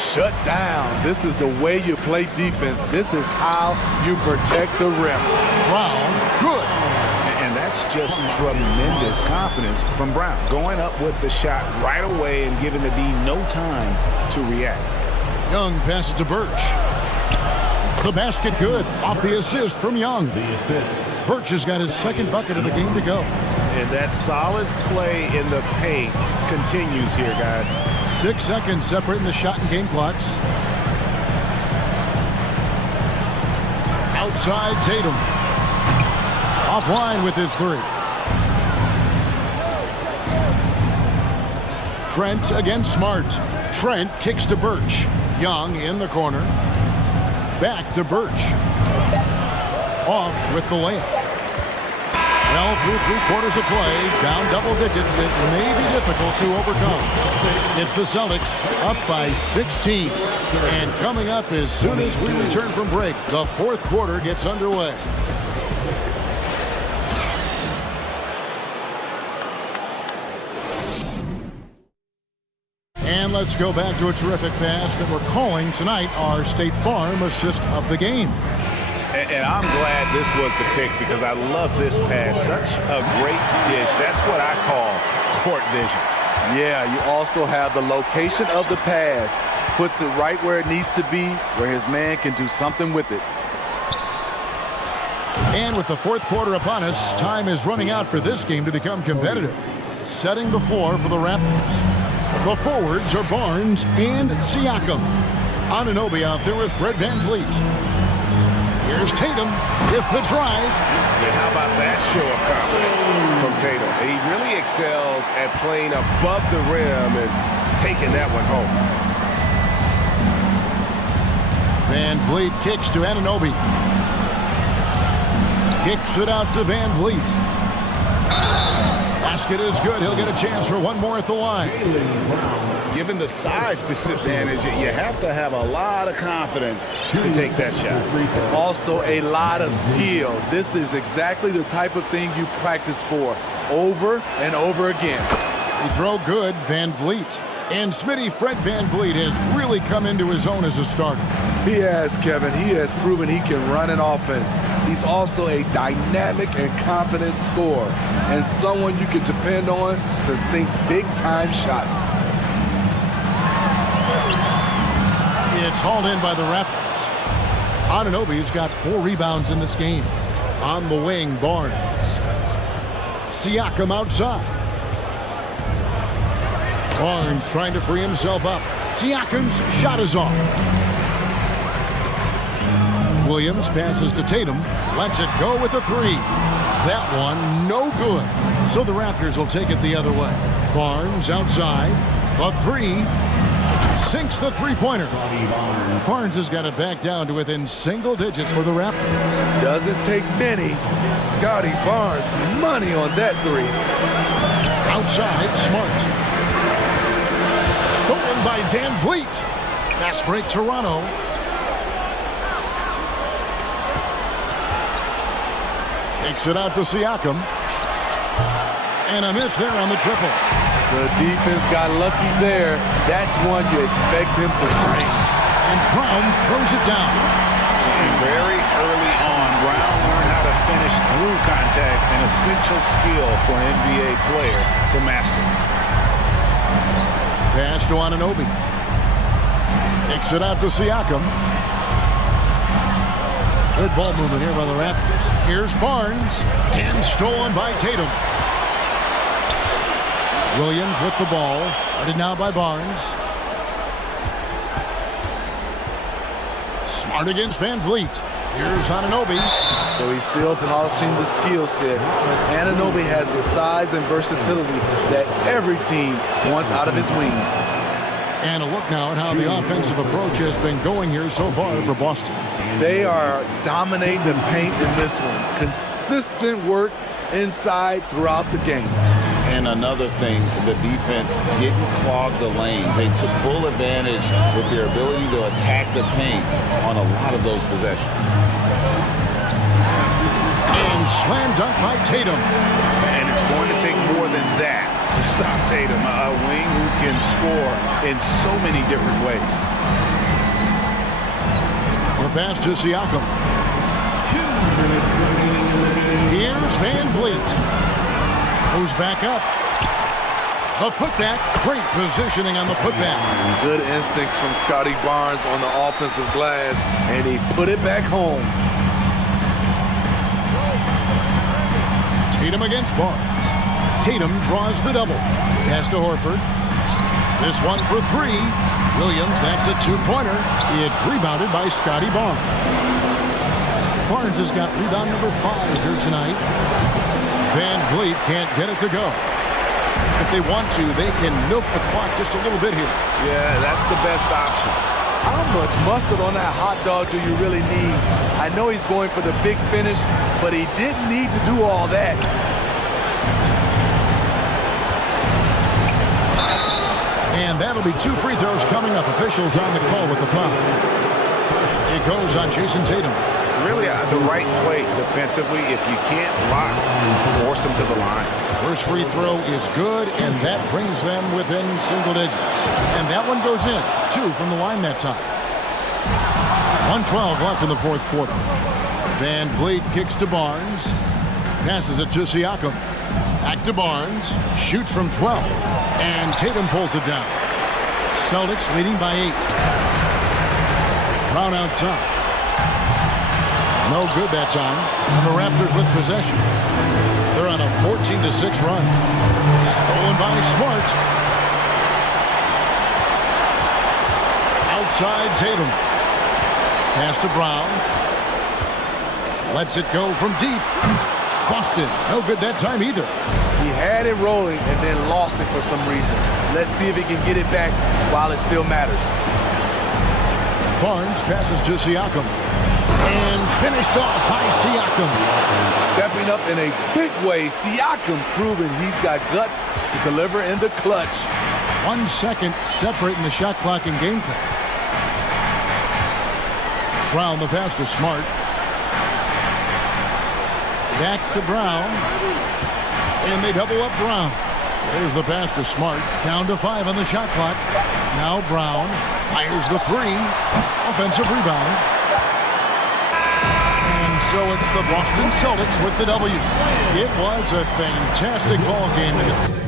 Shut down. This is the way you play defense. This is how you protect the rim. Brown, good. And that's just tremendous confidence from Brown. Going up with the shot right away and giving the D no time to react. Young passes to Birch. The basket good. Off the assist from Young. The assist. Birch has got his second bucket of the game to go. And that solid play in the paint continues here, guys. 6 seconds separating the shot and game clocks. Outside Tatum. Offline with his three. Trent against Smart. Trent kicks to Birch. Young in the corner. Back to Birch. Off with the layup. Well, through 3 quarters of play, down double digits, it may be difficult to overcome. It's the Celtics up by 16. And coming up as soon as we return from break, the 4th quarter gets underway. And let's go back to a terrific pass that we're calling tonight our State Farm assist of the game. And I'm glad this was the pick because I love this pass. Such a great dish. That's what I call court vision. Yeah, you also have the location of the pass. Puts it right where it needs to be, where his man can do something with it. And with the 4th quarter upon us, time is running out for this game to become competitive. Setting the floor for the Raptors. The forwards are Barnes and Siakam. Anunoby out there with Fred VanVleet. Here's Tatum with the drive. And how about that show of confidence from Tatum? And he really excels at playing above the rim and taking that one home. VanVleet kicks to Anunoby. Kicks it out to VanVleet. basket is good. He'll get a chance for one more at the line. Given the size disadvantage, you have to have a lot of confidence to take that shot. Also a lot of skill. This is exactly the type of thing you practice for over and over again. He throw good, Van Vliet. And Smitty, Fred Van Vliet has really come into his own as a starter. He has, Kevin. He has proven he can run an offense. He's also a dynamic and confident scorer and someone you can depend on to sink big-time shots. It's hauled in by the Raptors. Anunoby's got 4 rebounds in this game. On the wing, Barnes. Siakam outside. Barnes trying to free himself up. Siakam's shot is off. Williams passes to Tatum. Lets it go with a 3. That one, no good. So the Raptors will take it the other way. Barnes outside. A 3. Sinks the three-pointer. Barnes has got it back down to within single digits for the Raptors. Doesn't take many. Scotty Barnes, money on that 3. Outside, Smart. Stolen by Van Vliet. Fast break, Toronto. Takes it out to Siakam. And a miss there on the triple. The defense got lucky there. That's one you expect him to bring. And Brown throws it down. Very early on, Brown learned how to finish through contact, an essential skill for an NBA player to master. Pass to Anunoby. Takes it out to Siakam. Good ball movement here by the Raptors. Here's Barnes. And stolen by Tatum. Williams with the ball. Guarded now by Barnes. Smart against Van Vliet. Here's Anunoby. So he's still polishing the skill set. Anunoby has the size and versatility that every team wants out of his wings. And a look now at how the offensive approach has been going here so far for Boston. They are dominating the paint in this one. Consistent work inside throughout the game. And another thing, the defense didn't clog the lanes. They took full advantage with their ability to attack the paint on a lot of those possessions. And slam dunk by Tatum. And it's going to take more than that to stop Tatum, a wing who can score in so many different ways. The pass to Siakam. Here's Van Vliet. Goes back up. The putback. Great positioning on the putback. Good instincts from Scotty Barnes on the offensive glass, and he put it back home. Tatum against Barnes. Tatum draws the double. Pass to Horford. This one for 3. Williams, that's a 2-pointer. It's rebounded by Scotty Barnes. Barnes has got rebound number 5 here tonight. Van Vliet can't get it to go. If they want to, they can milk the clock just a little bit here. Yeah, that's the best option. How much mustard on that hot dog do you really need? I know he's going for the big finish, but he didn't need to do all that. And that'll be 2 free throws coming up. Officials on the call with the foul. It goes on Jason Tatum. Really the right play defensively. If you can't block, force them to the line. First free throw is good, and that brings them within single digits. And that one goes in. 2 from the line that time. 1:12 left in the fourth quarter. Van Vliet kicks to Barnes. Passes it to Siakam. Back to Barnes. Shoots from 12. And Tatum pulls it down. Celtics leading by 8. Brown outside. No good that time. And the Raptors with possession. They're on a 14-6 run. Stolen by Smart. Outside Tatum. Pass to Brown. Lets it go from deep. Busted. No good that time either. He had it rolling and then lost it for some reason. Let's see if he can get it back while it still matters. Barnes passes to Siakam. And finished off by Siakam. Stepping up in a big way, Siakam proving he's got guts to deliver in the clutch. 1 second separating the shot clock and game clock. Brown, the pass to Smart. Back to Brown. And they double up Brown. There's the pass to Smart. Down to 5 on the shot clock. Now Brown fires the 3. Offensive rebound. And so it's the Boston Celtics with the W. It was a fantastic ball game.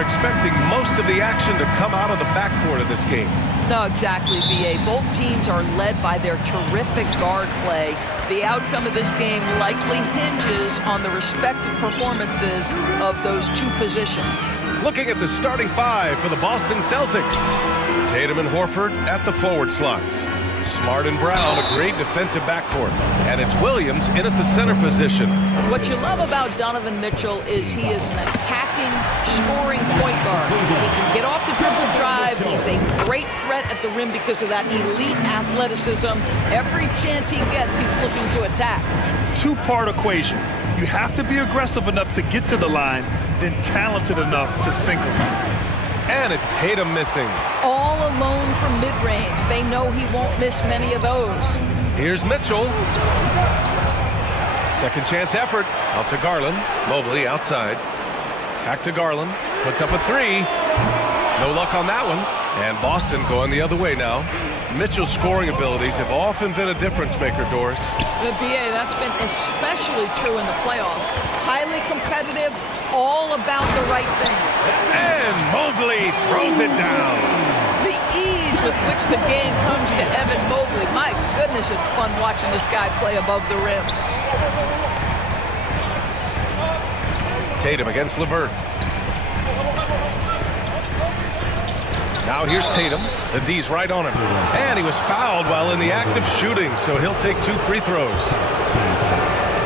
were expecting most of the action to come out of the backcourt of this game. No, exactly, VA. Both teams are led by their terrific guard play. The outcome of this game likely hinges on the respective performances of those two positions. Looking at the starting five for the Boston Celtics. Tatum and Horford at the forward slots. Smart and Brown, a great defensive backcourt. And it's Williams in at the center position. What you love about Donovan Mitchell is he is an attacking, scoring point guard. He can get off the dribble drive. He's a great threat at the rim because of that elite athleticism. Every chance he gets, he's looking to attack. Two-part equation. You have to be aggressive enough to get to the line, then talented enough to sink them. And it's Tatum missing. All alone from mid-range. They know he won't miss many of those. Here's Mitchell. Second chance effort. Out to Garland. Mobley outside. Back to Garland. Puts up a three. No luck on that one. And Boston going the other way now. Mitchell's scoring abilities have often been a difference maker, Doris. The BA, that's been especially true in the playoffs. Highly competitive, all about the right things. And Mobley throws it down. The ease with which the game comes to Evan Mobley. My goodness, it's fun watching this guy play above the rim. Tatum against LeVert. Now here's Tatum. The D's right on him. And he was fouled while in the act of shooting, so he'll take 2 free throws.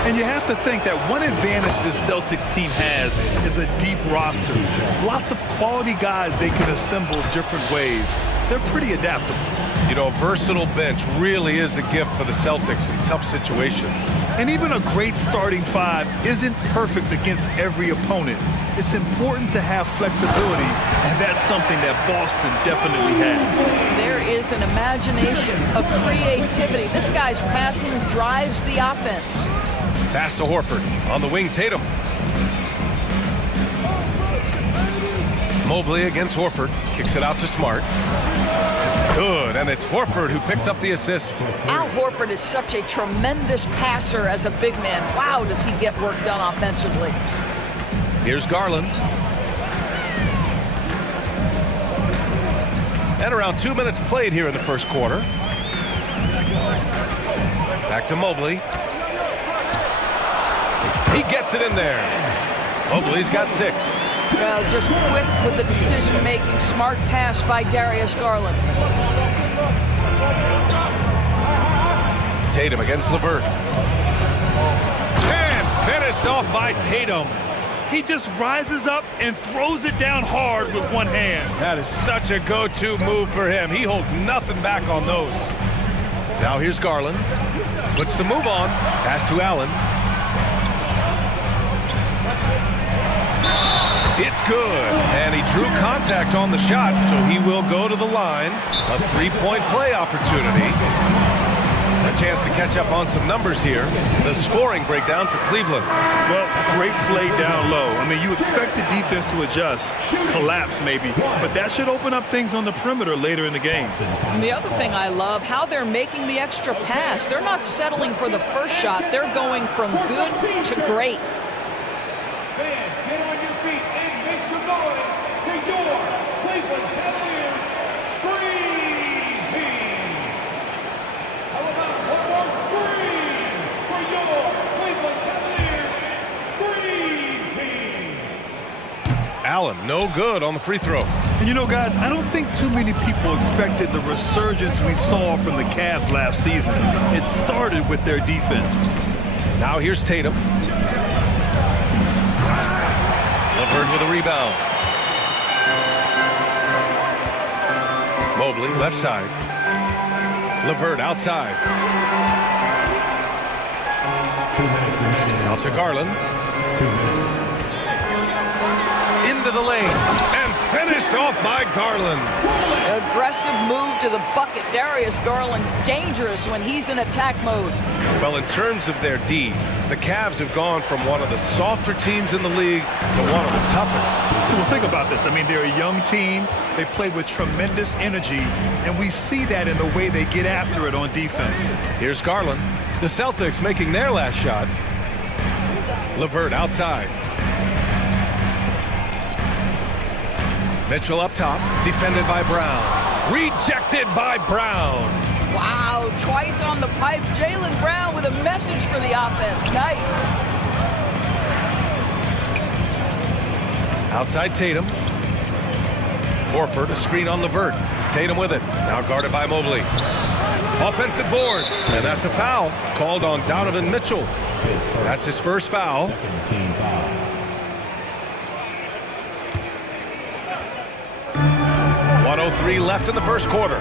And you have to think that one advantage this Celtics team has is a deep roster. Lots of quality guys they can assemble different ways. They're pretty adaptable. You know, a versatile bench really is a gift for the Celtics in tough situations. And even a great starting five isn't perfect against every opponent. It's important to have flexibility, and that's something that Boston definitely has. There is an imagination, a creativity. This guy's passing drives the offense. Pass to Horford. On the wing, Tatum. Mobley against Horford. Kicks it out to Smart. Good, and it's Horford who picks up the assist. Al Horford is such a tremendous passer as a big man. Wow, does he get work done offensively. Here's Garland. And around 2 minutes played here in the first quarter. Back to Mobley. He gets it in there. Mobley's got 6. Well, just quick with the decision-making. Smart pass by Darius Garland. Tatum against LeVert. And finished off by Tatum. He just rises up and throws it down hard with one hand. That is such a go-to move for him. He holds nothing back on those. Now here's Garland. Puts the move on. Pass to Allen. It's good. And he drew contact on the shot, so he will go to the line. A 3-point play opportunity. A chance to catch up on some numbers here. The scoring breakdown for Cleveland. Well, great play down low. I mean, you expect the defense to adjust, collapse maybe, but that should open up things on the perimeter later in the game. And the other thing I love, how they're making the extra pass. They're not settling for the first shot. They're going from good to great. Fans, get on your feet and make some noise for your Cleveland Cavaliers Scream Team. How about one more scream for your Cleveland Cavaliers Scream Team? Allen, no good on the free throw. And you know, guys, I don't think too many people expected the resurgence we saw from the Cavs last season. It started with their defense. Now here's Tatum. LeVert with a rebound. Mobley, left side. LeVert outside. Out to Garland. Into the lane. And finished off by Garland. Aggressive move to the bucket. Darius Garland, dangerous when he's in attack mode. Well, in terms of their D, the Cavs have gone from one of the softer teams in the league to one of the toughest. Well, think about this. I mean, they're a young team. They play with tremendous energy, and we see that in the way they get after it on defense. Here's Garland. The Celtics making their last shot. LeVert outside. Mitchell up top, defended by Brown. Rejected by Brown. Wow, twice on the pipe. Jaylen Brown with a message for the offense. Nice. Outside Tatum. Horford, a screen on Levert. Tatum with it. Now guarded by Mobley. Offensive board. And that's a foul called on Donovan Mitchell. That's his first foul. Team foul. 1:03 left in the first quarter.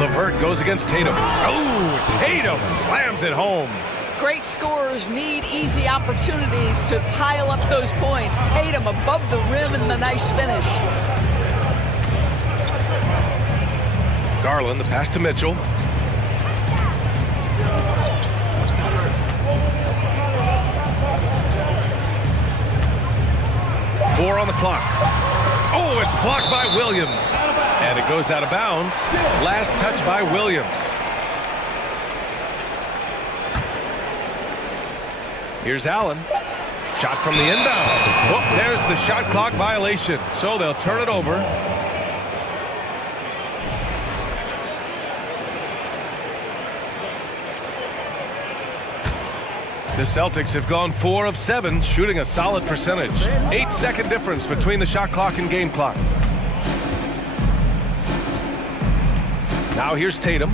Levert goes against Tatum. Oh, Tatum slams it home. Great scorers need easy opportunities to pile up those points. Tatum above the rim and the nice finish. Garland, the pass to Mitchell. Four on the clock. Oh, it's blocked by Williams. And it goes out of bounds. Last touch by Williams. Here's Allen. Shot from the inbound. Oh, there's the shot clock violation. So they'll turn it over. The Celtics have gone 4 of 7, shooting a solid percentage. 8-second difference between the shot clock and game clock. Now here's Tatum.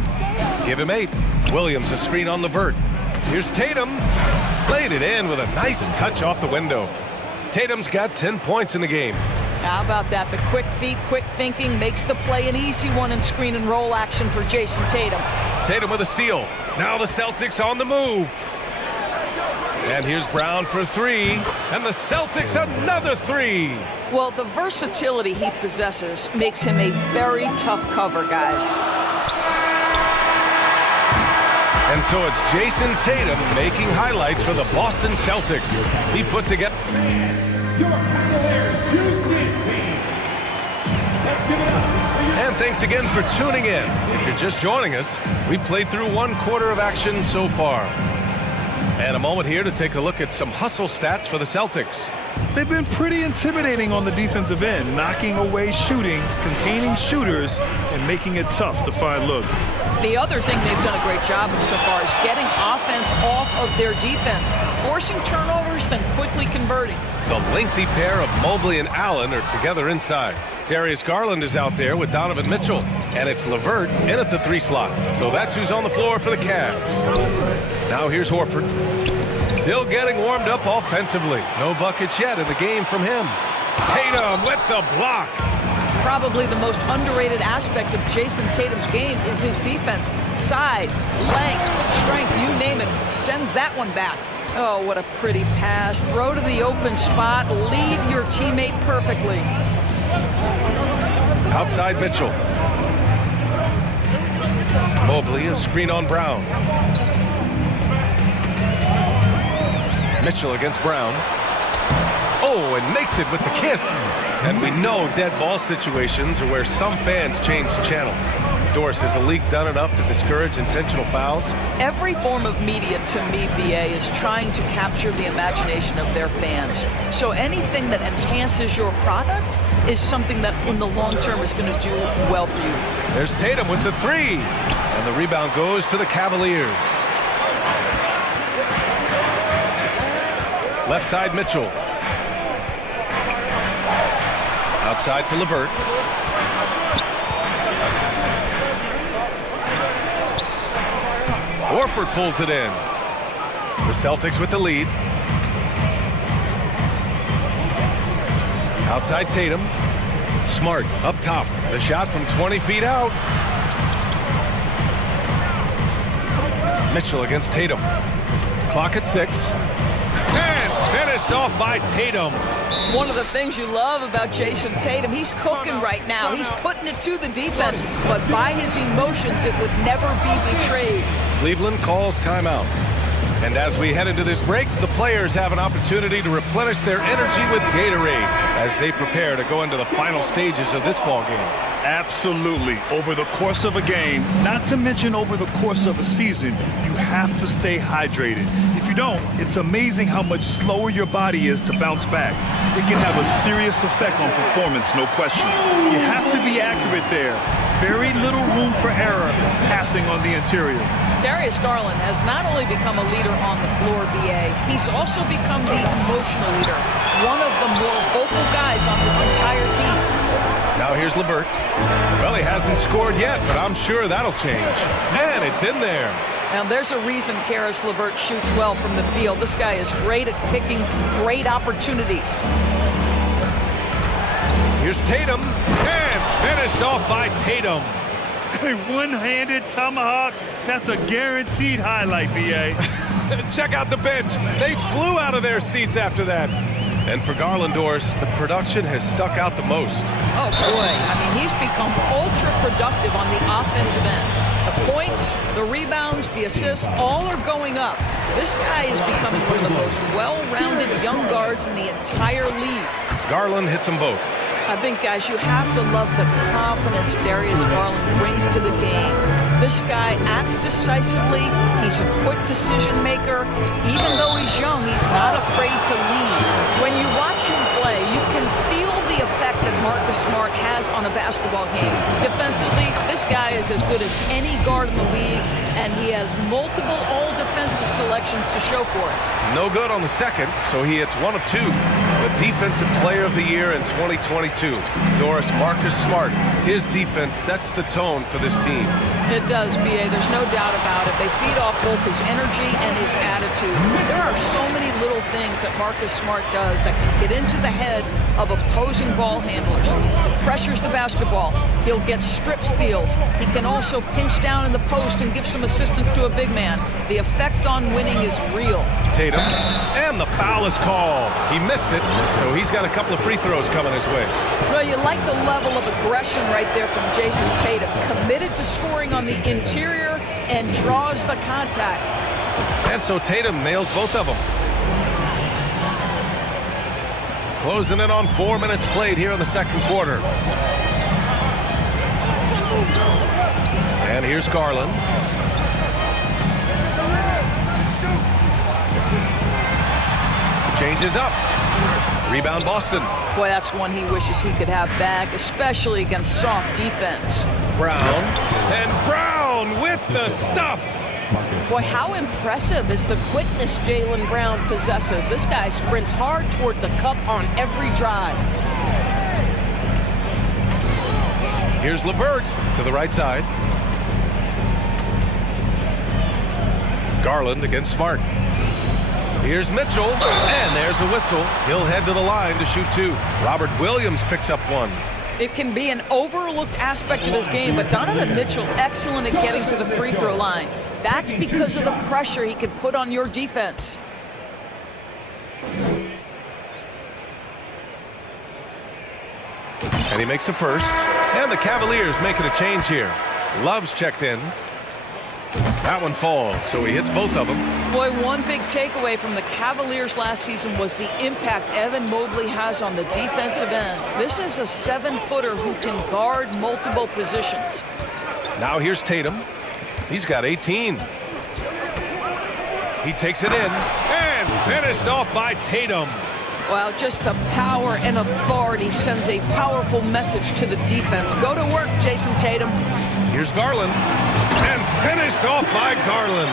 Give him 8. Williams a screen on Levert. Here's Tatum. Played it in with a nice touch off the window. Tatum's got 10 points in the game. How about that? The quick feet, quick thinking makes the play an easy one in screen and roll action for Jason Tatum. Tatum with a steal. Now the Celtics on the move. And here's Brown for 3. And the Celtics another 3. Well, the versatility he possesses makes him a very tough cover, guys. And so it's Jason Tatum making highlights for the Boston Celtics. He puts together. Your Cavaliers Houston team. Let's give it up. And thanks again for tuning in. If you're just joining us, we've played through 1 quarter of action so far. And a moment here to take a look at some hustle stats for the Celtics. They've been pretty intimidating on the defensive end, knocking away shootings, containing shooters, and making it tough to find looks. The other thing they've done a great job of so far is getting offense off of their defense, forcing turnovers, then quickly converting. The lengthy pair of Mobley and Allen are together inside. Darius Garland is out there with Donovan Mitchell, and it's Levert in at the 3 slot. So that's who's on the floor for the Cavs. Now here's Horford. Still getting warmed up offensively. No buckets yet in the game from him. Tatum with the block. Probably the most underrated aspect of Jason Tatum's game is his defense. Size, length, strength, you name it, sends that one back. Oh, what a pretty pass. Throw to the open spot. Lead your teammate perfectly. Outside Mitchell. Mobley, a screen on Brown. Mitchell against Brown. Oh, and makes it with the kiss. And we know dead ball situations are where some fans change the channel. Doris, has the league done enough to discourage intentional fouls? Every form of media, to me, BA, is trying to capture the imagination of their fans. So anything that enhances your product is something that in the long term is going to do well for you. There's Tatum with the 3. And the rebound goes to the Cavaliers. Left side Mitchell. Outside for Levert. Horford pulls it in. The Celtics with the lead. Outside Tatum. Smart up top. The shot from 20 feet out. Mitchell against Tatum. Clock at 6. And finished off by Tatum. One of the things you love about Jason Tatum, he's cooking right now. He's putting it to the defense, but by his emotions, it would never be betrayed. Cleveland calls timeout. And as we head into this break, the players have an opportunity to replenish their energy with Gatorade as they prepare to go into the final stages of this ball game. Absolutely. Over the course of a game, not to mention over the course of a season, you have to stay hydrated. If you don't, it's amazing how much slower your body is to bounce back. It can have a serious effect on performance, no question. You have to be accurate there. Very little room for error passing on the interior. Darius Garland has not only become a leader on the floor, BA, he's also become the emotional leader. One of the more vocal guys on this entire team. Now here's LeVert. Well, he hasn't scored yet, but I'm sure that'll change. And it's in there. Now, there's a reason Karis LeVert shoots well from the field. This guy is great at picking great opportunities. Here's Tatum, and finished off by Tatum. A one-handed tomahawk, that's a guaranteed highlight, BA. Check out the bench. They flew out of their seats after that. And for Garlandors, the production has stuck out the most. Oh, boy. I mean, he's become ultra-productive on the offensive end. The points, the rebounds, the assists, all are going up. This guy is becoming one of the most well-rounded young guards in the entire league. Garland hits them both. I think, guys, you have to love the confidence Darius Garland brings to the game. This guy acts decisively. He's a quick decision maker. Even though he's young, he's not afraid to lead. When you watch him play, you can feel the effect that Marcus Smart has on a basketball game. Defensively, this guy is as good as any guard in the league, and he has multiple all-defensive selections to show for it. No good on the second, so he hits 1 of 2. The Defensive Player of the Year in 2022. Doris, Marcus Smart. His defense sets the tone for this team. It does, B.A. There's no doubt about it. They feed off both his energy and his attitude. There are so many little things that Marcus Smart does that can get into the head of opposing ball handlers. Pressures the basketball. He'll get strip steals. He can also pinch down in the post and give some assistance to a big man. The effect on winning is real. Tatum, and the foul is called. He missed it, so he's got a couple of free throws coming his way. Well, you like the level of aggression right there from Jason Tatum. Committed to scoring on the interior and draws the contact. And so Tatum nails both of them. Closing in on 4 minutes played here in the second quarter. And here's Garland. Changes up. Rebound Boston. Boy, that's one he wishes he could have back, especially against soft defense. Brown. And Brown with the stuff. Boy, how impressive is the quickness Jaylen Brown possesses. This guy sprints hard toward the cup on every drive. Here's LeVert to the right side. Garland against Smart. Here's Mitchell, and there's a whistle. He'll head to the line to shoot 2. Robert Williams picks up 1. It can be an overlooked aspect of his game, but Donovan Mitchell excellent at getting to the free throw line. That's because of the pressure he can put on your defense. And he makes the first. And the Cavaliers making a change here. Love's checked in. That one falls, so he hits both of them. Boy, one big takeaway from the Cavaliers last season was the impact Evan Mobley has on the defensive end. This is a 7-footer who can guard multiple positions. Now here's Tatum. He's got 18. He takes it in and finished off by Tatum. Well, just the power and authority sends a powerful message to the defense. Go to work, Jason Tatum. Here's Garland, and finished off by Garland.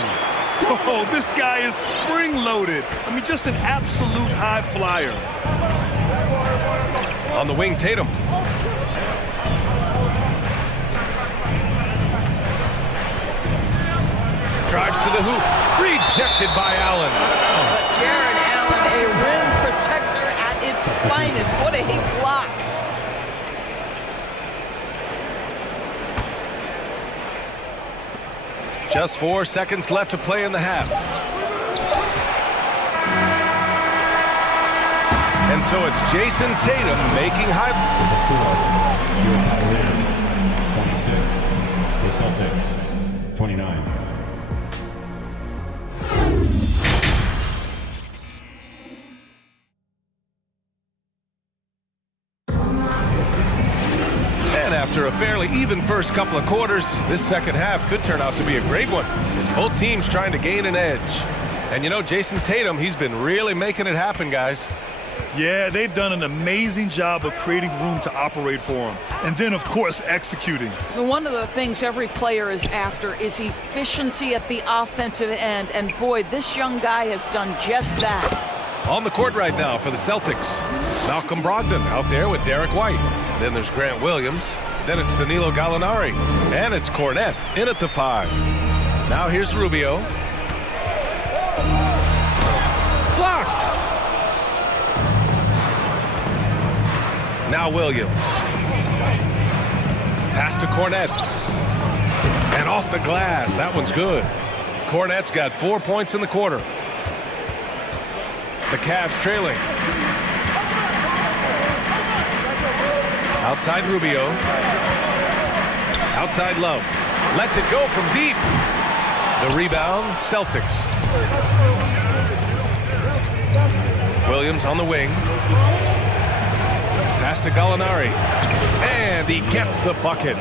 Oh, this guy is spring-loaded. I mean, just an absolute high flyer. On the wing, Tatum. Drives to the hoop. Rejected by Allen. But Jared Allen, a rim protector at its finest. What a block. Just 4 seconds left to play in the half. And so it's Jason Tatum making high. The Celtics, 29. After a fairly even first couple of quarters, this second half could turn out to be a great one, as both teams trying to gain an edge. And you know, Jason Tatum, he's been really making it happen, guys. Yeah, they've done an amazing job of creating room to operate for him. And then, of course, executing. One of the things every player is after is efficiency at the offensive end. And boy, this young guy has done just that. On the court right now for the Celtics, Malcolm Brogdon out there with Derek White. Then there's Grant Williams. Then it's Danilo Gallinari. And it's Cornet in at the 5. Now here's Rubio. Blocked! Now Williams. Pass to Cornet. And off the glass. That one's good. Cornet's got 4 points in the quarter. The Cavs trailing. Outside Rubio. Outside Love. Lets it go from deep. The rebound, Celtics. Williams on the wing. Pass to Gallinari. And he gets the bucket.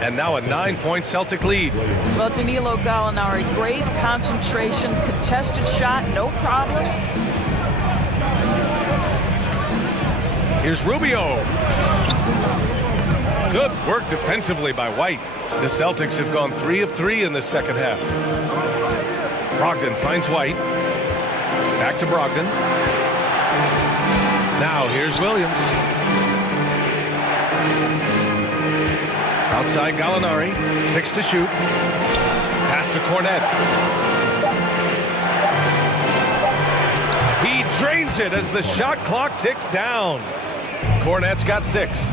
And now a 9-point Celtic lead. Well, Danilo Gallinari, great concentration, contested shot, no problem. Here's Rubio. Good work defensively by White. The Celtics have gone 3 of 3 in the second half. Brogdon finds White. Back to Brogdon. Now here's Williams. Outside Gallinari. 6 to shoot. Pass to Cornet. He drains it as the shot clock ticks down. Cornet's got 6.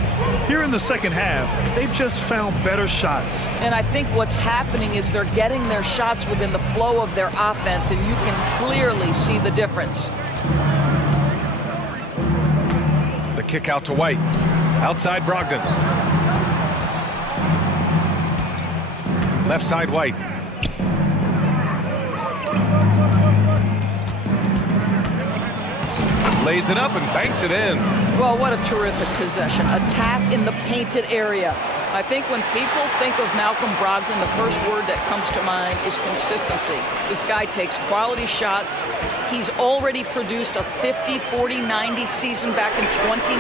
Here in the second half, they've just found better shots. And I think what's happening is they're getting their shots within the flow of their offense, and you can clearly see the difference. The kick out to White. Outside Brogdon. Left side White. Lays it up and banks it in. Well, what a terrific possession. Attack in the painted area. I think when people think of Malcolm Brogdon, the first word that comes to mind is consistency. This guy takes quality shots. He's already produced a 50, 40, 90 season back in 2019.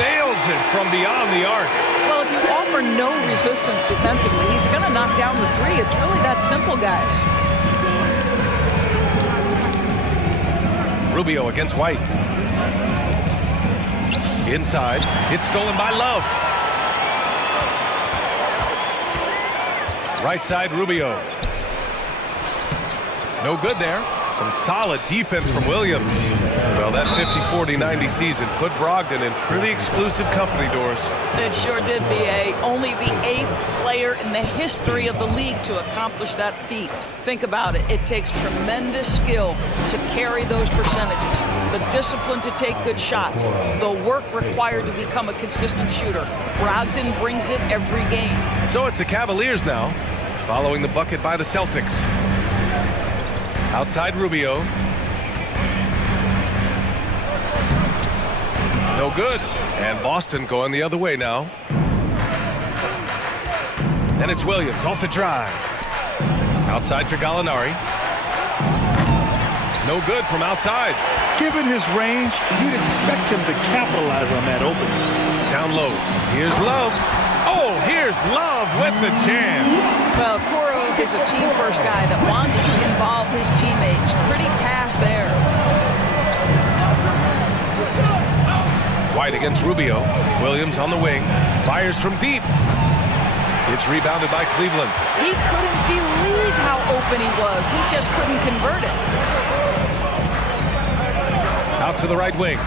Nails it from beyond the arc. Well, if you offer no resistance defensively, he's going to knock down the 3. It's really that simple, guys. Rubio against White. Inside. It's stolen by Love. Right side, Rubio. No good there. Some solid defense from Williams. Well, that 50, 40, 90 season put Brogdon in pretty exclusive company, Doris. It sure did, B.A. Only the 8th player in the history of the league to accomplish that feat. Think about it. It takes tremendous skill to carry those percentages, the discipline to take good shots, the work required to become a consistent shooter. Brogdon brings it every game. So it's the Cavaliers now, following the bucket by the Celtics. Outside Rubio. No good. And Boston going the other way now. And it's Williams off the drive. Outside for Gallinari. No good from outside. Given his range, you'd expect him to capitalize on that opening. Down low. Here's Love. Oh, here's Love with the jam. Well, Coro is a team-first guy that wants to involve his teammates. Pretty pass there. White against Rubio. Williams on the wing. Fires from deep. It's rebounded by Cleveland. He couldn't believe how open he was. He just couldn't convert it. Out to the right wing.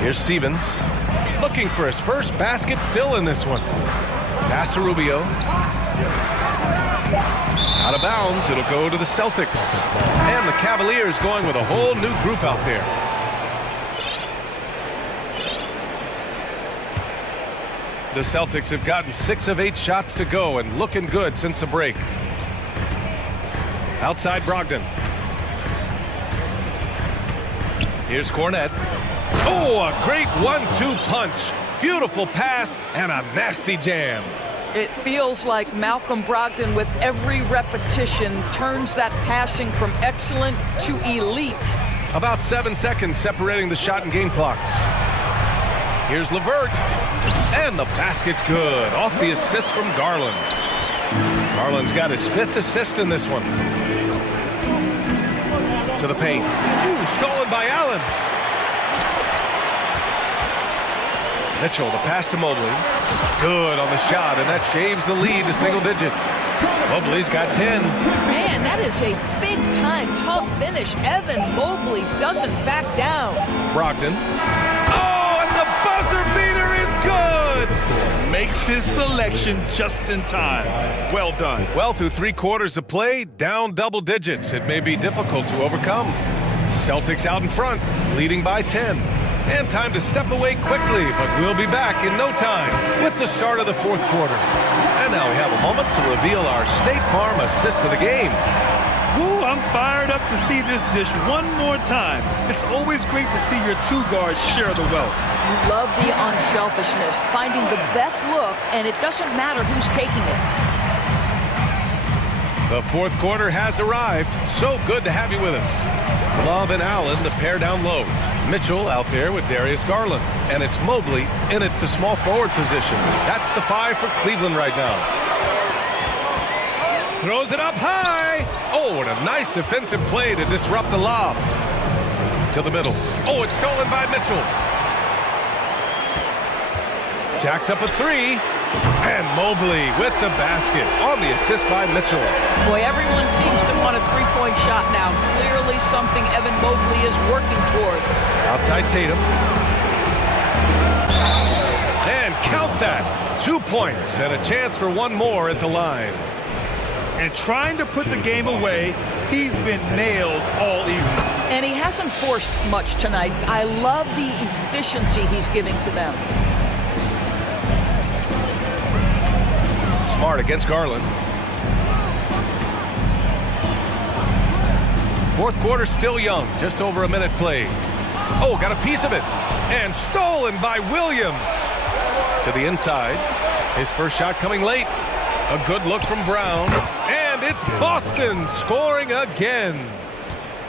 Here's Stevens. Looking for his first basket, still in this one. Pass to Rubio. Out of bounds, it'll go to the Celtics. And the Cavaliers going with a whole new group out there. The Celtics have gotten 6 of 8 shots to go and looking good since the break. Outside Brogdon. Here's Cornet. Oh, a great 1-2 punch. Beautiful pass and a nasty jam. It feels like Malcolm Brogdon, with every repetition, turns that passing from excellent to elite. About 7 seconds separating the shot and game clocks. Here's LeVert. And the basket's good. Off the assist from Garland. Garland's got his 5th assist in this one. To the paint. Ooh, stolen by Allen. Mitchell, the pass to Mobley. Good on the shot, and that shaves the lead to single digits. Mobley's got 10. Man, that is a big-time tough finish. Evan Mobley doesn't back down. Brogdon. Oh, and the buzzer beater is good! Makes his selection just in time. Well done. Well, through 3 quarters of play, down double digits. It may be difficult to overcome. Celtics out in front, leading by 10. And time to step away quickly, but we'll be back in no time with the start of the 4th quarter. And now we have a moment to reveal our State Farm assist of the game. Ooh, I'm fired up to see this dish one more time. It's always great to see your 2 guards share the wealth. You love the unselfishness, finding the best look, and it doesn't matter who's taking it. The 4th quarter has arrived. So good to have you with us. Love and Allen, the pair down low. Mitchell out there with Darius Garland. And it's Mobley in at the small forward position. That's the 5 for Cleveland right now. Throws it up high. Oh, and a nice defensive play to disrupt the lob. To the middle. Oh, it's stolen by Mitchell. Jacks up a 3. And Mobley with the basket on the assist by Mitchell. Boy, everyone seems to want a 3-point shot now. Clearly something Evan Mobley is working towards. Outside Tatum. And count that. 2 points and a chance for 1 more at the line. And trying to put the game away, he's been nails all evening. And he hasn't forced much tonight. I love the efficiency he's giving to them. Smart against Garland. 4th quarter still young. Just over a minute played. Oh, got a piece of it. And stolen by Williams. To the inside. His first shot coming late. A good look from Brown. And it's Boston scoring again.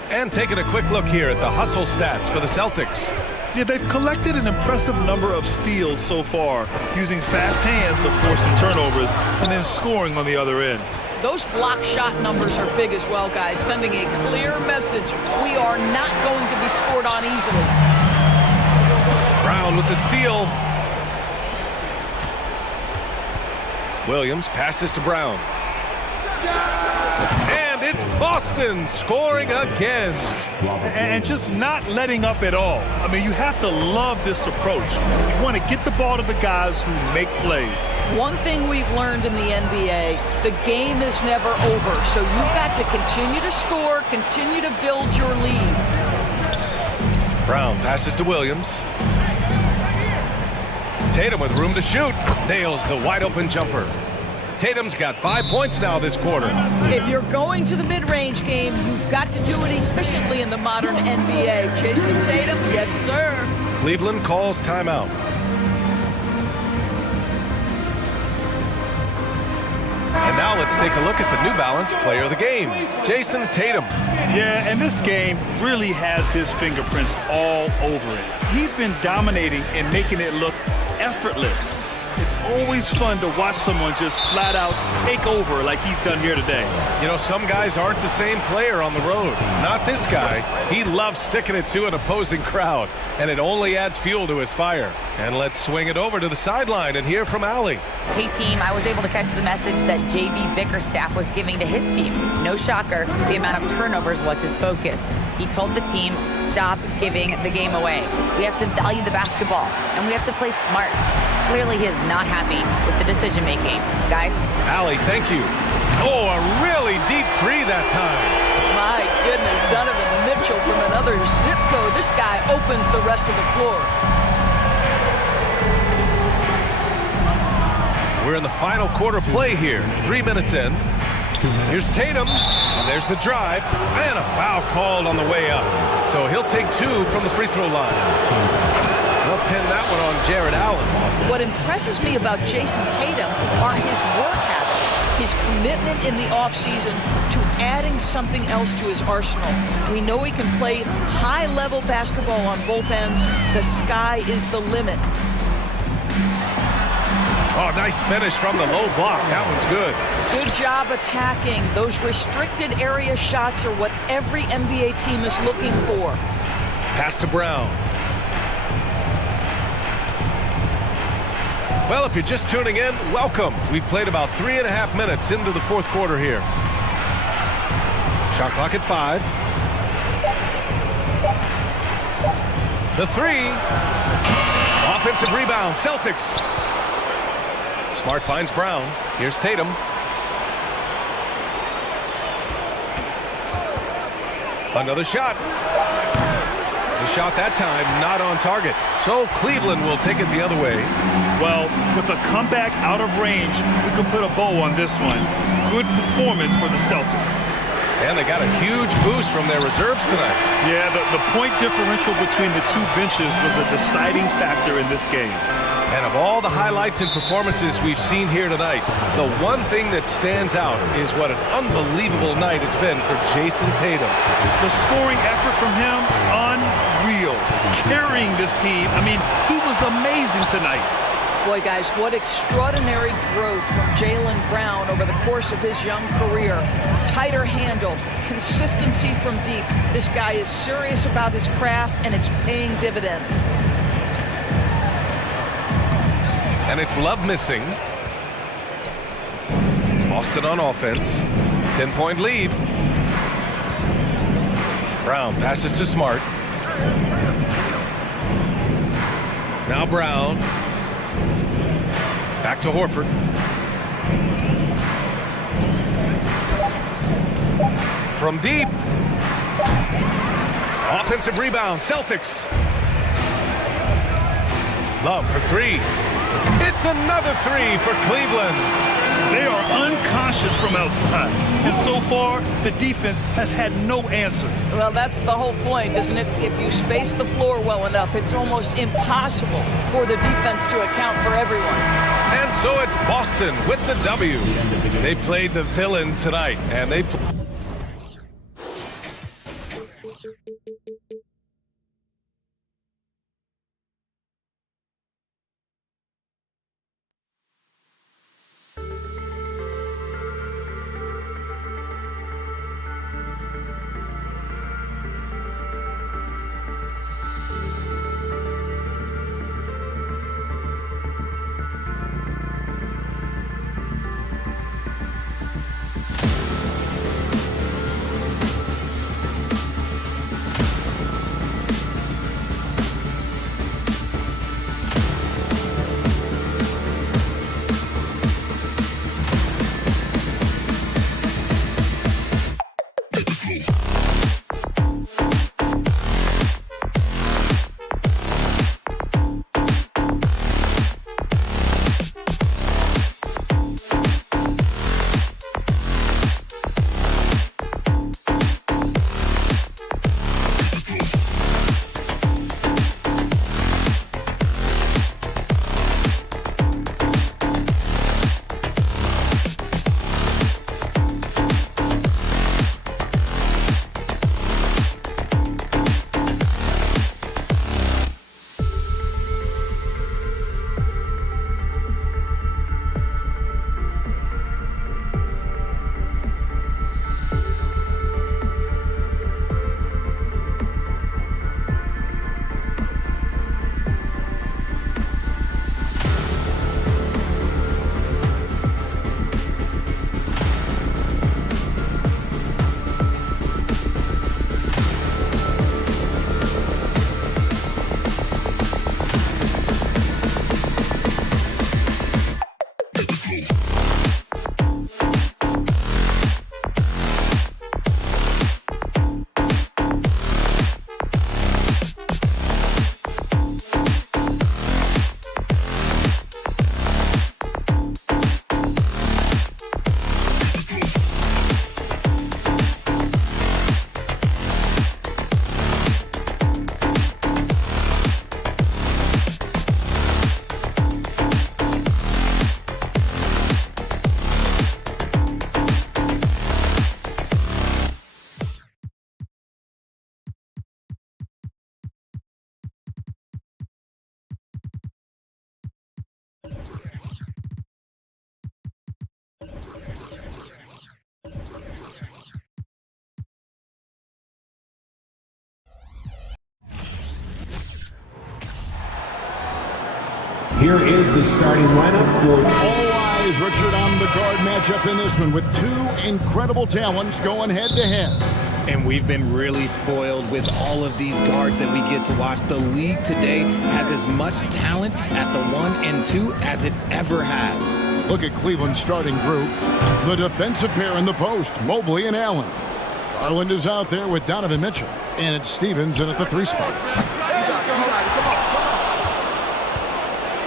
And taking a quick look here at the hustle stats for the Celtics. Yeah, they've collected an impressive number of steals so far, using fast hands to force some turnovers and then scoring on the other end. Those block shot numbers are big as well, guys, sending a clear message. We are not going to be scored on easily. Brown with the steal. Williams passes to Brown. And it's Boston scoring again. And just not letting up at all. I mean, you have to love this approach. You want to get the ball to the guys who make plays. One thing we've learned in the NBA, the game is never over. So you've got to continue to score, continue to build your lead. Brown passes to Williams. Tatum with room to shoot. Nails the wide open jumper. Tatum's got 5 points now this quarter. If you're going to the mid-range game, you've got to do it efficiently in the modern NBA. Jason Tatum, yes, sir. Cleveland calls timeout. And now let's take a look at the New Balance player of the game, Jason Tatum. Yeah, and this game really has his fingerprints all over it. He's been dominating and making it look effortless. It's always fun to watch someone just flat out take over like he's done here today. You know, some guys aren't the same player on the road. Not this guy. He loves sticking it to an opposing crowd, and it only adds fuel to his fire. And let's swing it over to the sideline and hear from Allie. Hey, team, I was able to catch the message that J.B. Bickerstaff was giving to his team. No shocker, the amount of turnovers was his focus. He told the team, stop giving the game away. We have to value the basketball, and we have to play smart. Clearly, he is not happy with the decision-making. Guys? Allie, thank you. Oh, a really deep 3 that time. My goodness, Donovan Mitchell from another zip code. This guy opens the rest of the floor. We're in the final quarter play here. 3 minutes in. Here's Tatum, and there's the drive, and a foul called on the way up. So he'll take 2 from the free throw line. Well, pin that one on Jared Allen. What impresses me about Jason Tatum are his work habits, his commitment in the offseason to adding something else to his arsenal. We know he can play high-level basketball on both ends. The sky is the limit. Oh, nice finish from the low block. That one's good. Good job attacking. Those restricted area shots are what every NBA team is looking for. Pass to Brown. Well, if you're just tuning in, welcome. We've played about 3.5 minutes into the fourth quarter here. Shot clock at 5. The 3. Offensive rebound, Celtics. Smart finds Brown. Here's Tatum. Another shot. The shot that time not on target. So Cleveland will take it the other way. Well, with a comeback out of range, we can put a bow on this one. Good performance for the Celtics. And they got a huge boost from their reserves tonight. Yeah, the point differential between the two benches was a deciding factor in this game. And of all the highlights and performances we've seen here tonight, the one thing that stands out is what an unbelievable night it's been for Jason Tatum. The scoring effort from him, unreal. Carrying this team, I mean, he was amazing tonight. Boy, guys, what extraordinary growth from Jaylen Brown over the course of his young career. Tighter handle, consistency from deep. This guy is serious about his craft, and it's paying dividends. And it's Love missing. Boston on offense. 10-point lead. Brown passes to Smart. Now Brown. Back to Horford. From deep. Offensive rebound, Celtics. Love for 3. It's another 3 for Cleveland. They are unconscious from outside. And so far, the defense has had no answer. Well, that's the whole point, isn't it? If you space the floor well enough, it's almost impossible for the defense to account for everyone. And so it's Boston with the W. They played the villain tonight, and they here is the starting lineup for... All eyes, Richard, on the guard matchup in this one with two incredible talents going head-to-head. And we've been really spoiled with all of these guards that we get to watch. The league today has as much talent at the 1 and 2 as it ever has. Look at Cleveland's starting group. The defensive pair in the post, Mobley and Allen. Garland is out there with Donovan Mitchell. And it's Stevens in at the 3 spot.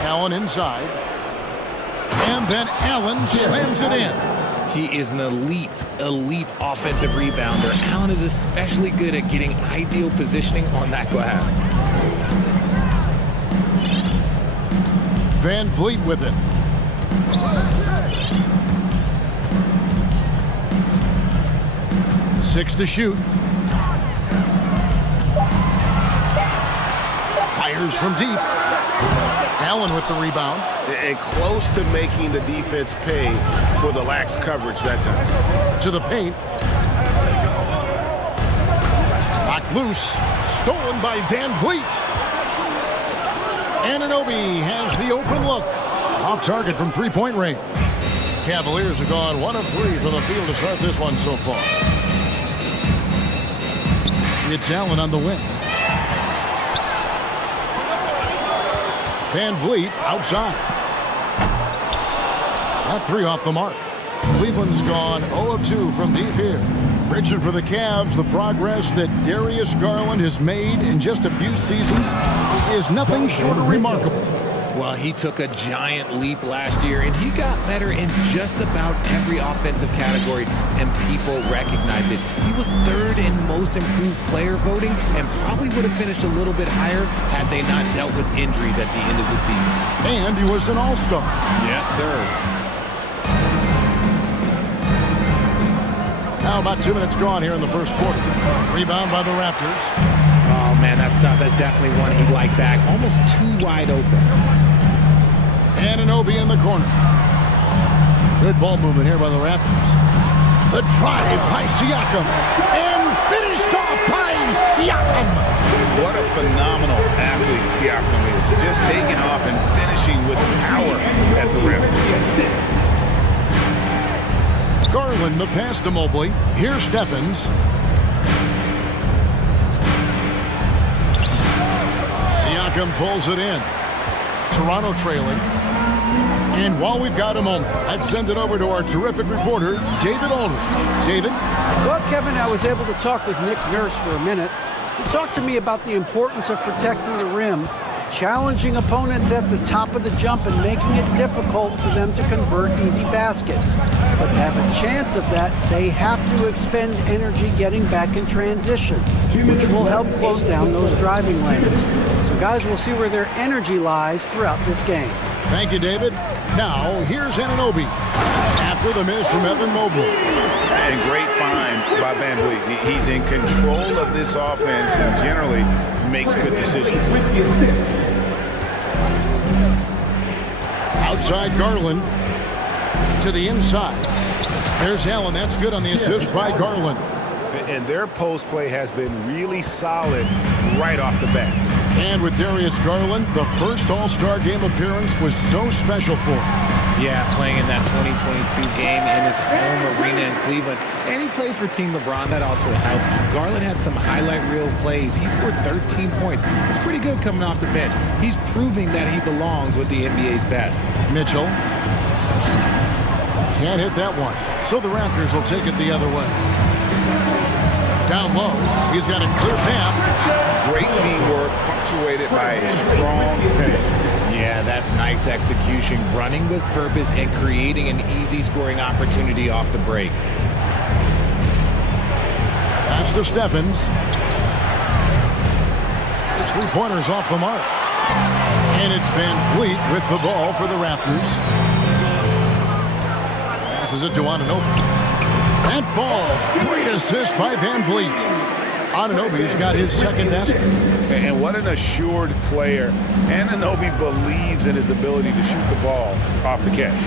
Allen inside. And then Allen slams it in. He is an elite offensive rebounder. Allen is especially good at getting ideal positioning on that glass. Van Vliet with it. Six to shoot. Fires from deep. Allen with the rebound. And close to making the defense pay for the lax coverage that time. To the paint. Knocked loose. Stolen by Van Vliet. Anunoby has the open look. Off target from three-point range. Cavaliers have gone 1 of 3 from the field to start this one so far. It's Allen on the wing. Van Vliet outside. That 3 off the mark. Cleveland's gone 0 of 2 from deep here. Richard, for the Cavs, the progress that Darius Garland has made in just a few seasons is nothing short of remarkable. Well, he took a giant leap last year, and he got better in just about every offensive category, and people recognize it. He was 3rd in most improved player voting and probably would have finished a little bit higher had they not dealt with injuries at the end of the season. And he was an all-star. Yes, sir. Now about 2 minutes gone here in the first quarter. Rebound by the Raptors. Oh, man, that's tough. That's definitely one he'd like back. Almost too wide open. Anunoby in the corner. Good ball movement here by the Raptors. The drive by Siakam. And finished off by Siakam. What a phenomenal athlete Siakam is. Just taking off and finishing with power at the rim. Garland, the pass to Mobley. Here's Stephens. Siakam pulls it in. Toronto trailing. And while we've got a moment, I'd send it over to our terrific reporter, David Aldridge. David? Well, Kevin, I was able to talk with Nick Nurse for a minute. He talked to me about the importance of protecting the rim, challenging opponents at the top of the jump and making it difficult for them to convert easy baskets. But to have a chance of that, they have to expend energy getting back in transition, which will help close down those driving lanes. So guys, we'll see where their energy lies throughout this game. Thank you, David. Now, here's Anunoby. After the miss from Evan Mobley. And great find by Van Vliet. He's in control of this offense and generally makes good decisions. Outside Garland to the inside. There's Allen. That's good on the assist by Garland. And their post play has been really solid right off the bat. And with Darius Garland, the first All-Star game appearance was so special for him. Yeah, playing in that 2022 game in his home arena in Cleveland. And he played for Team LeBron. That also helped. Garland had some highlight reel plays. He scored 13 points. It's pretty good coming off the bench. He's proving that he belongs with the NBA's best. Mitchell can't hit that one. So the Raptors will take it the other way. Down low, he's got a clear path. Great teamwork, punctuated by a strong finish. Yeah, that's nice execution, running with purpose and creating an easy scoring opportunity off the break. Pass to Stephens. His 3-pointers off the mark. And it's Van Vliet with the ball for the Raptors. Passes it to Anunoby. That falls. Great assist by Van Vliet. Anunoby's got his second basket. And what an assured player. Anunoby believes in his ability to shoot the ball off the catch.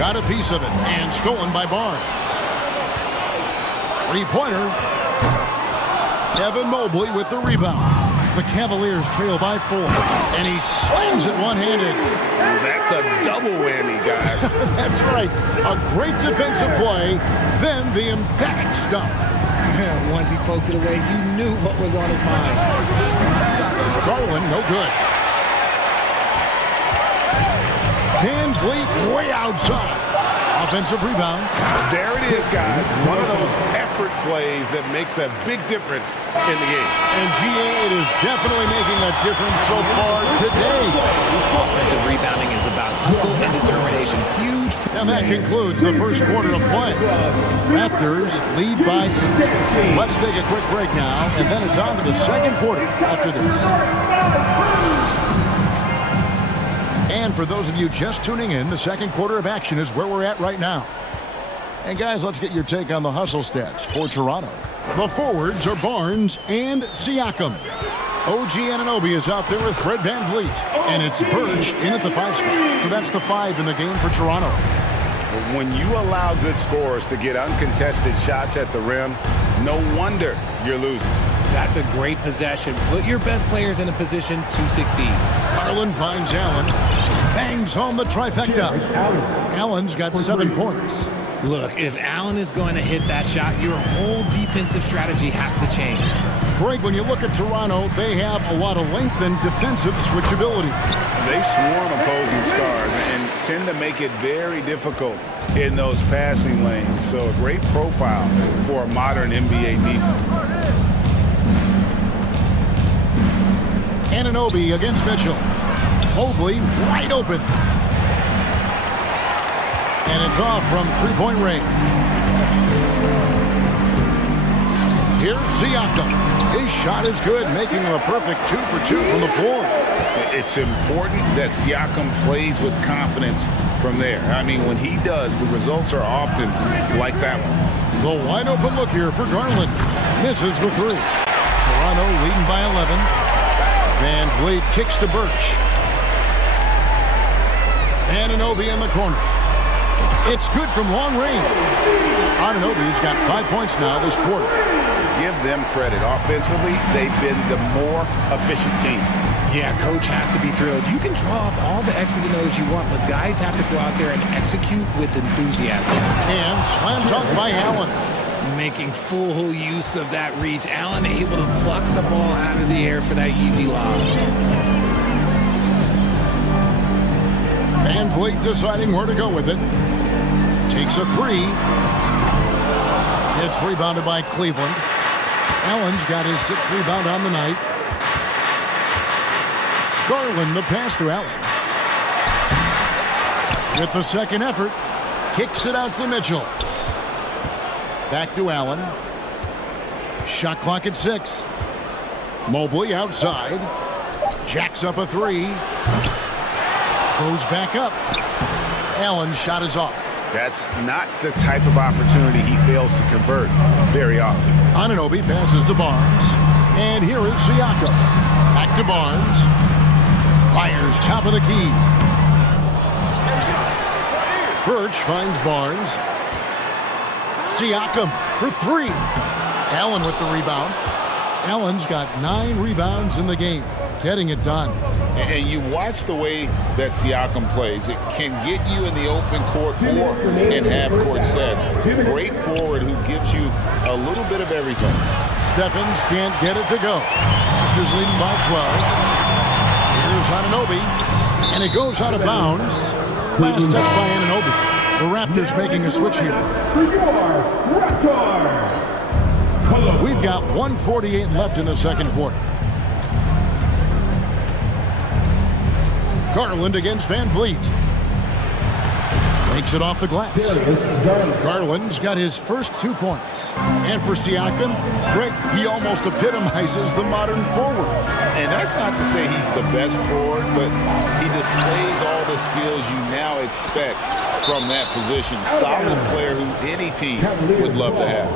Got a piece of it and stolen by Barnes. 3-pointer. Evan Mobley with the rebound. The Cavaliers trail by 4, and he slams it one-handed. That's a double whammy, guys. That's right. A great defensive play, then the emphatic stuff. Once he poked it away, you knew what was on his mind. Garland, no good. Van Vliet way outside. Offensive rebound. There it is, guys. One of those effort plays that makes a big difference in the game. And GA, it is definitely making a difference so far today. Offensive rebounding is about hustle and determination. Huge. And that concludes the first quarter of play. Raptors lead by 8. Let's take a quick break now, and then it's on to the second quarter after this. And for those of you just tuning in, the second quarter of action is where we're at right now. And guys, let's get your take on the hustle stats for Toronto. The forwards are Barnes and Siakam. OG Anunoby is out there with Fred VanVleet. And it's Birch in at the 5 spot. So that's the 5 in the game for Toronto. When you allow good scorers to get uncontested shots at the rim, no wonder you're losing. That's a great possession. Put your best players in a position to succeed. Garland finds Allen. Bangs home the trifecta. Allen's got 7 points. Look, if Allen is going to hit that shot, your whole defensive strategy has to change. Greg, when you look at Toronto, they have a lot of length and defensive switchability. They swarm opposing stars and tend to make it very difficult in those passing lanes. So a great profile for a modern NBA defense. Anunoby against Mitchell. Mobley wide open. And it's off from three-point range. Here's Siakam. His shot is good, making him a perfect 2 for 2 from the floor. It's important that Siakam plays with confidence from there. I mean, when he does, the results are often like that one. The wide open look here for Garland. Misses the 3. Toronto leading by 11. Van Vliet kicks to Birch. Anunoby in the corner. It's good from long range. Anunoby's got 5 points now this quarter. Give them credit. Offensively, they've been the more efficient team. Yeah, coach has to be thrilled. You can draw up all the X's and O's you want, but guys have to go out there and execute with enthusiasm. And slam dunk by Allen. Making full use of that reach. Allen able to pluck the ball out of the air for that easy lob. Van Vliet deciding where to go with it. Takes a 3. It's rebounded by Cleveland. Allen's got his 6th rebound on the night. Garland the pass to Allen. With the second effort, kicks it out to Mitchell. Back to Allen. Shot clock at 6. Mobley outside. Jacks up a 3. Goes back up. Allen's shot is off. That's not the type of opportunity he fails to convert very often. Anunoby passes to Barnes. And here is Siakam. Back to Barnes. Fires top of the key. Birch finds Barnes. Siakam for 3. Allen with the rebound. Allen's got 9 rebounds in the game. Getting it done. And you watch the way that Siakam plays. It can get you in the open court or in half-court sets. Great forward who gives you a little bit of everything. Stephens can't get it to go. Raptors leading by 12. Here's Anunoby. And it goes out of bounds. Last touch by Anunoby. The Raptors making a switch here. We've got 1:48 left in the second quarter. Garland against Van Vliet. Takes it off the glass. Garland's got his first 2 points. And for Siakam, Greg, he almost epitomizes the modern forward. And that's not to say he's the best forward, but he displays all the skills you now expect from that position. Solid player who any team would love to have.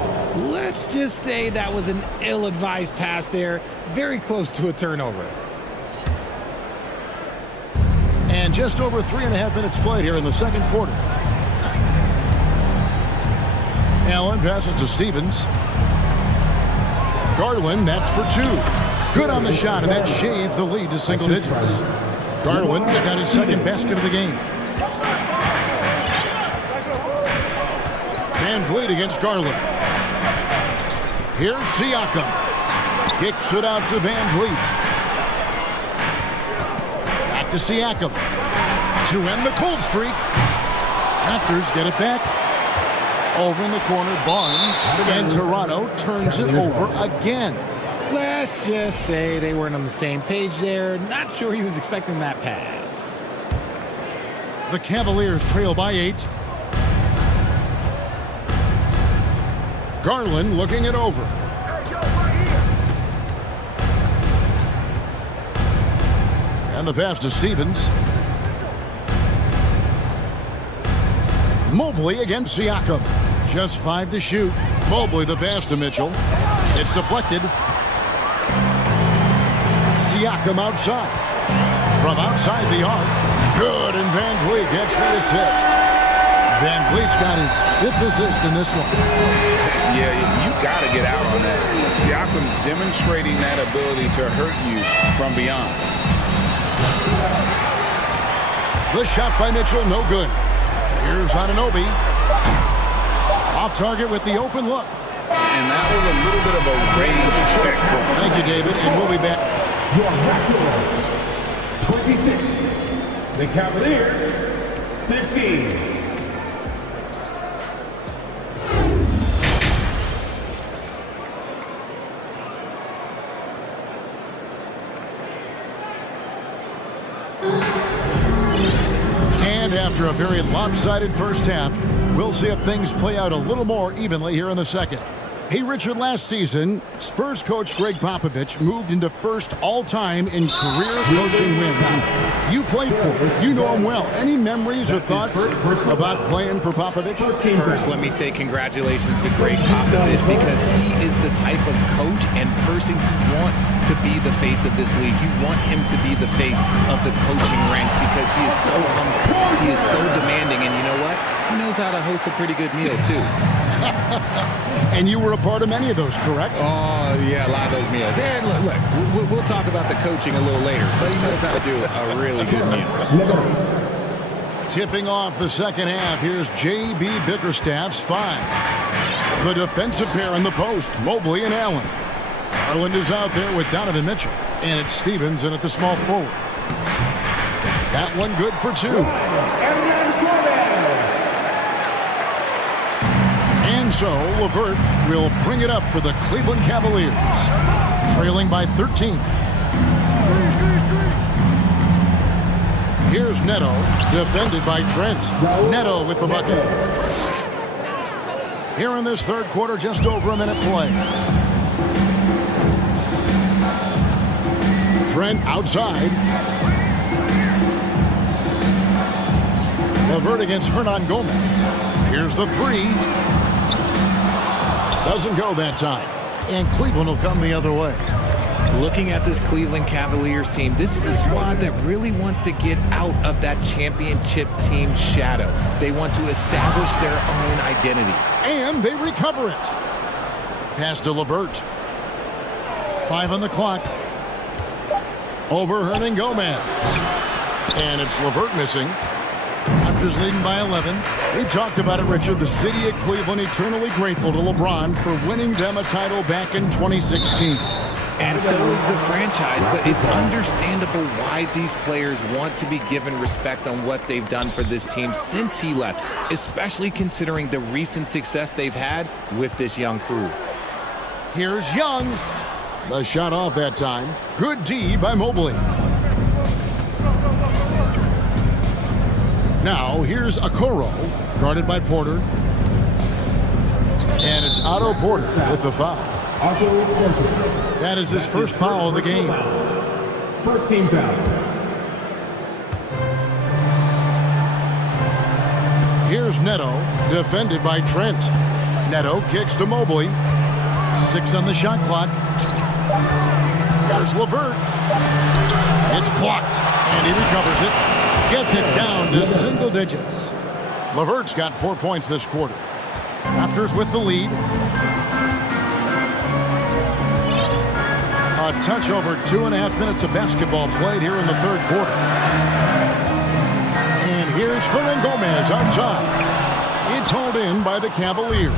Let's just say that was an ill-advised pass there. Very close to a turnover. And just over 3.5 minutes played here in the second quarter. Allen passes to Stevens. Garland, that's for 2. Good on the shot, and that shaves the lead to single digits. Garland's got his second basket of the game. Van Vliet against Garland. Here's Siakam. Kicks it out to Van Vliet. Back to Siakam. To end the cold streak. Raptors get it back. Over in the corner, Barnes. And Toronto turns it over again. Let's just say they weren't on the same page there. Not sure he was expecting that pass. The Cavaliers trail by 8. Garland looking it over. And the pass to Stevens. Mobley against Siakam. Just 5 to shoot. Mobley the pass to Mitchell. It's deflected. Siakam outside. From outside the arc. Good, and Van Vliet gets the assist. Van Vliet's got his 5th assist in this one. Yeah, you got to get out on that. Siakam's demonstrating that ability to hurt you from beyond. The shot by Mitchell, no good. Here's Anunoby. Off target with the open look. And that was a little bit of a range check for him. Thank you, David, and we'll be back. Your Raptors, 26. The Cavaliers, 15. And after a very lopsided first half, we'll see if things play out a little more evenly here in the second. Hey, Richard, last season, Spurs coach Greg Popovich moved into first all-time in career coaching wins. And you played for him. You know him well. Any memories or thoughts about playing for Popovich? First, let me say congratulations to Greg Popovich because he is the type of coach and person you want to be the face of this league. You want him to be the face of the coaching ranks because he is so humble. He is so demanding, and you know what? He knows how to host a pretty good meal, too. And you were a part of many of those, correct? Oh, yeah, a lot of those meals. And look, we'll talk about the coaching a little later, but he knows how to do a really good meal. Tipping off the second half, here's J.B. Bickerstaff's 5. The defensive pair in the post, Mobley and Allen. Garland is out there with Donovan Mitchell, and it's Stevens in at the small forward. That one good for 2. And so LeVert will bring it up for the Cleveland Cavaliers, trailing by 13. Here's Neto, defended by Trent. Neto with the bucket. Here in this third quarter, just over a minute play. Trent outside. LeVert against Hernan Gomez. Here's the 3. Doesn't go that time. And Cleveland will come the other way. Looking at this Cleveland Cavaliers team, this is a squad that really wants to get out of that championship team shadow. They want to establish their own identity. And they recover it. Pass to LeVert. 5 on the clock. Over Hernan Gomez. And it's LeVert missing. Raptors leading by 11. We talked about it, Richard. The city of Cleveland eternally grateful to LeBron for winning them a title back in 2016. And so is the franchise, but it's understandable why these players want to be given respect on what they've done for this team since he left, especially considering the recent success they've had with this young crew. Here's Young. The shot off that time. Good D by Mobley. Now, here's Okoro, guarded by Porter. And it's Otto Porter with the foul. That is his first foul of the game. First team foul. Here's Neto, defended by Trent. Neto kicks to Mobley. 6 on the shot clock. Here's LeVert. It's blocked, and he recovers it. Gets it down to single digits. LeVert's got 4 points this quarter. Raptors with the lead. A touch over 2.5 minutes of basketball played here in the third quarter. And here's Hernan Gomez outside. It's hauled in by the Cavaliers.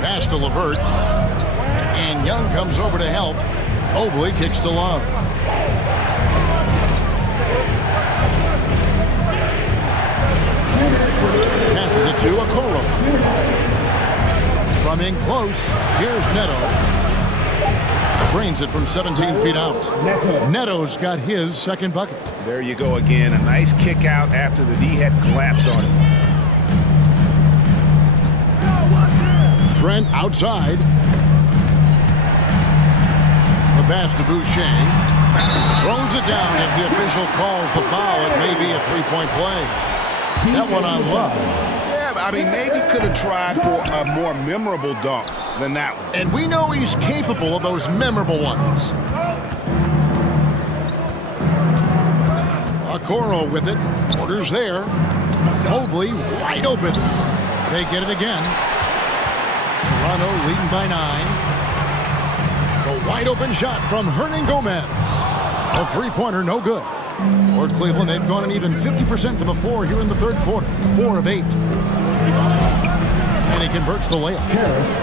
Pass to LeVert. And Young comes over to help. Mobley kicks to Love. Passes it to Okoro. From in close, here's Neto. Trains it from 17 feet out. Neto's got his second bucket. There you go again. A nice kick out after the D had collapsed on him. Trent outside. The pass to Boucher. Throws it down as the official calls the foul. It may be a three-point play. That one on Love. Yeah, I mean, maybe could have tried for a more memorable dunk than that one. And we know he's capable of those memorable ones. Okoro with it. Orders there. Mobley wide open. They get it again. Toronto leading by 9. A wide open shot from Hernan Gomez. A three-pointer, no good. For Cleveland, they've gone an even 50% from the floor here in the third quarter. 4 of 8. And he converts the layup.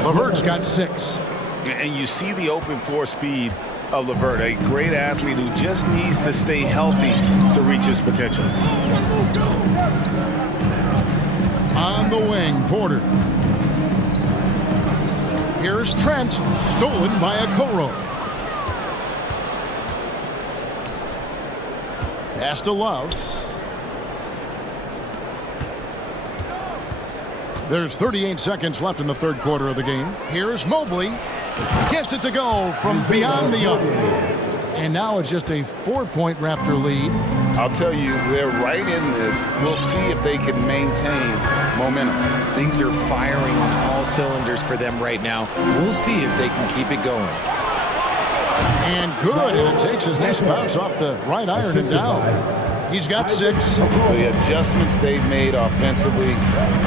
LeVert's got 6. And you see the open floor speed of LeVert, a great athlete who just needs to stay healthy to reach his potential. On the wing, Porter. Here's Trent, stolen by Okoro. Pass to Love. There's 38 seconds left in the third quarter of the game. Here's Mobley. Gets it to go from beyond the arc. And now it's just a 4-point Raptor lead. I'll tell you, they're right in this. We'll see if they can maintain momentum. Things are firing on all cylinders for them right now. We'll see if they can keep it going. And good, and it takes a nice bounce off the right iron and down. He's got 6. The adjustments they've made offensively,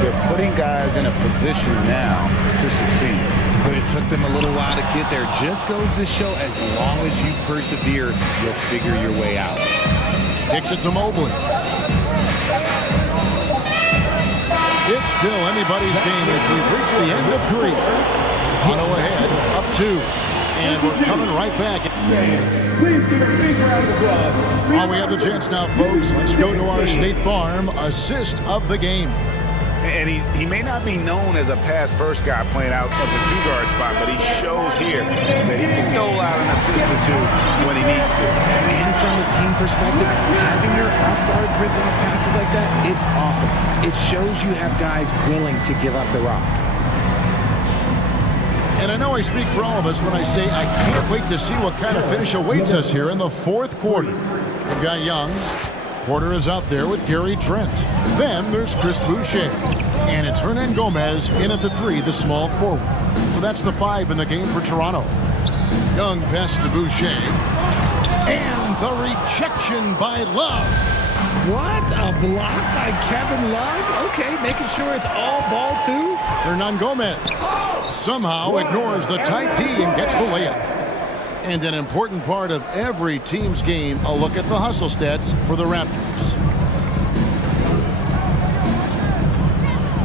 they're putting guys in a position now to succeed. But it took them a little while to get there. Just goes to show, as long as you persevere, you'll figure your way out. Kicks it to Mobley. It's still anybody's game as we've reached the end of 3. Toronto ahead, up 2. And we're coming right back. Please give a big round of applause. While we have the chance now, folks, let's go to our State Farm assist of the game. And he may not be known as a pass-first guy playing out of the 2-guard spot, but he shows here that he can dole out an assist or 2 when he needs to. And from a team perspective, having your off-guard rip-off passes like that, it's awesome. It shows you have guys willing to give up the rock. And I know I speak for all of us when I say I can't wait to see what kind of finish awaits us here in the fourth quarter. We've got Young. Porter is out there with Gary Trent. Then there's Chris Boucher. And it's Hernan Gomez in at the 3, the small forward. So that's the 5 in the game for Toronto. Young pass to Boucher. And the rejection by Love. What? A block by Kevin Love? Okay, making sure it's all ball 2. Hernan Gomez somehow ignores the tight D and gets the layup. And an important part of every team's game, a look at the hustle stats for the Raptors.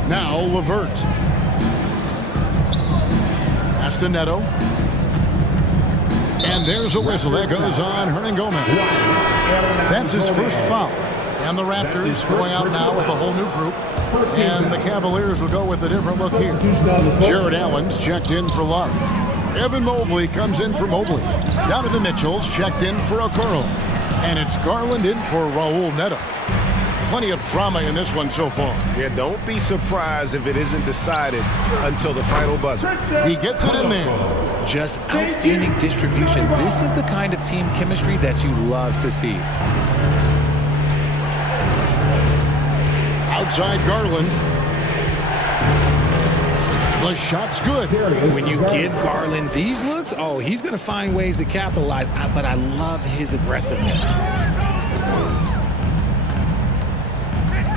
Now LeVert. Pass to Neto. And there's a whistle. That goes on Hernan Gomez. That's his first foul. And the Raptors going out now with a whole new group. And the Cavaliers will go with a different look here. Jared Allen's checked in for Love. Evan Mobley comes in for Mobley. Donovan Mitchell's checked in for Okoro. And it's Garland in for Raul Neto. Plenty of drama in this one so far. Yeah, don't be surprised if it isn't decided until the final buzzer. He gets it in there. Just outstanding distribution. This is the kind of team chemistry that you love to see. Outside Garland. The shot's good. When you give Garland these looks, oh, he's going to find ways to capitalize. But I love his aggressiveness.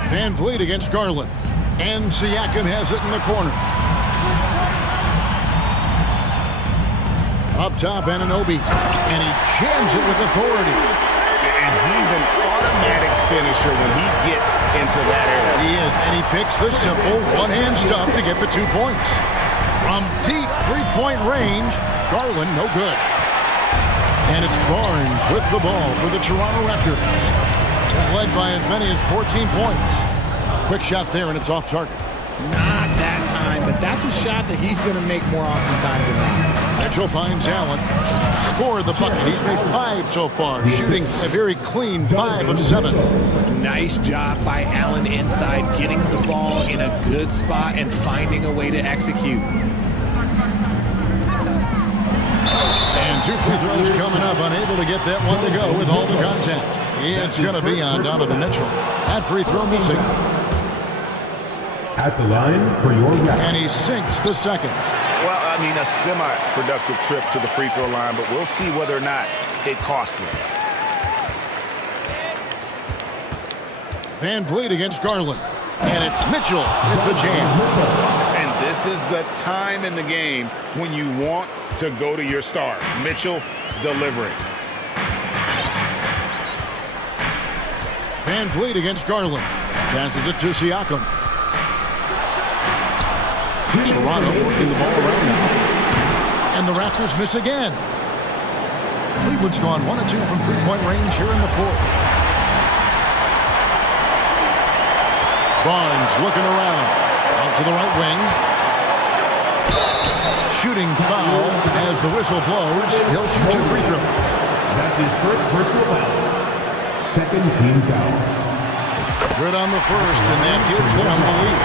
Van Vliet against Garland. And Siakam has it in the corner. Up top, Anunoby. And he jams it with authority. And he's an automatic finisher when he gets into that area. He is, and he picks the simple one-hand stuff to get the 2 points. From deep three-point range, Garland, no good. And it's Barnes with the ball for the Toronto Raptors. Led by as many as 14 points. Quick shot there, and it's off target. Not that time, but that's a shot that he's going to make more oftentimes than not. Mitchell finds Allen. Scored the bucket. He's made 5 so far, shooting a very clean 5 of 7. Nice job by Allen inside, getting the ball in a good spot and finding a way to execute. And 2 free throws coming up, unable to get that one to go with all the contact. It's going to be on Donovan Mitchell. That free throw missing. At the line for your round. And he sinks the second. Well, I mean, a semi-productive trip to the free throw line, but we'll see whether or not it costs him. Van Vliet against Garland. And it's Mitchell with the jam. And this is the time in the game when you want to go to your stars. Mitchell delivering. Van Vliet against Garland. Passes it to Siakam. Toronto working the ball around now. And the Raptors miss again. Cleveland's gone 1 of 2 from three-point range here in the fourth. Barnes looking around. Out to the right wing. Shooting foul as the whistle blows. He'll shoot 2 free throws. That's his first personal foul. Second team foul. Good on the first, and that gives them the lead.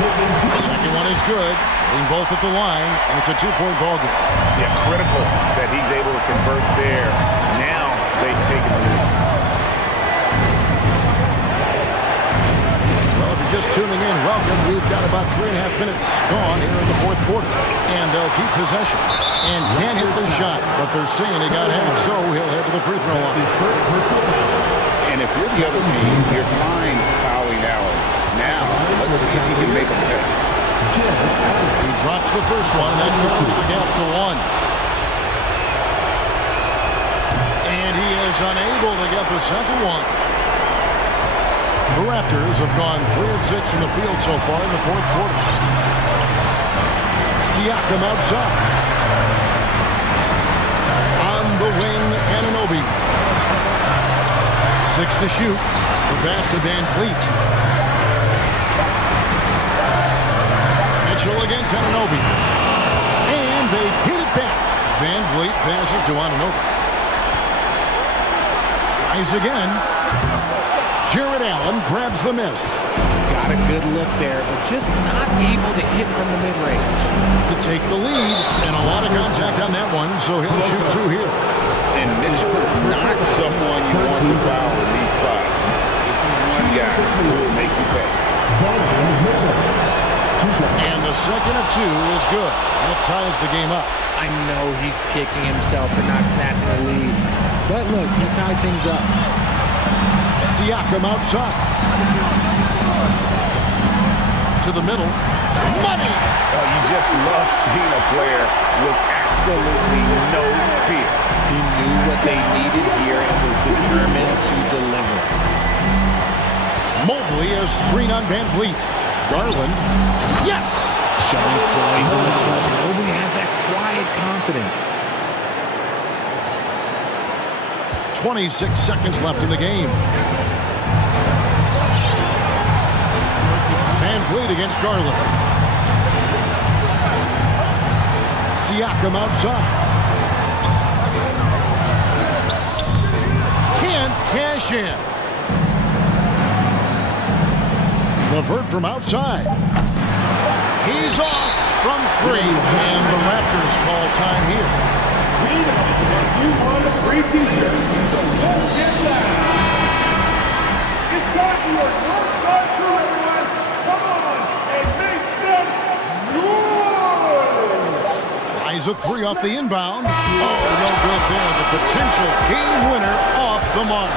Second one is good. Being both at the line, and it's a 2-point ball game. Yeah, critical that he's able to convert there. Now they've taken the lead. Well, if you're just tuning in, welcome. We've got about 3.5 minutes gone here in the fourth quarter. And they'll keep possession. And can't hit the shot, but they're saying he got hacked, so he'll head to the free throw line. And if you're the other team, you're fine fouling Allen. Now, let's see if he can make them pay. He drops the first one, and that closes the gap to 1. And he is unable to get the second one. The Raptors have gone 3 of 6 in the field so far in the fourth quarter. Siakam outside. On the wing, Anunoby. 6 to shoot. The pass to Van Vliet. Mitchell against Anunoby. And they get it back. Van Vliet passes to Anunoby. Tries again. Jared Allen grabs the miss. Got a good look there, but just not able to hit from the mid-range. To take the lead, and a lot of contact on that one, so he'll shoot 2 here. And Mitchell is not someone you want to foul in these spots. This is one guy who will make you pay. And the second of 2 is good. That ties the game up. I know he's kicking himself for not snatching the lead. But look, he tied things up. Siakam outside. To the middle. Money! Oh, you just love seeing a player with absolutely no fear. He knew what they needed here and was determined to deliver. Mobley a screen on Van Vliet. Garland. Yes! Showing poise in the clutch. Mobley has that quiet confidence. 26 seconds left in the game. Van Vliet against Garland. Siakam outside. Can't cash in. LeVert from outside. He's off from 3. And the Raptors call time here. You won a free t-shirt, so don't get that. It's time for your North Side crew, everyone. Come on and make some noise. Tries a 3 off the inbound. Oh, no good there. The potential game winner off the mark.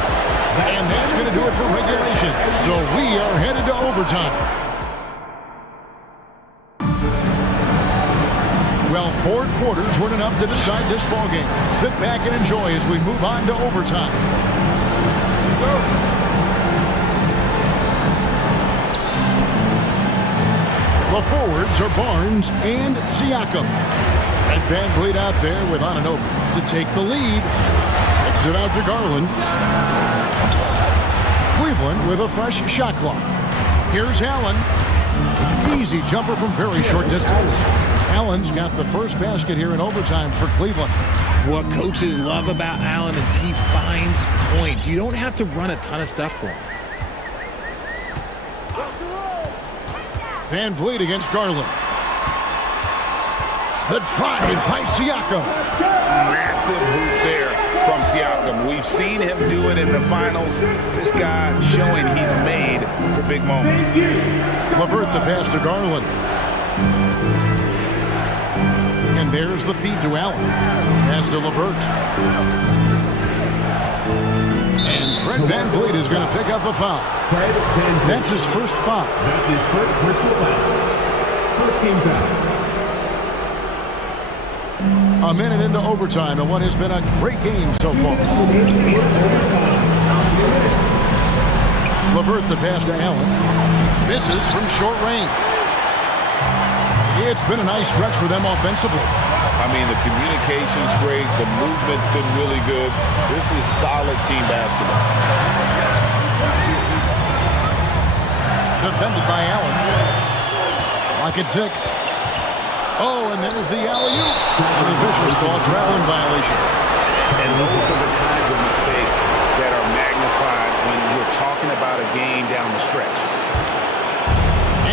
And that's going to do it for regulation. So we are headed to overtime. Well, 4 quarters weren't enough to decide this ballgame. Sit back and enjoy as we move on to overtime. The forwards are Barnes and Siakam. And Van Vliet out there with Anunoby to take the lead. Kicks it out to Garland. Cleveland with a fresh shot clock. Here's Allen. Easy jumper from very short distance. Allen's got the first basket here in overtime for Cleveland. What coaches love about Allen is he finds points. You don't have to run a ton of stuff for him. Van Vliet against Garland. The drive by Siakam. Massive move there from Siakam. We've seen him do it in the finals. This guy showing he's made for big moments. LeVert the pass to Garland. And there's the feed to Allen. Pass to LeVert. And Fred Van Vliet is going to pick up a foul. That's his first foul. That's his first personal foul. First team foul. A minute into overtime and what has been a great game so far. LeVert the pass to Allen. Misses from short range. It's been a nice stretch for them offensively. I mean, the communication's great. The movement's been really good. This is solid team basketball. Defended by Allen. Lock at 6. Oh, and there's the alley-oop. And the officials call a traveling violation. And those are the kinds of mistakes that are magnified when we're talking about a game down the stretch.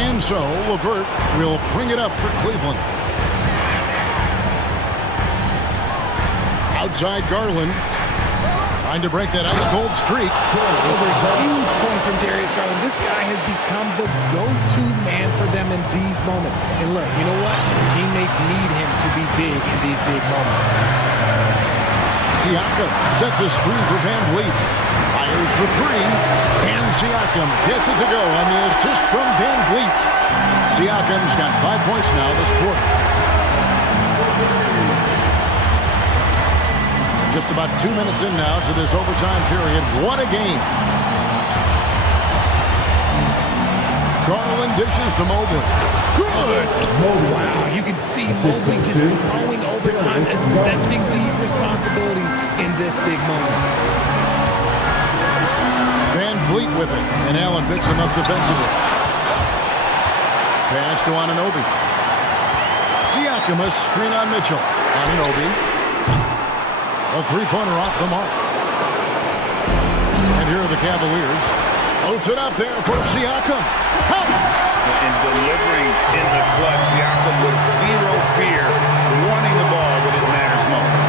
And so, LeVert will bring it up for Cleveland. Outside Garland. Trying to break that ice-cold streak. Those are huge points from Darius Garland. This guy has become the go-to man for them in these moments. And look, you know what? Teammates need him to be big in these big moments. Siakam sets a screen for Van Vliet. Fires for 3. And Siakam gets it to go on the assist from Van Vliet. Siakam's got 5 points now this quarter. Just about 2 minutes in now to this overtime period. What a game. Garland dishes to Mobley. Good. Wow, you can see Mobley just growing over time, accepting these responsibilities in this big moment. Van Vliet with it, and Allen picks him up defensively. Pass to Anunoby. Siakam a screen on Mitchell. Anunoby. A three-pointer off the mark. And here are the Cavaliers. Puts it up there for Siakam. And delivering in the clutch, Siakam with zero fear, wanting the ball when it matters most.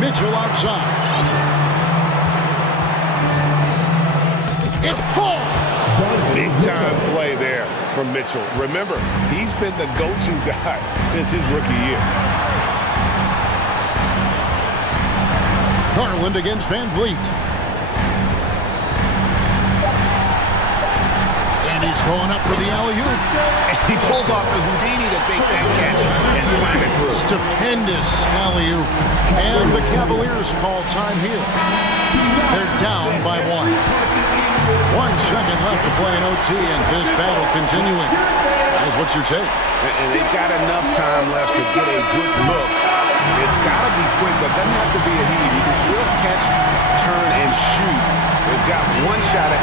Mitchell outside. It falls. Big-time play there from Mitchell. Remember, he's been the go-to guy since his rookie year. Garland against Van Vliet. And he's going up for the alley-oop. He pulls off the Houdini to make that catch and slam it through. Stupendous alley-oop. And the Cavaliers call time here. They're down by 1. 1 second left to play in OT, and this battle continuing. That's what you take. And they've got enough time left to get a good look. It's got to be quick, but it doesn't have to be a heat. You can still catch, turn, and shoot. They've got one shot at